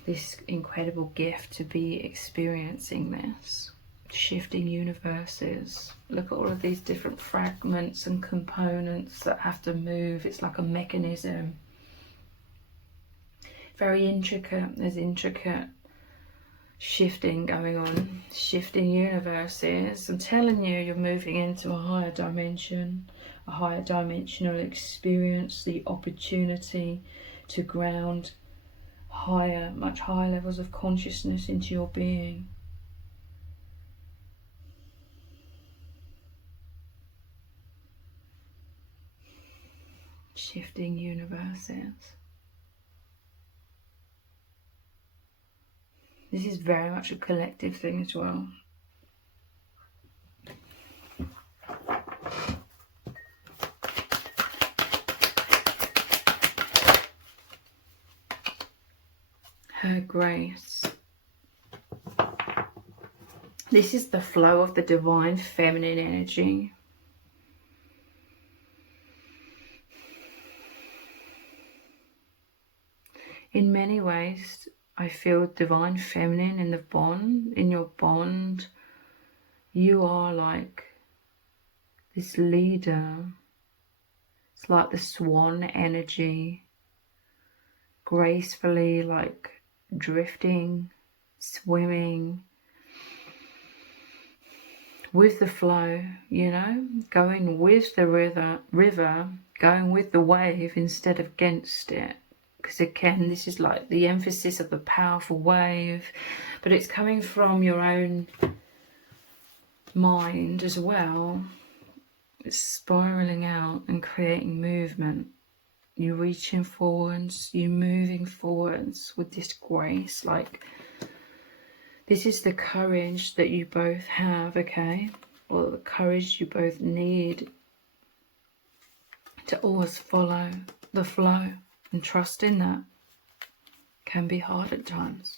This incredible gift to be experiencing this. Shifting universes. Look at all of these different fragments and components that have to move. It's like a mechanism. Very intricate. There's intricate shifting going on. Shifting universes. I'm telling you, you're moving into a higher dimension, a higher dimensional experience, the opportunity to ground higher, much higher levels of consciousness into your being. Shifting universes. This is very much a collective thing as well. Her grace. This is the flow of the divine feminine energy. In many ways, I feel divine feminine in the bond. In your bond, you are like this leader. It's like the swan energy, gracefully like drifting, swimming with the flow, you know, going with the river, going with the wave instead of against it. Because again, this is like the emphasis of the powerful wave, but it's coming from your own mind as well. It's spiraling out and creating movement. You're reaching forwards, you're moving forwards with this grace. Like, this is the courage that you both have, okay? Or the courage you both need to always follow the flow. And trust in that. Can be hard at times.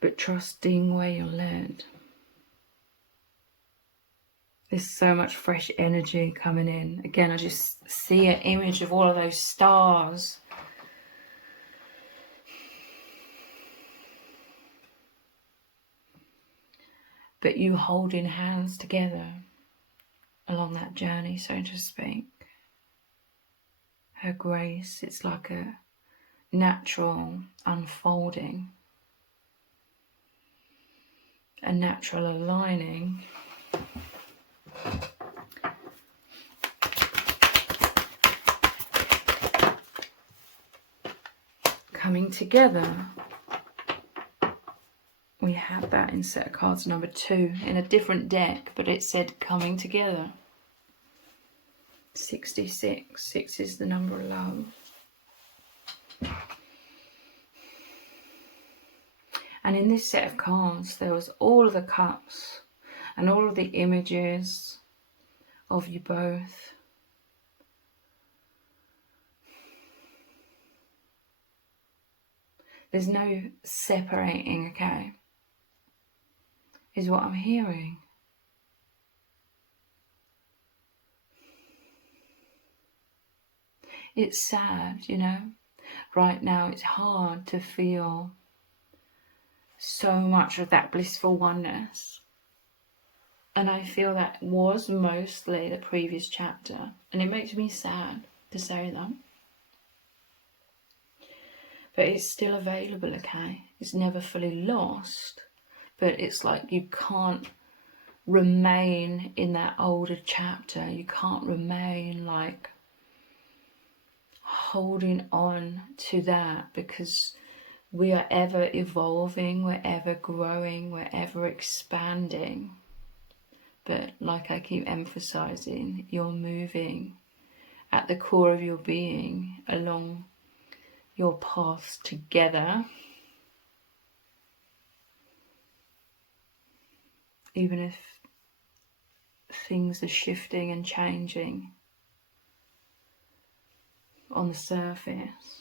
But trusting where you're led. There's so much fresh energy coming in. Again, I just see an image of all of those stars. But you holding hands together along that journey, so to speak. Her grace, it's like a natural unfolding, a natural aligning. Coming together. We had that in set of cards number 2 in a different deck, but it said coming together. 66. 6 is the number of love. And in this set of cards, there was all of the cups and all of the images of you both. There's no separating, okay? Is what I'm hearing. It's sad, you know. right now it's hard to feel so much of that blissful oneness. And I feel that was mostly the previous chapter. And it makes me sad to say that. But it's still available, okay? It's never fully lost. But it's like you can't remain in that older chapter. You can't remain like holding on to that, because we are ever evolving, we're ever growing, we're ever expanding. But like I keep emphasizing, you're moving at the core of your being along your paths together. Even if things are shifting and changing on the surface.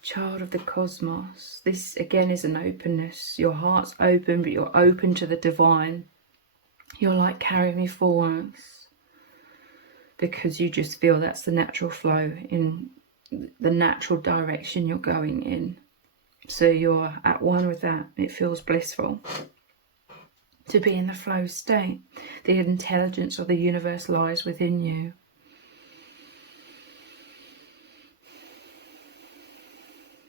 Child of the cosmos, this again is an openness. Your heart's open, but you're open to the divine. You're like, carry me forwards, because you just feel that's the natural flow in the natural direction you're going in. So you're at one with that. It feels blissful to be in the flow state. The intelligence of the universe lies within you.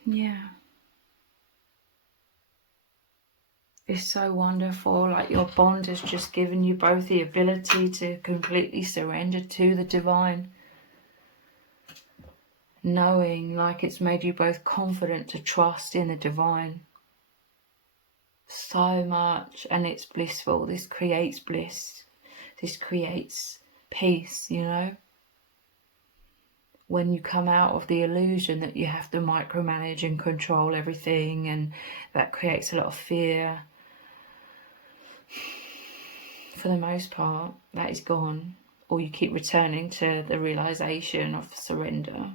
Yeah. It's so wonderful. Like your bond has just given you both the ability to completely surrender to the divine. Knowing, like, it's made you both confident to trust in the divine. So much, and it's blissful. This creates bliss. This creates peace, you know. When you come out of the illusion that you have to micromanage and control everything, and that creates a lot of fear. For the most part, that is gone. Or you keep returning to the realization of surrender.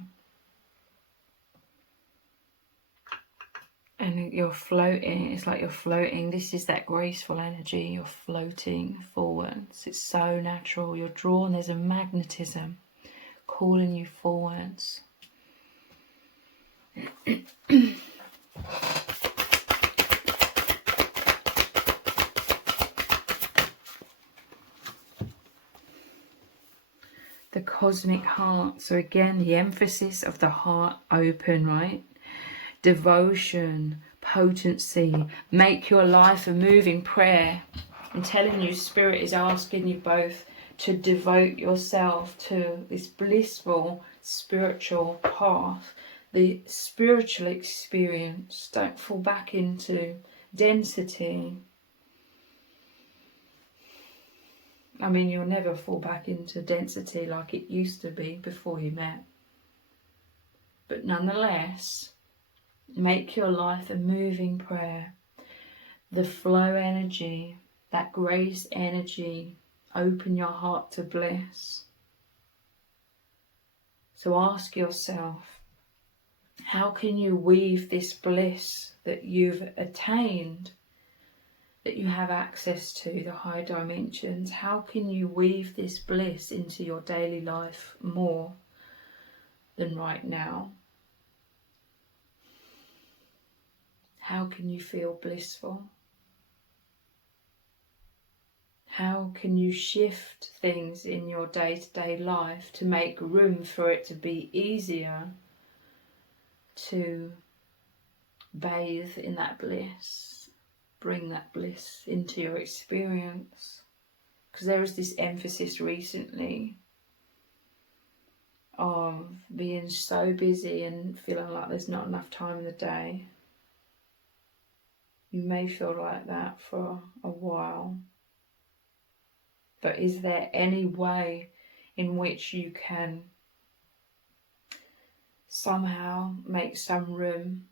And you're floating. It's like you're floating. This is that graceful energy. You're floating forwards. It's so natural. You're drawn. There's a magnetism calling you forwards. The cosmic heart. So again, the emphasis of the heart open, right? Devotion, potency. Make your life a moving prayer. I'm telling you, Spirit is asking you both to devote yourself to this blissful spiritual path, the spiritual experience. Don't fall back into density. I mean, you'll never fall back into density like it used to be before you met. But nonetheless, make your life a moving prayer. The flow energy, that grace energy, open your heart to bliss. So ask yourself, how can you weave this bliss that you've attained, that you have access to, the high dimensions? How can you weave this bliss into your daily life more than right now? How can you feel blissful? How can you shift things in your day-to-day life to make room for it to be easier to bathe in that bliss, bring that bliss into your experience? Because there is this emphasis recently of being so busy and feeling like there's not enough time in the day. You may feel like that for a while. But is there any way in which you can somehow make some room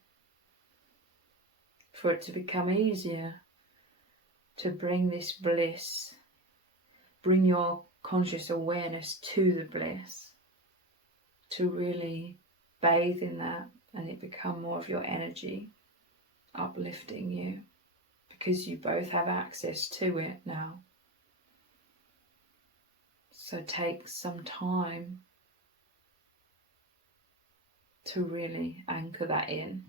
for it to become easier to bring this bliss, bring your conscious awareness to the bliss, to really bathe in that and it become more of your energy, uplifting you, because you both have access to it now. So take some time to really anchor that in.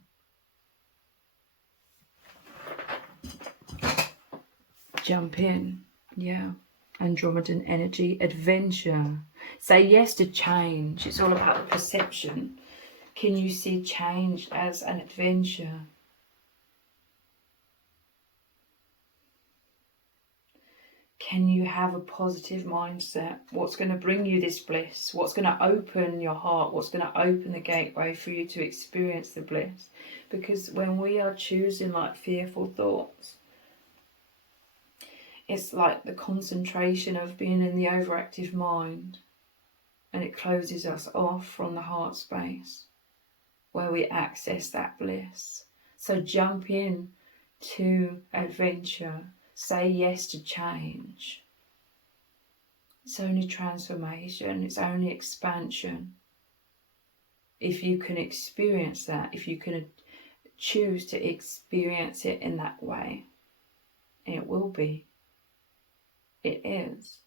Jump in, yeah. Andromedan energy, adventure. Say yes to change. It's all about the perception. Can you see change as an adventure? Can you have a positive mindset? What's going to bring you this bliss? What's going to open your heart? What's going to open the gateway for you to experience the bliss? Because when we are choosing like fearful thoughts, it's like the concentration of being in the overactive mind, and it closes us off from the heart space where we access that bliss. So jump in to adventure. Say yes to change. It's only transformation. It's only expansion. If you can experience that, if you can choose to experience it in that way, it will be. It is.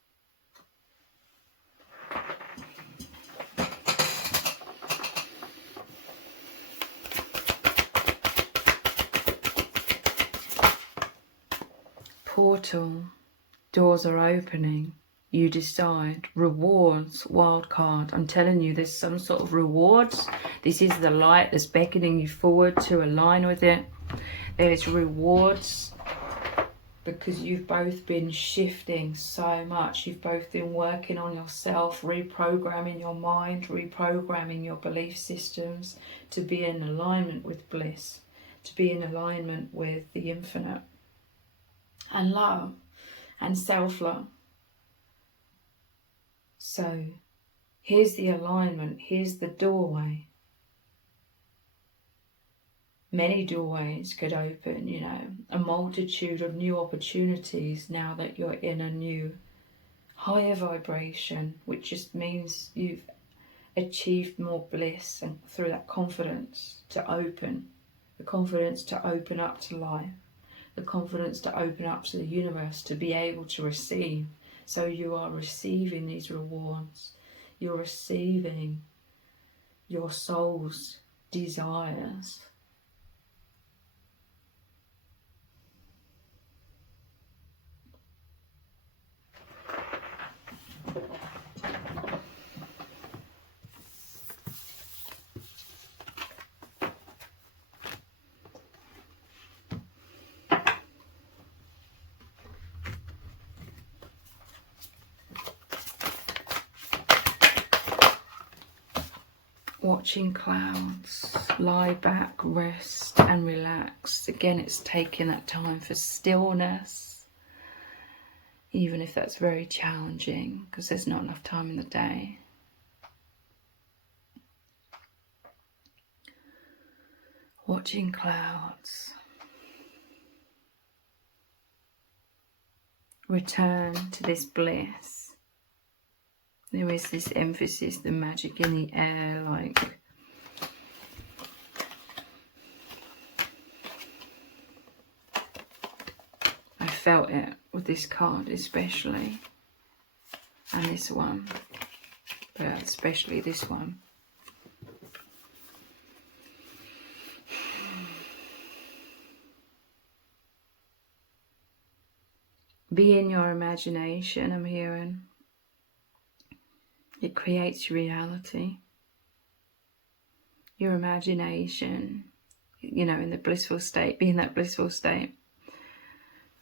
Portal. Doors are opening. You decide. Rewards. Wild card. I'm telling you, there's some sort of rewards. This is the light that's beckoning you forward to align with it. There's rewards because you've both been shifting so much. You've both been working on yourself, reprogramming your mind, reprogramming your belief systems to be in alignment with bliss, to be in alignment with the infinite and love and self-love. So here's the alignment, here's the doorway. Many doorways could open, you know, a multitude of new opportunities now that you're in a new higher vibration, which just means you've achieved more bliss, and through that confidence to open, the confidence to open up to life, the confidence to open up to the universe, to be able to receive. So you are receiving these rewards. You're receiving your soul's desires. Watching clouds, lie back, rest and relax. Again, it's taking that time for stillness, even if that's very challenging because there's not enough time in the day. Watching clouds. Return to this bliss. There is this emphasis, the magic in the air, like I felt it with this card especially, and this one, but especially this one. Be in your imagination, I'm hearing. It creates reality. Your imagination, you know, in the blissful state, be in that blissful state.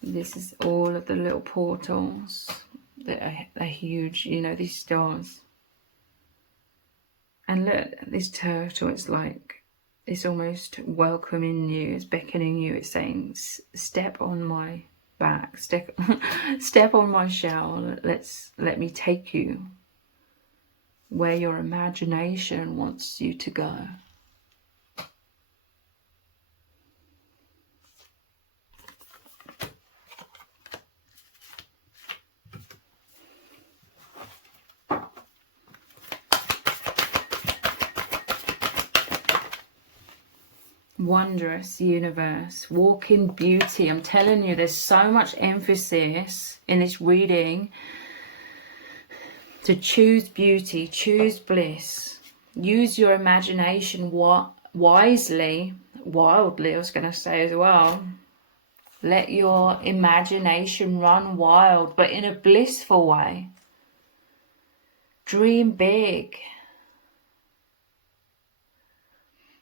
This is all of the little portals that are huge, you know, these stars. And look, this turtle, it's like, it's almost welcoming you, it's beckoning you, it's saying, step on my back, step on my shell, let me take you where your imagination wants you to go. Wondrous universe, walk in beauty. I'm telling you, there's so much emphasis in this reading to choose beauty, choose bliss, use your imagination wildly, I was going to say as well. Let your imagination run wild, but in a blissful way. Dream big.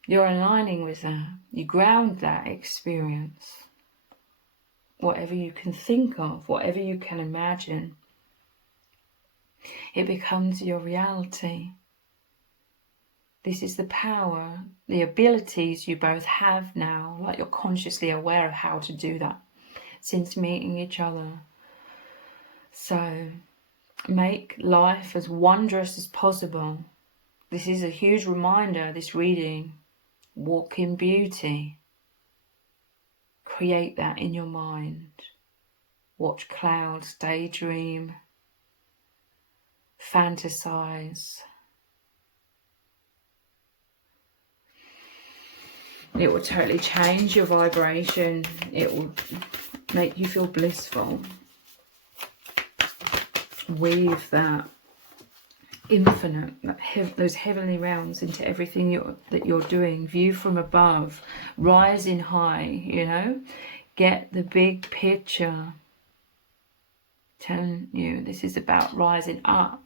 You're aligning with that. You ground that experience. Whatever you can think of, whatever you can imagine, it becomes your reality. This is the power, the abilities you both have now, like you're consciously aware of how to do that since meeting each other. So make life as wondrous as possible. This is a huge reminder, this reading. Walk in beauty. Create that in your mind. Watch clouds, daydream, fantasize. It will totally change your vibration. It will make you feel blissful. Weave that infinite, those heavenly realms into everything that you're doing. View from above, rising high, you know. Get the big picture. Telling you this is about rising up.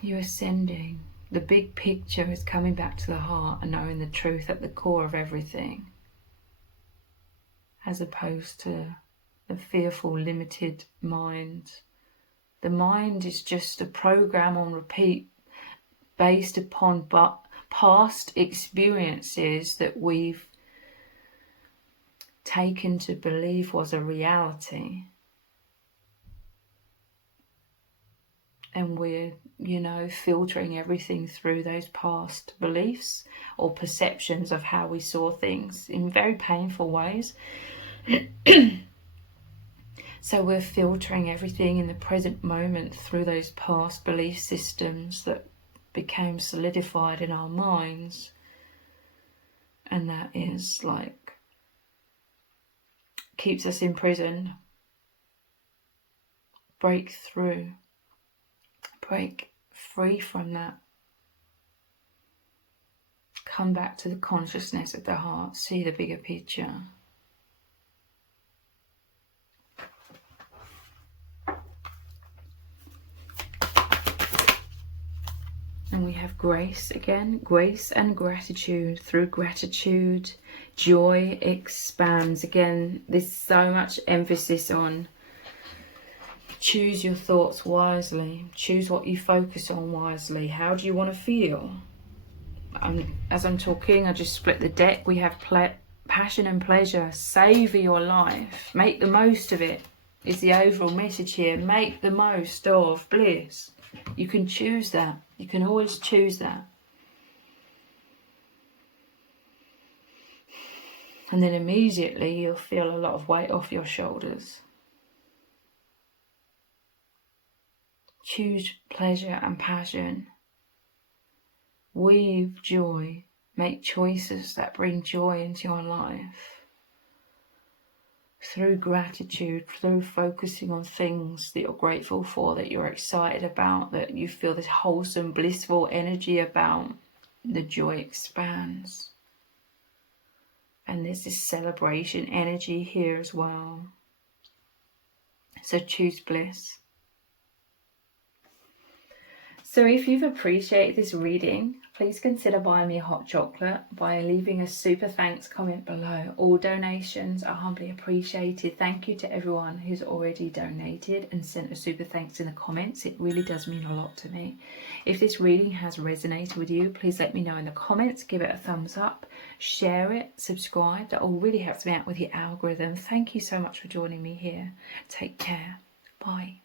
You're ascending. The big picture is coming back to the heart and knowing the truth at the core of everything, as opposed to the fearful, limited mind. The mind is just a program on repeat based upon past experiences that we've taken to believe was a reality. And we're, you know, filtering everything through those past beliefs or perceptions of how we saw things in very painful ways. So we're filtering everything in the present moment through those past belief systems that became solidified in our minds. And that is like, keeps us in prison. Break through. Break free from that. Come back to the consciousness of the heart. See the bigger picture. And we have grace again, grace and gratitude. Through gratitude, joy expands. Again, there's so much emphasis on choose your thoughts wisely. Choose what you focus on wisely. How do you want to feel? As I'm talking, I just split the deck. We have passion and pleasure. Savour your life. Make the most of it. Is the overall message here. Make the most of bliss. You can choose that. You can always choose that. And then immediately you'll feel a lot of weight off your shoulders. Choose pleasure and passion. Weave joy. Make choices that bring joy into your life. Through gratitude, through focusing on things that you're grateful for, that you're excited about, that you feel this wholesome, blissful energy about, the joy expands. And there's this celebration energy here as well. So choose bliss. So if you've appreciated this reading, please consider buying me a hot chocolate by leaving a super thanks comment below. All donations are humbly appreciated. Thank you to everyone who's already donated and sent a super thanks in the comments. It really does mean a lot to me. If this reading has resonated with you, please let me know in the comments. Give it a thumbs up, share it, subscribe. That all really helps me out with your algorithm. Thank you so much for joining me here. Take care. Bye.